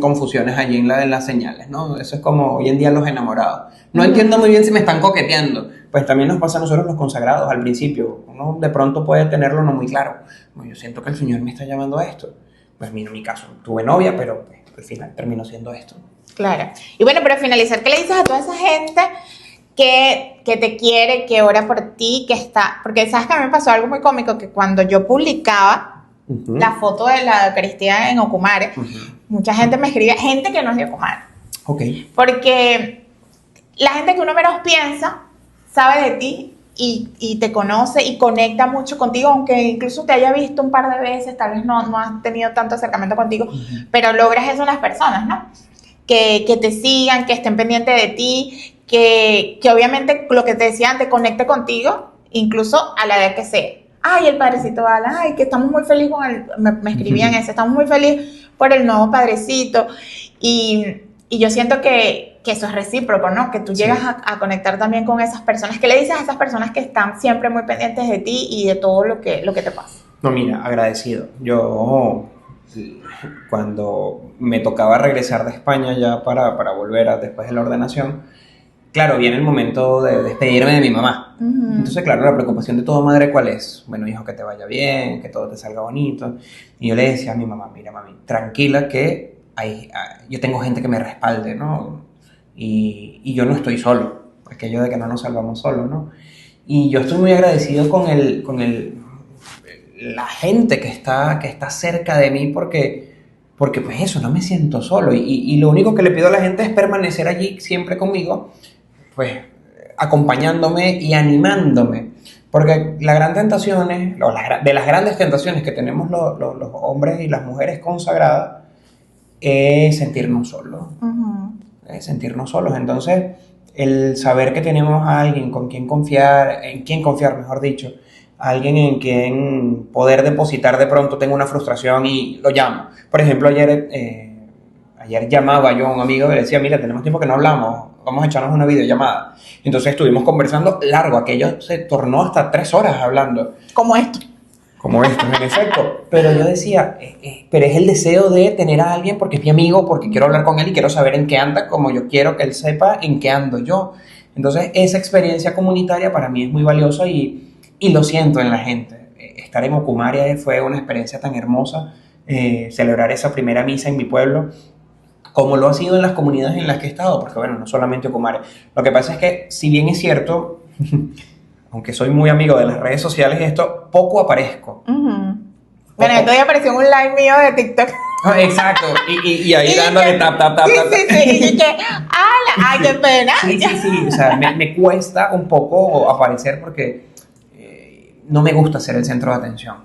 confusiones allí en las señales, ¿no? Eso es como hoy en día los enamorados. No entiendo muy bien si me están coqueteando. Pues también nos pasa a nosotros los consagrados al principio. Uno de pronto puede tenerlo no muy claro. Yo siento que el Señor me está llamando a esto. Pues mira, en mi caso, tuve novia, pero pues, al final terminó siendo esto. Claro. Y bueno, para finalizar, ¿qué le dices a toda esa gente que te quiere, que ora por ti, que está? Porque sabes que a mí me pasó algo muy cómico, que cuando yo publicaba la foto de la Eucaristía en Ocumare, mucha gente me escribía, gente que no es de Ocumare. Okay. Porque la gente que uno menos piensa sabe de ti y te conoce y conecta mucho contigo, aunque incluso te haya visto un par de veces, tal vez no has tenido tanto acercamiento contigo, pero logras eso en las personas, ¿no? Que te sigan, que estén pendientes de ti, que obviamente lo que te decía antes, conecte contigo, incluso a la edad que sea. Ay, el padrecito Alan, ay, que estamos muy felices con él, me escribían eso, estamos muy felices por el nuevo padrecito, y yo siento que eso es recíproco, ¿no? Que tú llegas a conectar también con esas personas. ¿Qué le dices a esas personas que están siempre muy pendientes de ti y de todo lo que te pasa? No, mira, agradecido. Yo, cuando me tocaba regresar de España ya para volver después de la ordenación, claro, viene el momento de despedirme de mi mamá. Entonces, claro, la preocupación de toda madre, ¿cuál es? Bueno, hijo, que te vaya bien, que todo te salga bonito. Y yo le decía a mi mamá, mira, mami, tranquila que yo tengo gente que me respalde, ¿no? Y yo no estoy solo, aquello de que no nos salvamos solos, ¿no? Y yo estoy muy agradecido con la gente que está cerca de mí porque pues eso, no me siento solo. Y lo único que le pido a la gente es permanecer allí siempre conmigo, pues acompañándome y animándome. Porque la gran tentación es, de las grandes tentaciones que tenemos los hombres y las mujeres consagradas, es sentirnos solos. Sentirnos solos. Entonces, el saber que tenemos a alguien con quien confiar, en quien confiar, mejor dicho, alguien en quien poder depositar de pronto, tengo una frustración y lo llamo. Por ejemplo, ayer llamaba yo a un amigo y le decía, mira, tenemos tiempo que no hablamos, vamos a echarnos una videollamada. Entonces estuvimos conversando largo, aquello se tornó hasta 3 horas hablando. Como esto, en efecto. Pero yo decía, pero es el deseo de tener a alguien porque es mi amigo, porque quiero hablar con él y quiero saber en qué anda, como yo quiero que él sepa en qué ando yo. Entonces, esa experiencia comunitaria para mí es muy valiosa y lo siento en la gente. Estar en Ocumare fue una experiencia tan hermosa, celebrar esa primera misa en mi pueblo, como lo ha sido en las comunidades en las que he estado, porque bueno, no solamente Ocumare. Lo que pasa es que, si bien es cierto, aunque soy muy amigo de las redes sociales, esto poco aparezco. Bueno, entonces apareció un live mío de TikTok. Exacto, y ahí dándole tap. Sí, y que, ¡ay, qué pena! Sí, o sea, me cuesta un poco aparecer porque no me gusta ser el centro de atención,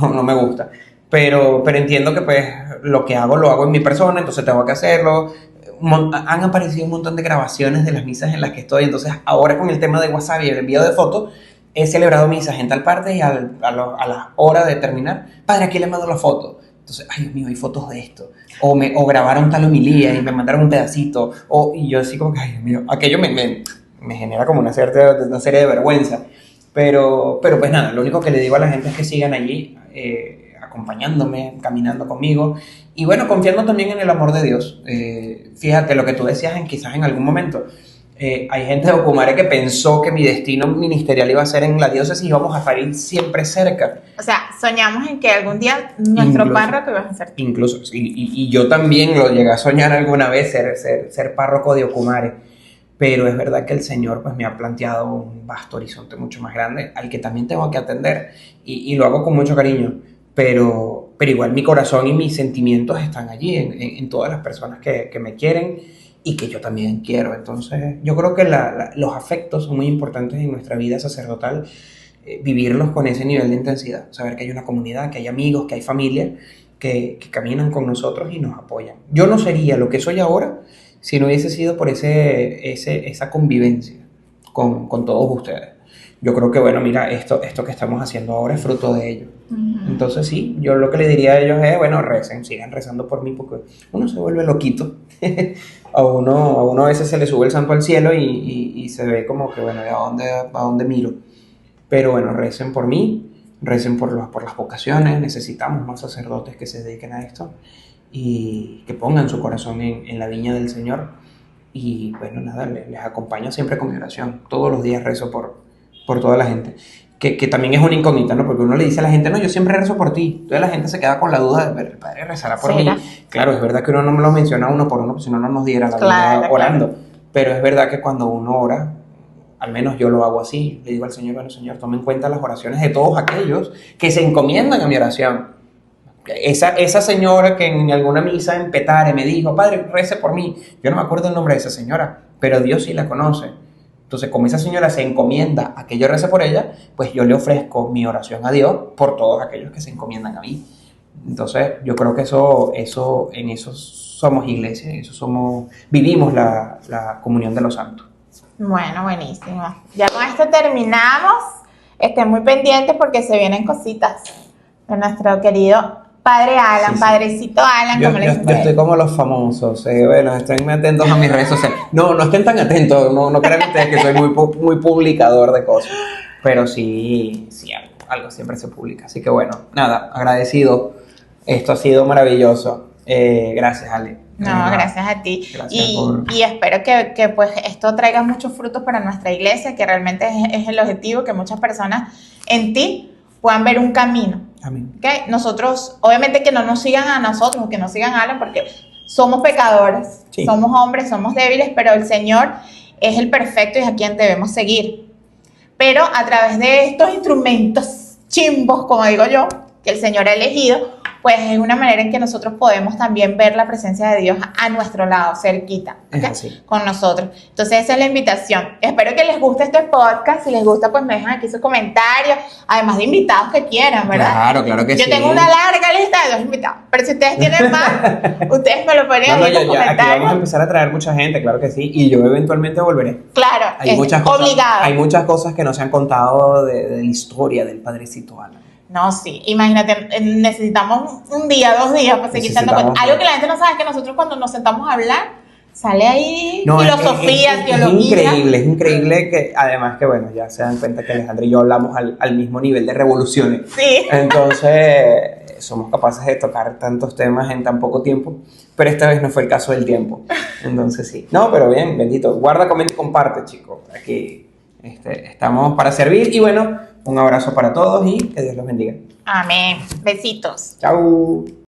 no me gusta. Pero entiendo que pues lo que hago, lo hago en mi persona, entonces tengo que hacerlo. Han aparecido un montón de grabaciones de las misas en las que estoy, entonces ahora con el tema de WhatsApp y el envío de fotos, he celebrado misas en tal parte y a la hora de terminar, padre, aquí le mando la foto. Entonces, ay Dios mío, hay fotos de esto. O grabaron tal homilía y me mandaron un pedacito. Y yo así como que, ay Dios mío, aquello me genera como una serie de vergüenza. Pero pues nada, lo único que le digo a la gente es que sigan allí, acompañándome, caminando conmigo y bueno, confiando también en el amor de Dios. Fíjate lo que tú decías quizás en algún momento. Hay gente de Ocumare que pensó que mi destino ministerial iba a ser en la diócesis y íbamos a salir siempre cerca. O sea, soñamos en que algún día nuestro párroco iba a ser. Incluso, y yo también lo llegué a soñar alguna vez, ser párroco de Ocumare. Pero es verdad que el Señor pues, me ha planteado un vasto horizonte mucho más grande al que también tengo que atender y lo hago con mucho cariño, pero igual mi corazón y mis sentimientos están allí en todas las personas que me quieren y que yo también quiero. Entonces yo creo que los afectos son muy importantes en nuestra vida sacerdotal, vivirlos con ese nivel de intensidad, saber que hay una comunidad, que hay amigos, que hay familia que caminan con nosotros y nos apoyan. Yo no sería lo que soy ahora si no hubiese sido por esa convivencia con todos ustedes. Yo creo que, bueno, mira, esto que estamos haciendo ahora es fruto de ello. Uh-huh. Entonces, sí, yo lo que le diría a ellos es, bueno, recen, sigan rezando por mí, porque uno se vuelve loquito. a uno a veces se le sube el santo al cielo y se ve como que, bueno, ¿a dónde miro? Pero, bueno, recen por mí, recen por las vocaciones, necesitamos más sacerdotes que se dediquen a esto y que pongan su corazón en la viña del Señor. Y bueno, nada, les acompaño siempre con mi oración. Todos los días rezo por toda la gente. Que también es una incógnita, ¿no? Porque uno le dice a la gente, no, yo siempre rezo por ti. Entonces la gente se queda con la duda de, el Padre rezará por mí. Claro, es verdad que uno no me lo menciona uno por uno, porque si no, no nos diera la vida orando. Claro. Pero es verdad que cuando uno ora, al menos yo lo hago así, le digo al Señor, bueno, Señor, toma en cuenta las oraciones de todos aquellos que se encomiendan a mi oración. Esa señora que en alguna misa en Petare me dijo, Padre, rece por mí. Yo no me acuerdo el nombre de esa señora, pero Dios sí la conoce. Entonces, como esa señora se encomienda a que yo rece por ella, pues yo le ofrezco mi oración a Dios por todos aquellos que se encomiendan a mí. Entonces, yo creo que en eso somos iglesia, en eso vivimos la comunión de los santos. Bueno, buenísimo. Ya con esto terminamos. Estén muy pendientes porque se vienen cositas de nuestro querido Padre Alan, sí. Padrecito Alan, yo estoy como los famosos, bueno, estén atentos a mis redes sociales. No estén tan atentos, no crean ustedes que soy muy publicador de cosas, pero sí algo siempre se publica. Así que bueno, nada, agradecido, esto ha sido maravilloso. Gracias, Ale. No, gracias a ti. Y espero que pues esto traiga muchos frutos para nuestra iglesia, que realmente es el objetivo, que muchas personas en ti puedan ver un camino. Amén. ¿Okay? Nosotros, obviamente que no nos sigan a nosotros, que nos sigan a Alan, porque somos pecadores, sí. Somos hombres, somos débiles, pero el Señor es el perfecto y es a quien debemos seguir. Pero a través de estos instrumentos chimbos, como digo yo, que el Señor ha elegido, pues es una manera en que nosotros podemos también ver la presencia de Dios a nuestro lado, cerquita, ¿okay? Con nosotros. Entonces esa es la invitación. Espero que les guste este podcast. Si les gusta, pues me dejan aquí sus comentarios, además de invitados que quieran, ¿verdad? Claro que sí. Yo tengo una larga lista de 2 invitados, pero si ustedes tienen más, ustedes me lo ponen en los comentarios. Aquí vamos a empezar a traer mucha gente, claro que sí, y yo eventualmente volveré. Claro, obligado. Hay muchas cosas que no se han contado de la historia del Padrecito Alan. No, sí, imagínate, necesitamos un día, 2 días para seguir dando cuenta. Algo que la gente no sabe es que nosotros cuando nos sentamos a hablar, sale ahí filosofía, teología. Es increíble que, además que bueno, ya se dan cuenta que Alejandra y yo hablamos al mismo nivel de revoluciones. Sí. Entonces, somos capaces de tocar tantos temas en tan poco tiempo, pero esta vez no fue el caso del tiempo. Entonces sí. No, pero bien, bendito. Guarda, comenta y comparte, chicos. Aquí estamos para servir y bueno, un abrazo para todos y que Dios los bendiga. Amén. Besitos. Chau.